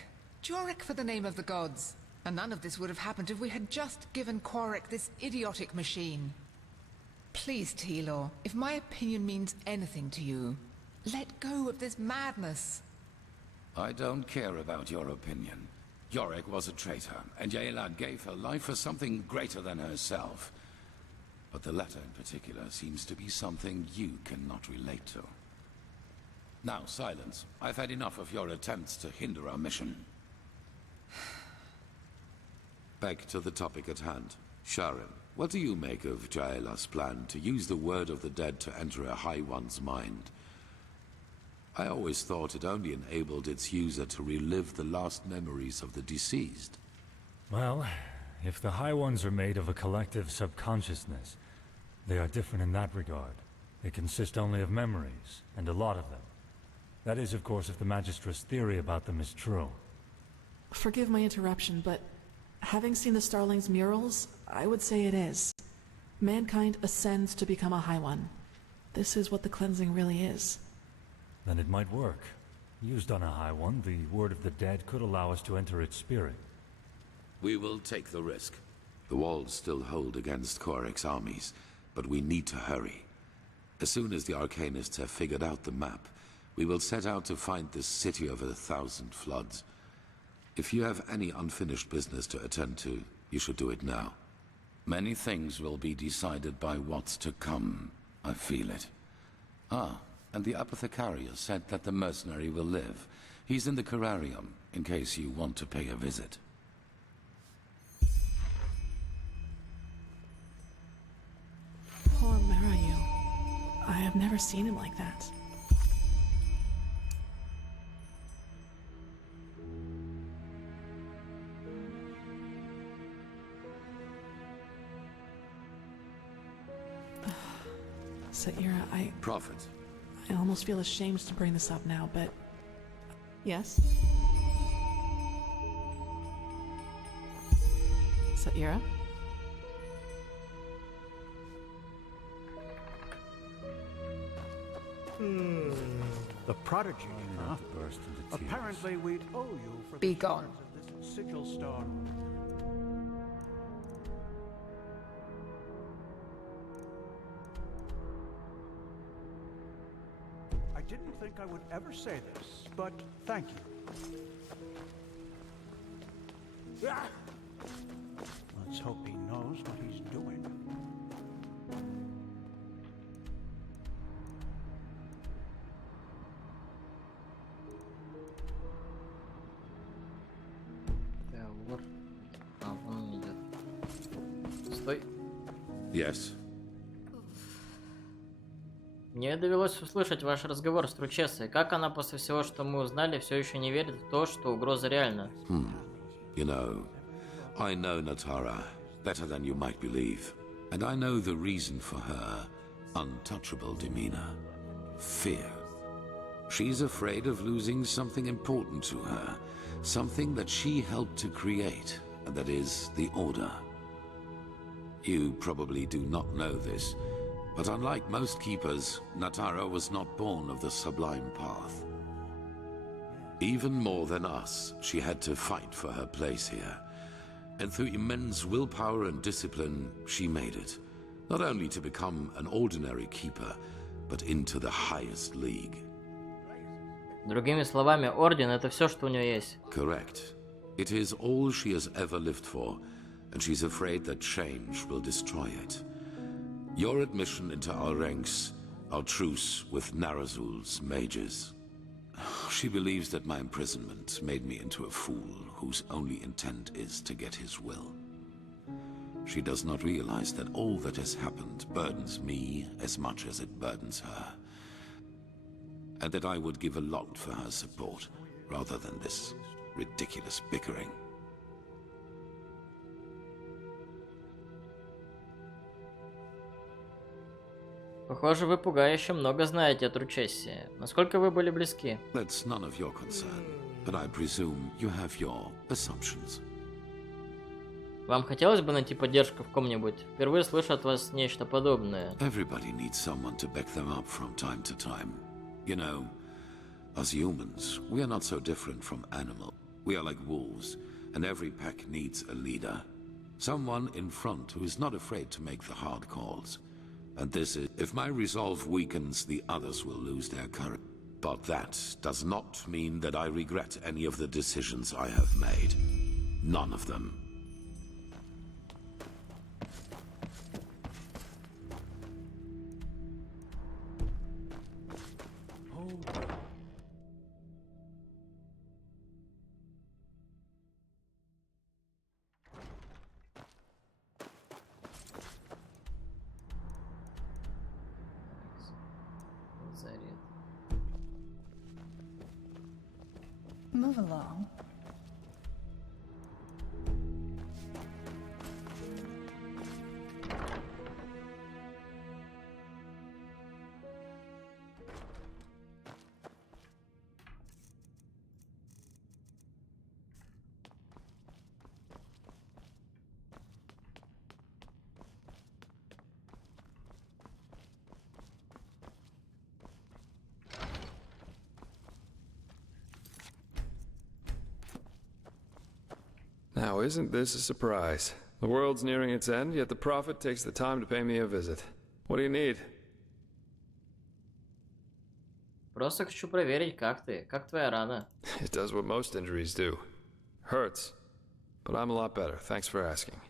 Jorek for the name of the gods. And none of this would have happened if we had just given Quarik this idiotic machine. Please, Tila, if my opinion means anything to you, let go of this madness. I don't care about your opinion. Jorek was a traitor, and Yaela gave her life for something greater than herself. But the latter in particular seems to be something you cannot relate to. Now, silence. I've had enough of your attempts to hinder our mission. Back to the topic at hand. Sharon, what do you make of Jaela's plan to use the word of the dead to enter a High One's mind? I always thought it only enabled its user to relive the last memories of the deceased. Well, If the High Ones are made of a collective subconsciousness, they are different in that regard. They consist only of memories, and a lot of them. That is, of course, if the Magistrate's theory about them is true. Forgive my interruption, but having seen the Starling's murals, I would say it is. Mankind ascends to become a High One. This is what the cleansing really is. Then it might work. Used on a High One, the word of the dead could allow us to enter its spirit. We will take the risk. The walls still hold against Korik's armies, but we need to hurry. As soon as the Arcanists have figured out the map, we will set out to find this city of 1,000 floods. If you have any unfinished business to attend to, you should do it now. Many things will be decided by what's to come. I feel it. Ah, and the apothecarius said that the mercenary will live. He's in the Curarium, in case you want to pay a visit. Poor Marayu. I have never seen him like that. Saira, Prophet. I almost feel ashamed to bring this up now, but... Yes? Saira? The prodigy, huh? Apparently we'd owe you for Be the gone. shards of this sigil star. I didn't think I would ever say this, but thank you. Let's hope he knows what he's doing. Стой. Yes. Мне довелось услышать ваш разговор с Тручессой. Как она после всего, что мы узнали, все еще не верит в то, что угроза реальна? You know, I know Natara better than you might believe. And I know the reason for her untouchable demeanor. Fear. She's afraid of losing something important to her. Something that she helped to create, and that is the Order. You probably do not know this, but unlike most keepers, Natara was not born of the sublime path. Even more than us, she had to fight for her place here. And through immense willpower and discipline, she made it. Not only to become an ordinary keeper, but into the highest league. Другими словами, Орден — это все, что у нее есть. Correct. It is all she has ever lived for, and she's afraid that change will destroy it. Your admission into our ranks, our truce with Narazul's mages. She believes that my imprisonment made me into a fool whose only intent is to get his will. She does not realize that all that has happened burdens me as much as it burdens her. And that I would give a lot for her support, rather than this ridiculous bickering. Похоже, вы пугающе много знаете о Тручессе. Насколько вы были близки? That's none of your concern, but I presume you have your assumptions. Вам хотелось бы найти поддержку в ком-нибудь? Впервые слышу от вас нечто подобное. Everybody needs someone to back them up from time to time. You know, as humans, we are not so different from animals. We are like wolves, and every pack needs a leader. Someone in front who is not afraid to make the hard calls. And this is, if my resolve weakens, the others will lose their courage. But that does not mean that I regret any of the decisions I have made. None of them. Move along. Now, isn't this a surprise? The world's nearing its end, yet the prophet takes the time to pay me a visit. What do you need? Просто хочу проверить, как ты, как твоя рана. It does what most injuries do. Hurts. But I'm a lot better, thanks for asking.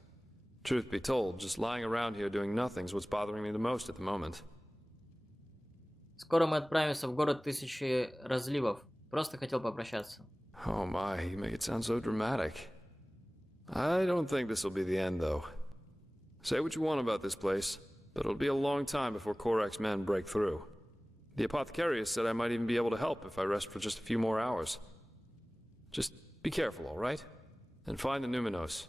Truth be told, just lying around here doing nothing's what's bothering me the most at the moment. Скоро мы отправимся в город тысячи разливов. Просто хотел попрощаться. Oh my, you make it sound so dramatic. I don't think this will be the end, though. Say what you want about this place, but it'll be a long time before Korak's men break through. The apothecarius said I might even be able to help if I rest for just a few more hours. Just be careful, all right? And find the Numinos.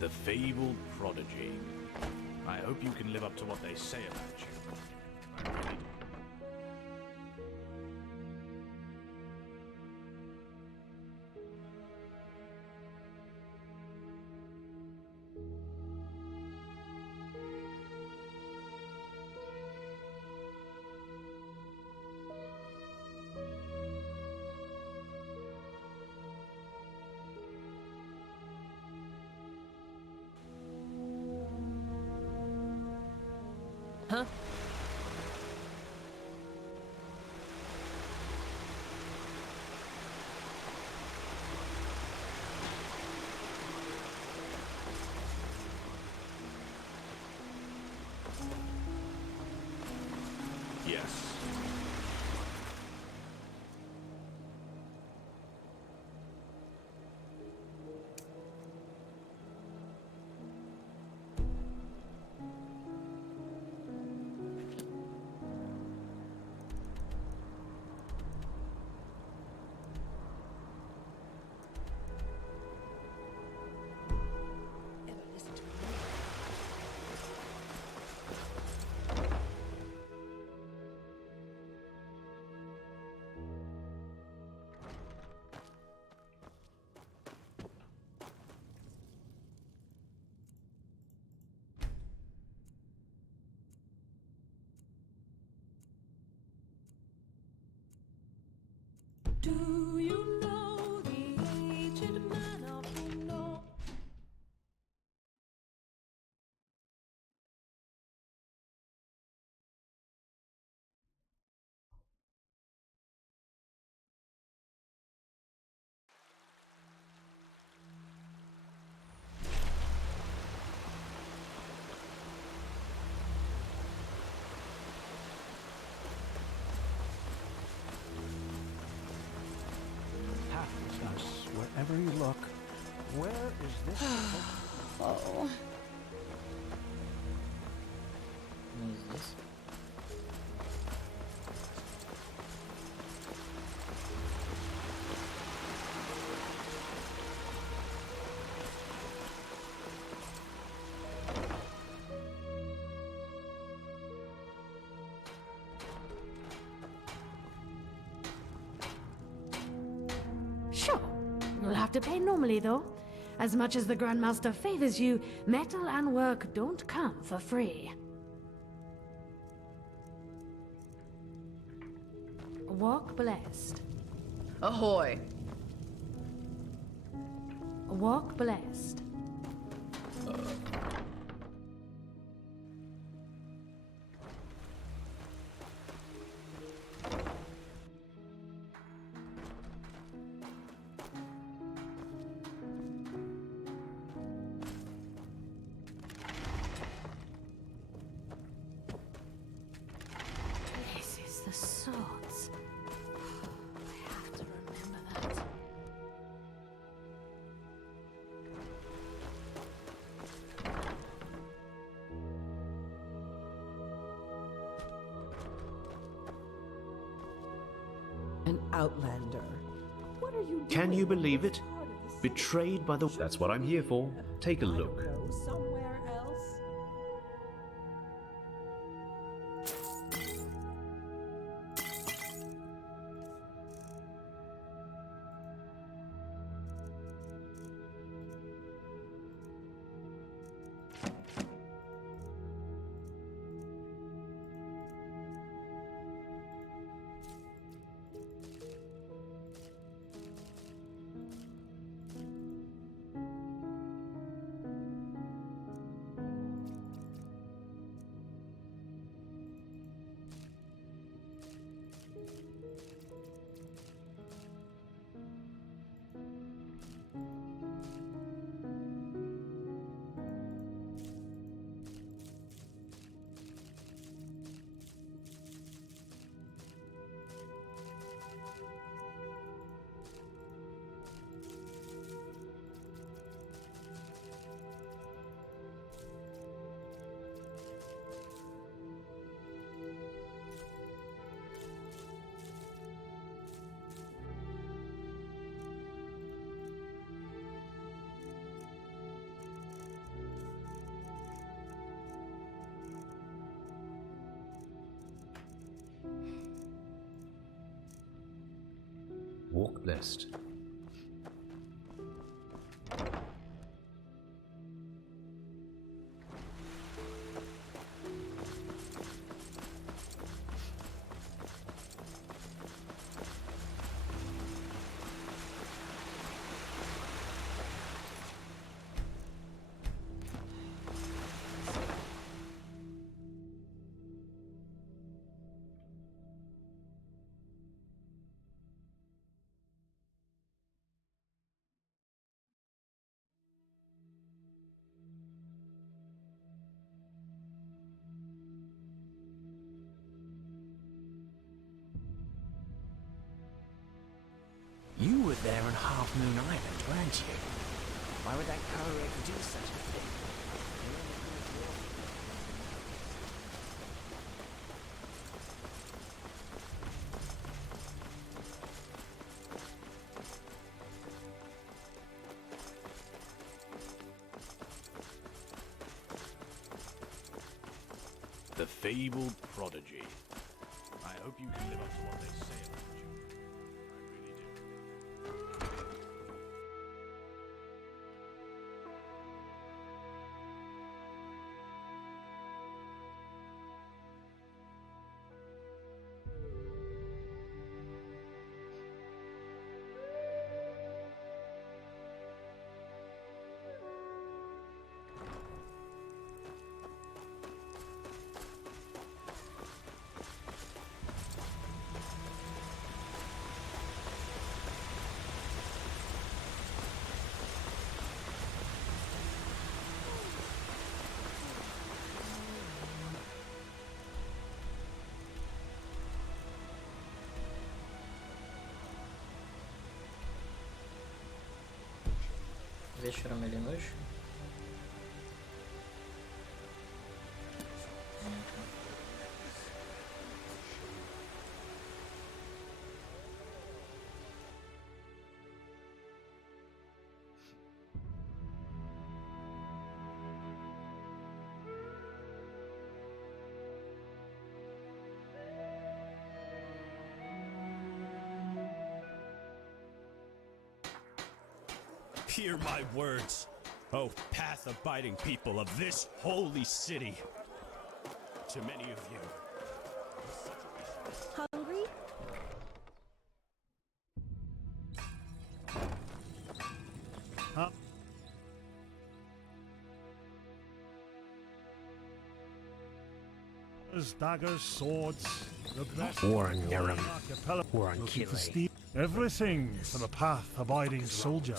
The fabled prodigy. I hope you can live up to what they say about you. Huh? Yes. Do you know the aged man of the north? Wherever you look, where is this? Oh. Ну, здесь. Sure. You'll have to pay normally, though. As much as the Grandmaster favors you, metal and work don't come for free. Walk blessed. Ahoy. Walk blessed. This is the swords. I have to remember that. An outlander. What are you doing? Can you believe it? Betrayed by the... That's what I'm here for. Take a look. Go somewhere else? Walk blessed. You were there on Half Moon Island, weren't you? Why would that Korean do such a thing? The fabled prodigy. I hope you can live up to what they say about you. Вечером или ночью? Hear my words, O path-abiding people of this holy city. To many of you. Hungry? Huh? Daggers, swords, the best. War on Nerum. Archipelago. War on Looking for Kile. steel. Everything for the path-abiding soldier.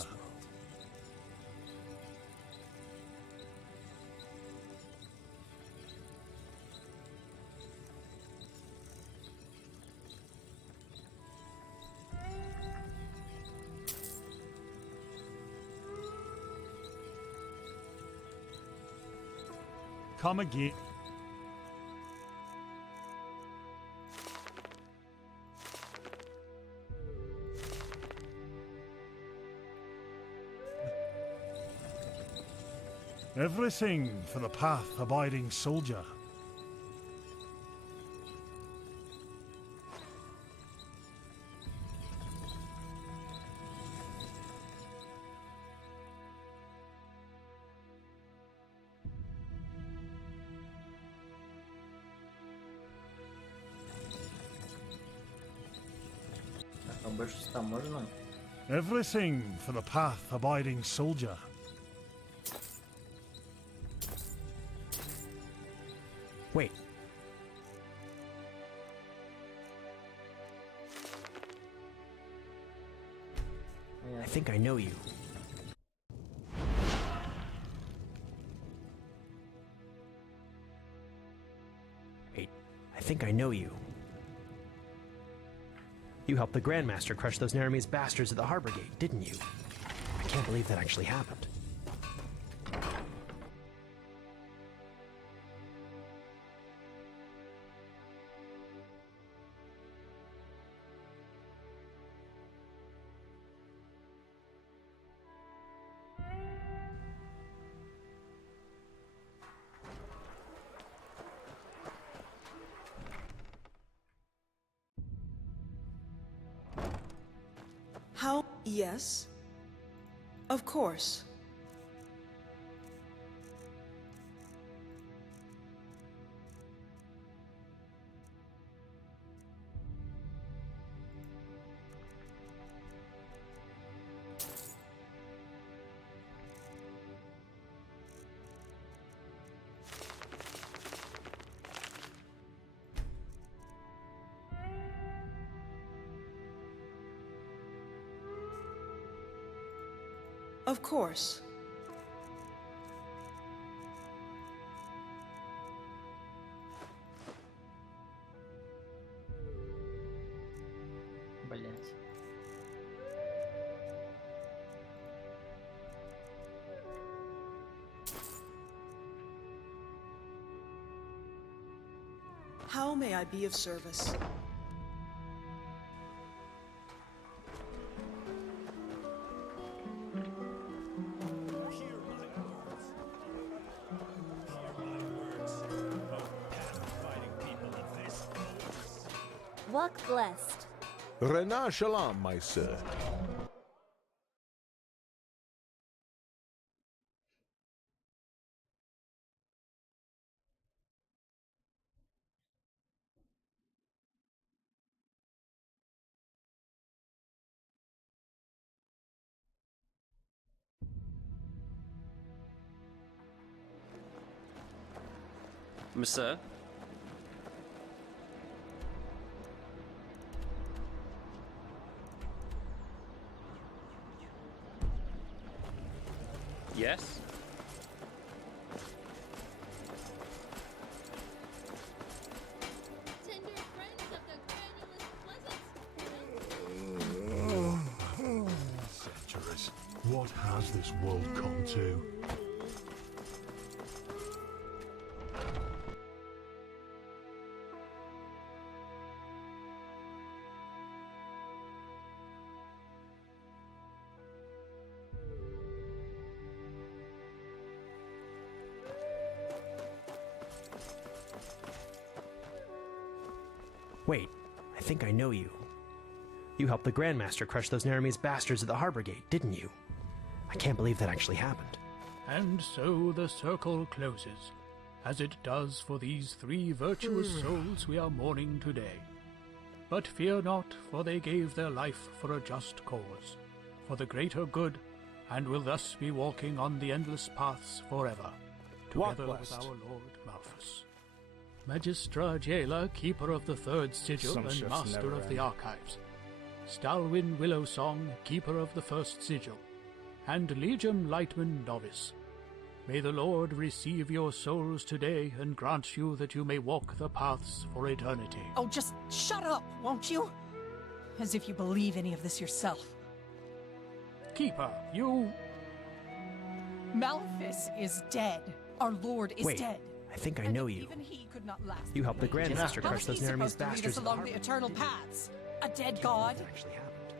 Come again. Everything for the path-abiding soldier. А больше 100 можно? Everything for the path-abiding soldier. Wait. I think I know you. Wait, I think I know you. You helped the Grandmaster crush those Naramese bastards at the Harbor Gate, didn't you? I can't believe that actually happened. Yes. Of course. Of course. Блять. How may I be of service? Walk blessed. Rena Shalom, my sir. Sir? Yes? Centuries. What has this world come to? Wait, I think I know you. You helped the Grandmaster crush those Naramese bastards at the harbor gate, didn't you? I can't believe that actually happened. And so the circle closes, as it does for these three virtuous souls we are mourning today. But fear not, for they gave their life for a just cause, for the greater good, and will thus be walking on the endless paths forever, together with our Lord Malthus. Magistra Jailer, keeper of the third sigil Some and shifts master never of the end. archives. Stalwyn Willowsong, keeper of the first sigil, and Legium Lightman Novice. May the Lord receive your souls today and grant you that you may walk the paths for eternity. Oh, just shut up, won't you? As if you believe any of this yourself. Keeper, you... Malthus is dead. Our Lord is Wait, dead. I think I know you. Even he could not last. You helped the Grandmaster How crush is those he Naramese supposed to lead bastards us at the along harbor the gate. eternal paths? A dead god? Actually happened.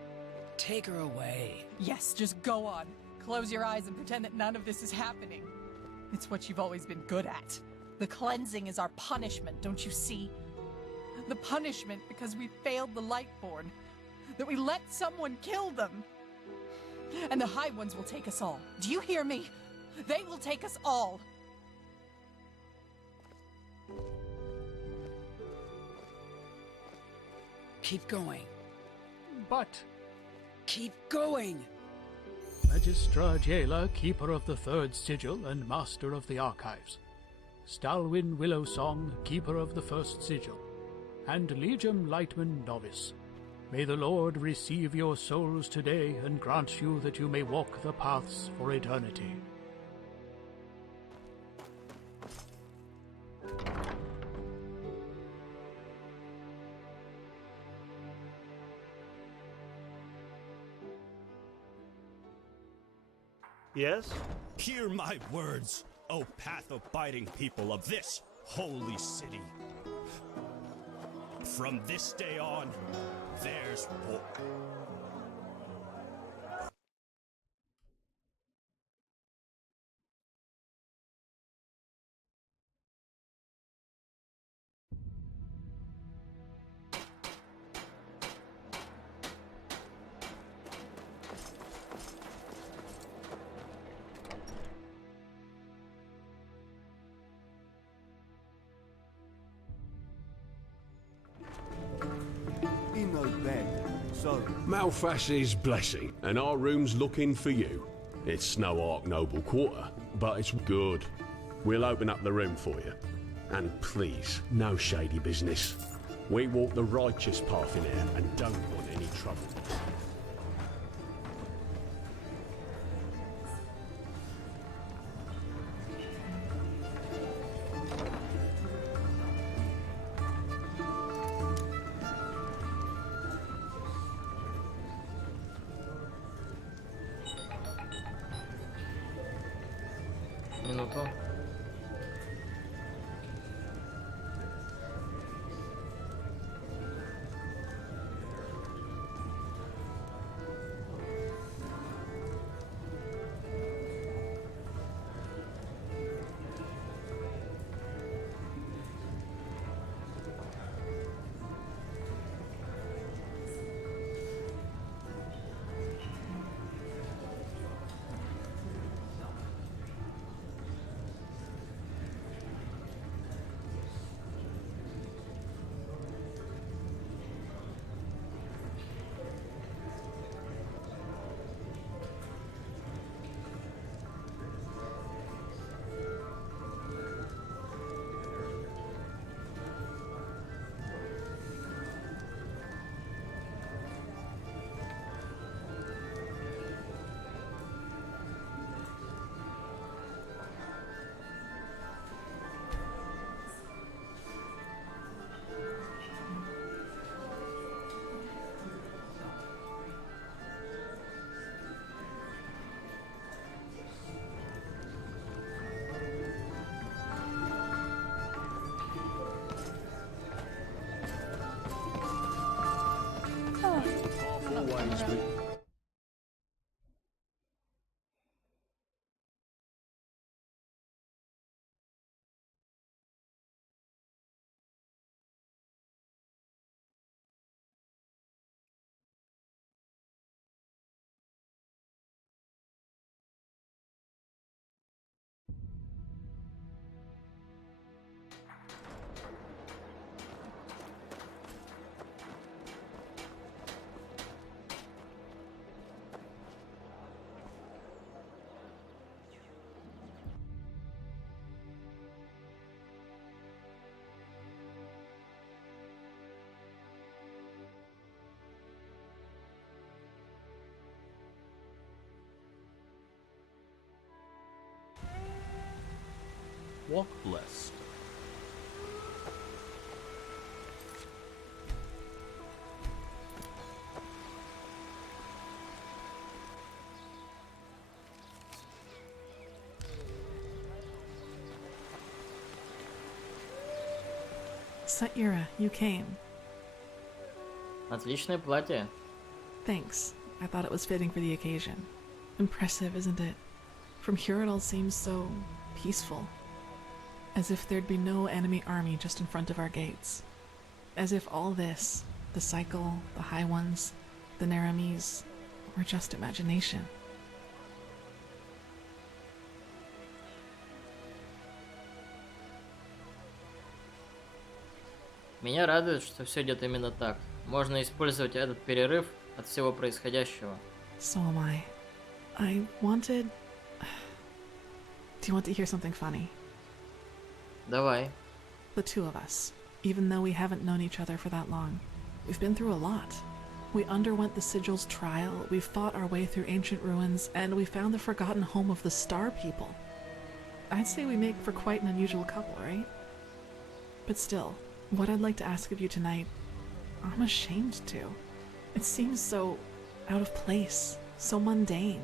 Take her away. Yes, just go on. Close your eyes and pretend that none of this is happening. It's what you've always been good at. The cleansing is our punishment, don't you see? The punishment because we failed the Lightborn. That we let someone kill them. And the High Ones will take us all. Do you hear me? They will take us all. Keep going. But... Keep going! Magistra Jailer, keeper of the third sigil and master of the archives. Stalwyn Willowsong, keeper of the first sigil, and Legium Lightman Novice. May the Lord receive your souls today and grant you that you may walk the paths for eternity. Yes? Hear my words, O path-abiding people of this holy city. From this day on, there's war. Malfash's blessing, and our room's looking for you. It's Snow Ark Noble Quarter, but it's good. We'll open up the room for you. And please, no shady business. We walk the righteous path in here and don't want any trouble. Минуту. Always with Walk blessed. Saira, you came. Отличное платье. Thanks. I thought it was fitting for the occasion. Impressive, isn't it? From here it all seems so peaceful. As if there'd be no enemy army just in front of our gates. As if all this, the cycle, the high ones, the Naramis, were just imagination. Меня радует, что все идет именно так. Можно использовать этот перерыв от всего происходящего. So am I. I wanted... Do you want to hear something funny? Давай. The two of us, even though we haven't known each other for that long, we've been through a lot. We underwent the Sigil's trial, we've fought our way through ancient ruins, and we found the forgotten home of the Star People. I'd say we make for quite an unusual couple, right? But still, what I'd like to ask of you tonight, I'm ashamed to. It seems so out of place, so mundane.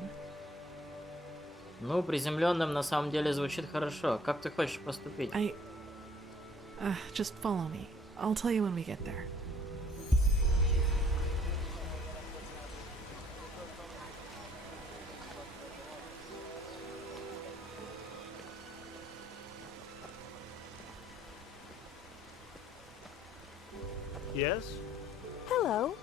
Ну, приземленным на самом деле звучит хорошо. Как ты хочешь поступить? Just follow me. I'll tell you when we get there. Yes? Hello.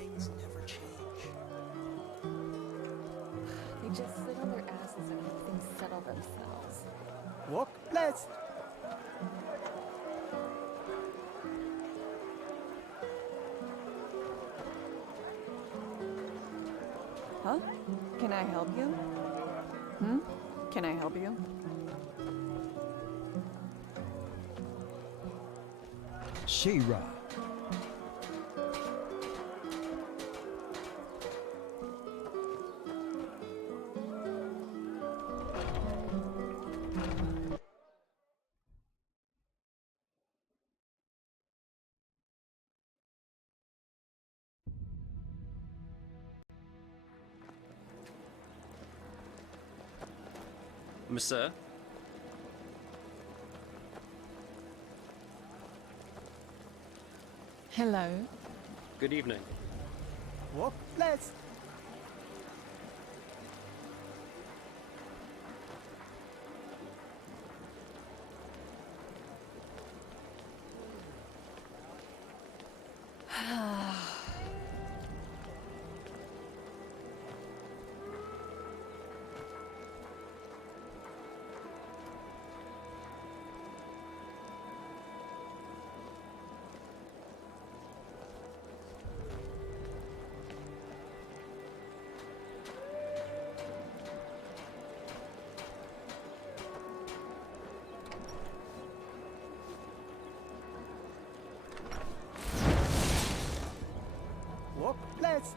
things never change. They just sit on their asses and let things settle themselves. Walk blessed. Huh? Can I help you? Can I help you? She-Ra. Monsieur? Hello. Good evening. Walk blessed. Walk blessed.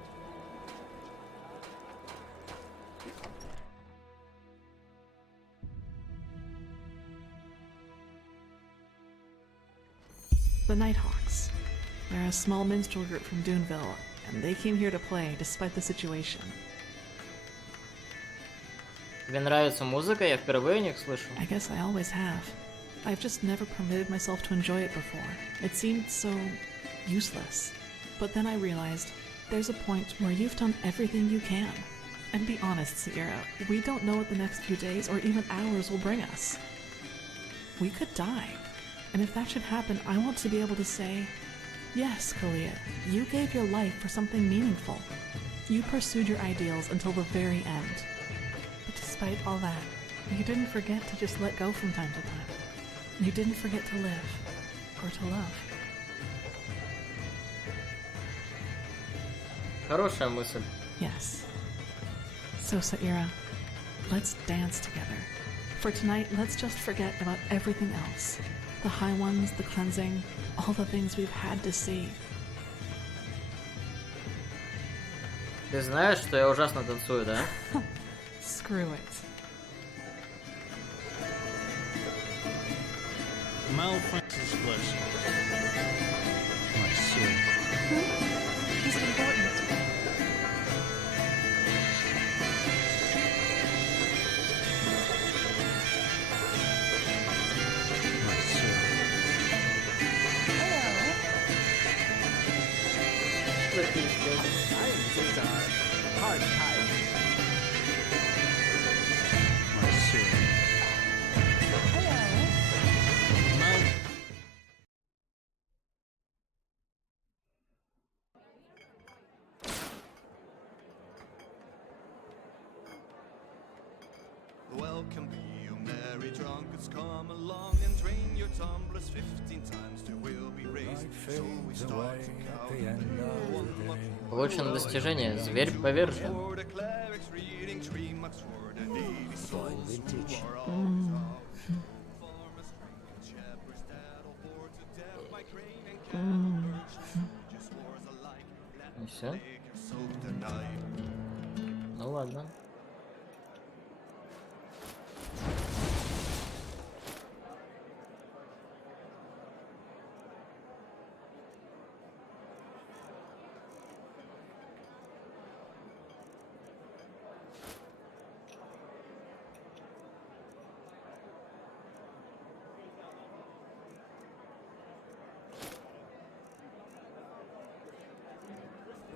The Nighthawks. They're a small minstrel group from Duneville, and they came here to play despite the situation. Тебе нравится музыка? Я впервые о них слышу. I guess I always have. I've just never permitted myself to enjoy it before. It seemed so useless. But then I realized there's a point where you've done everything you can. And be honest, Sierra, we don't know what the next few days or even hours will bring us. We could die. And if that should happen, I want to be able to say, yes, Kalia, you gave your life for something meaningful. You pursued your ideals until the very end. But despite all that, you didn't forget to just let go from time to time. You didn't forget to live, or to love. Хорошая мысль. Yes. So, Saira, let's dance together. For tonight, let's just forget about everything else. The high ones, the cleansing, all the things we've had to see. Ты знаешь, что я ужасно танцую, да? Screw it. Malfrancis blessing. My sin. Is it important? My sin. Hard time. My sin. Welcome be you merry drunkards, come along and drain your tumblers 15 times till we'll be raised. So we start to count one much Получено достижение. Зверь повержен. for the clerics reading 3 mucks for the needy souls who are all farmers, shepherds that all bored to death by grain and cattle, just wars alike. И все? Make your soak the night. Ну ладно.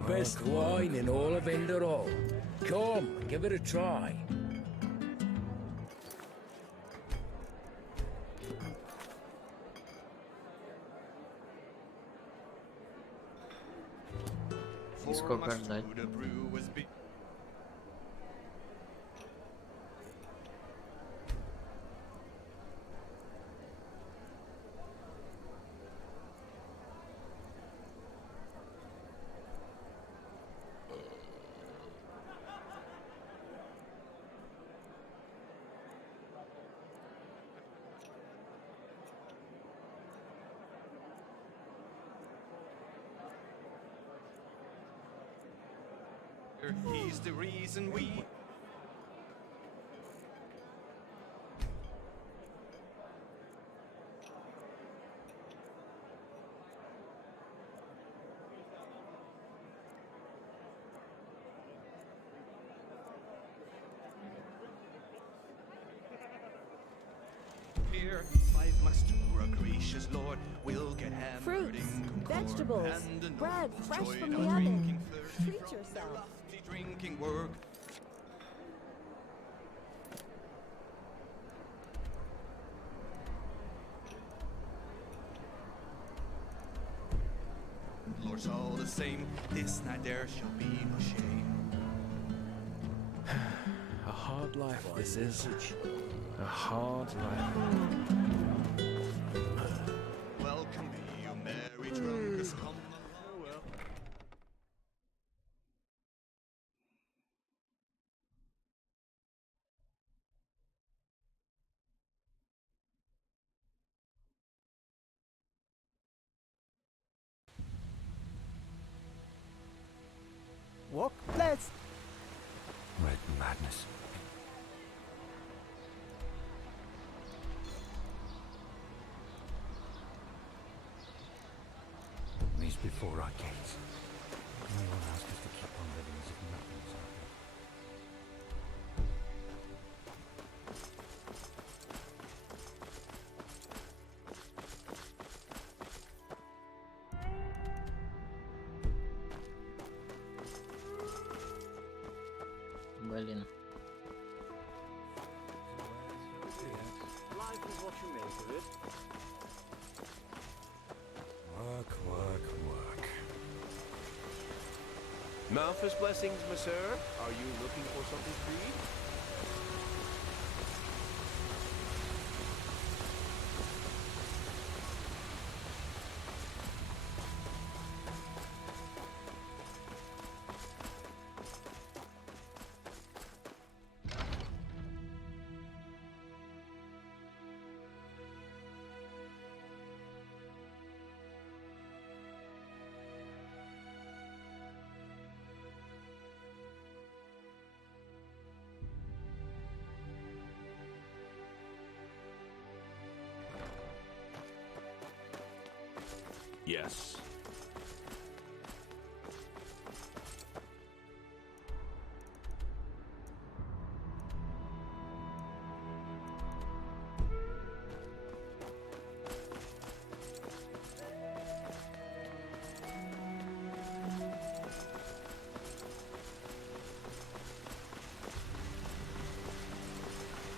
Best wine in all of Enderal. Come, give it a try. И сколько ждать? He's the reason we here. 5 must do, our gracious Lord. We'll get hammered Fruits, in concord, vegetables, and an bread fresh joy from of the oven. drinking thirst Treat from yourself. lofty drinking work. Lord's all the same, this night there shall be no shame. A hard life this is. A hard life. Welcome be you merry drunkers, come along. Well. Walk blessed. Red madness. These before our gates. No one asked us to keep on living as if nothing's happened. Блин. Life is what you make of it. Work, work, work. Malthus blessings, monsieur. Are you looking for something to read? Yes.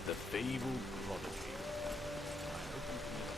The fabled prodigy. I hope you can make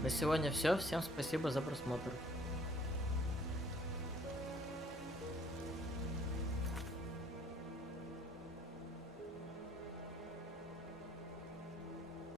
На сегодня все. Всем спасибо за просмотр.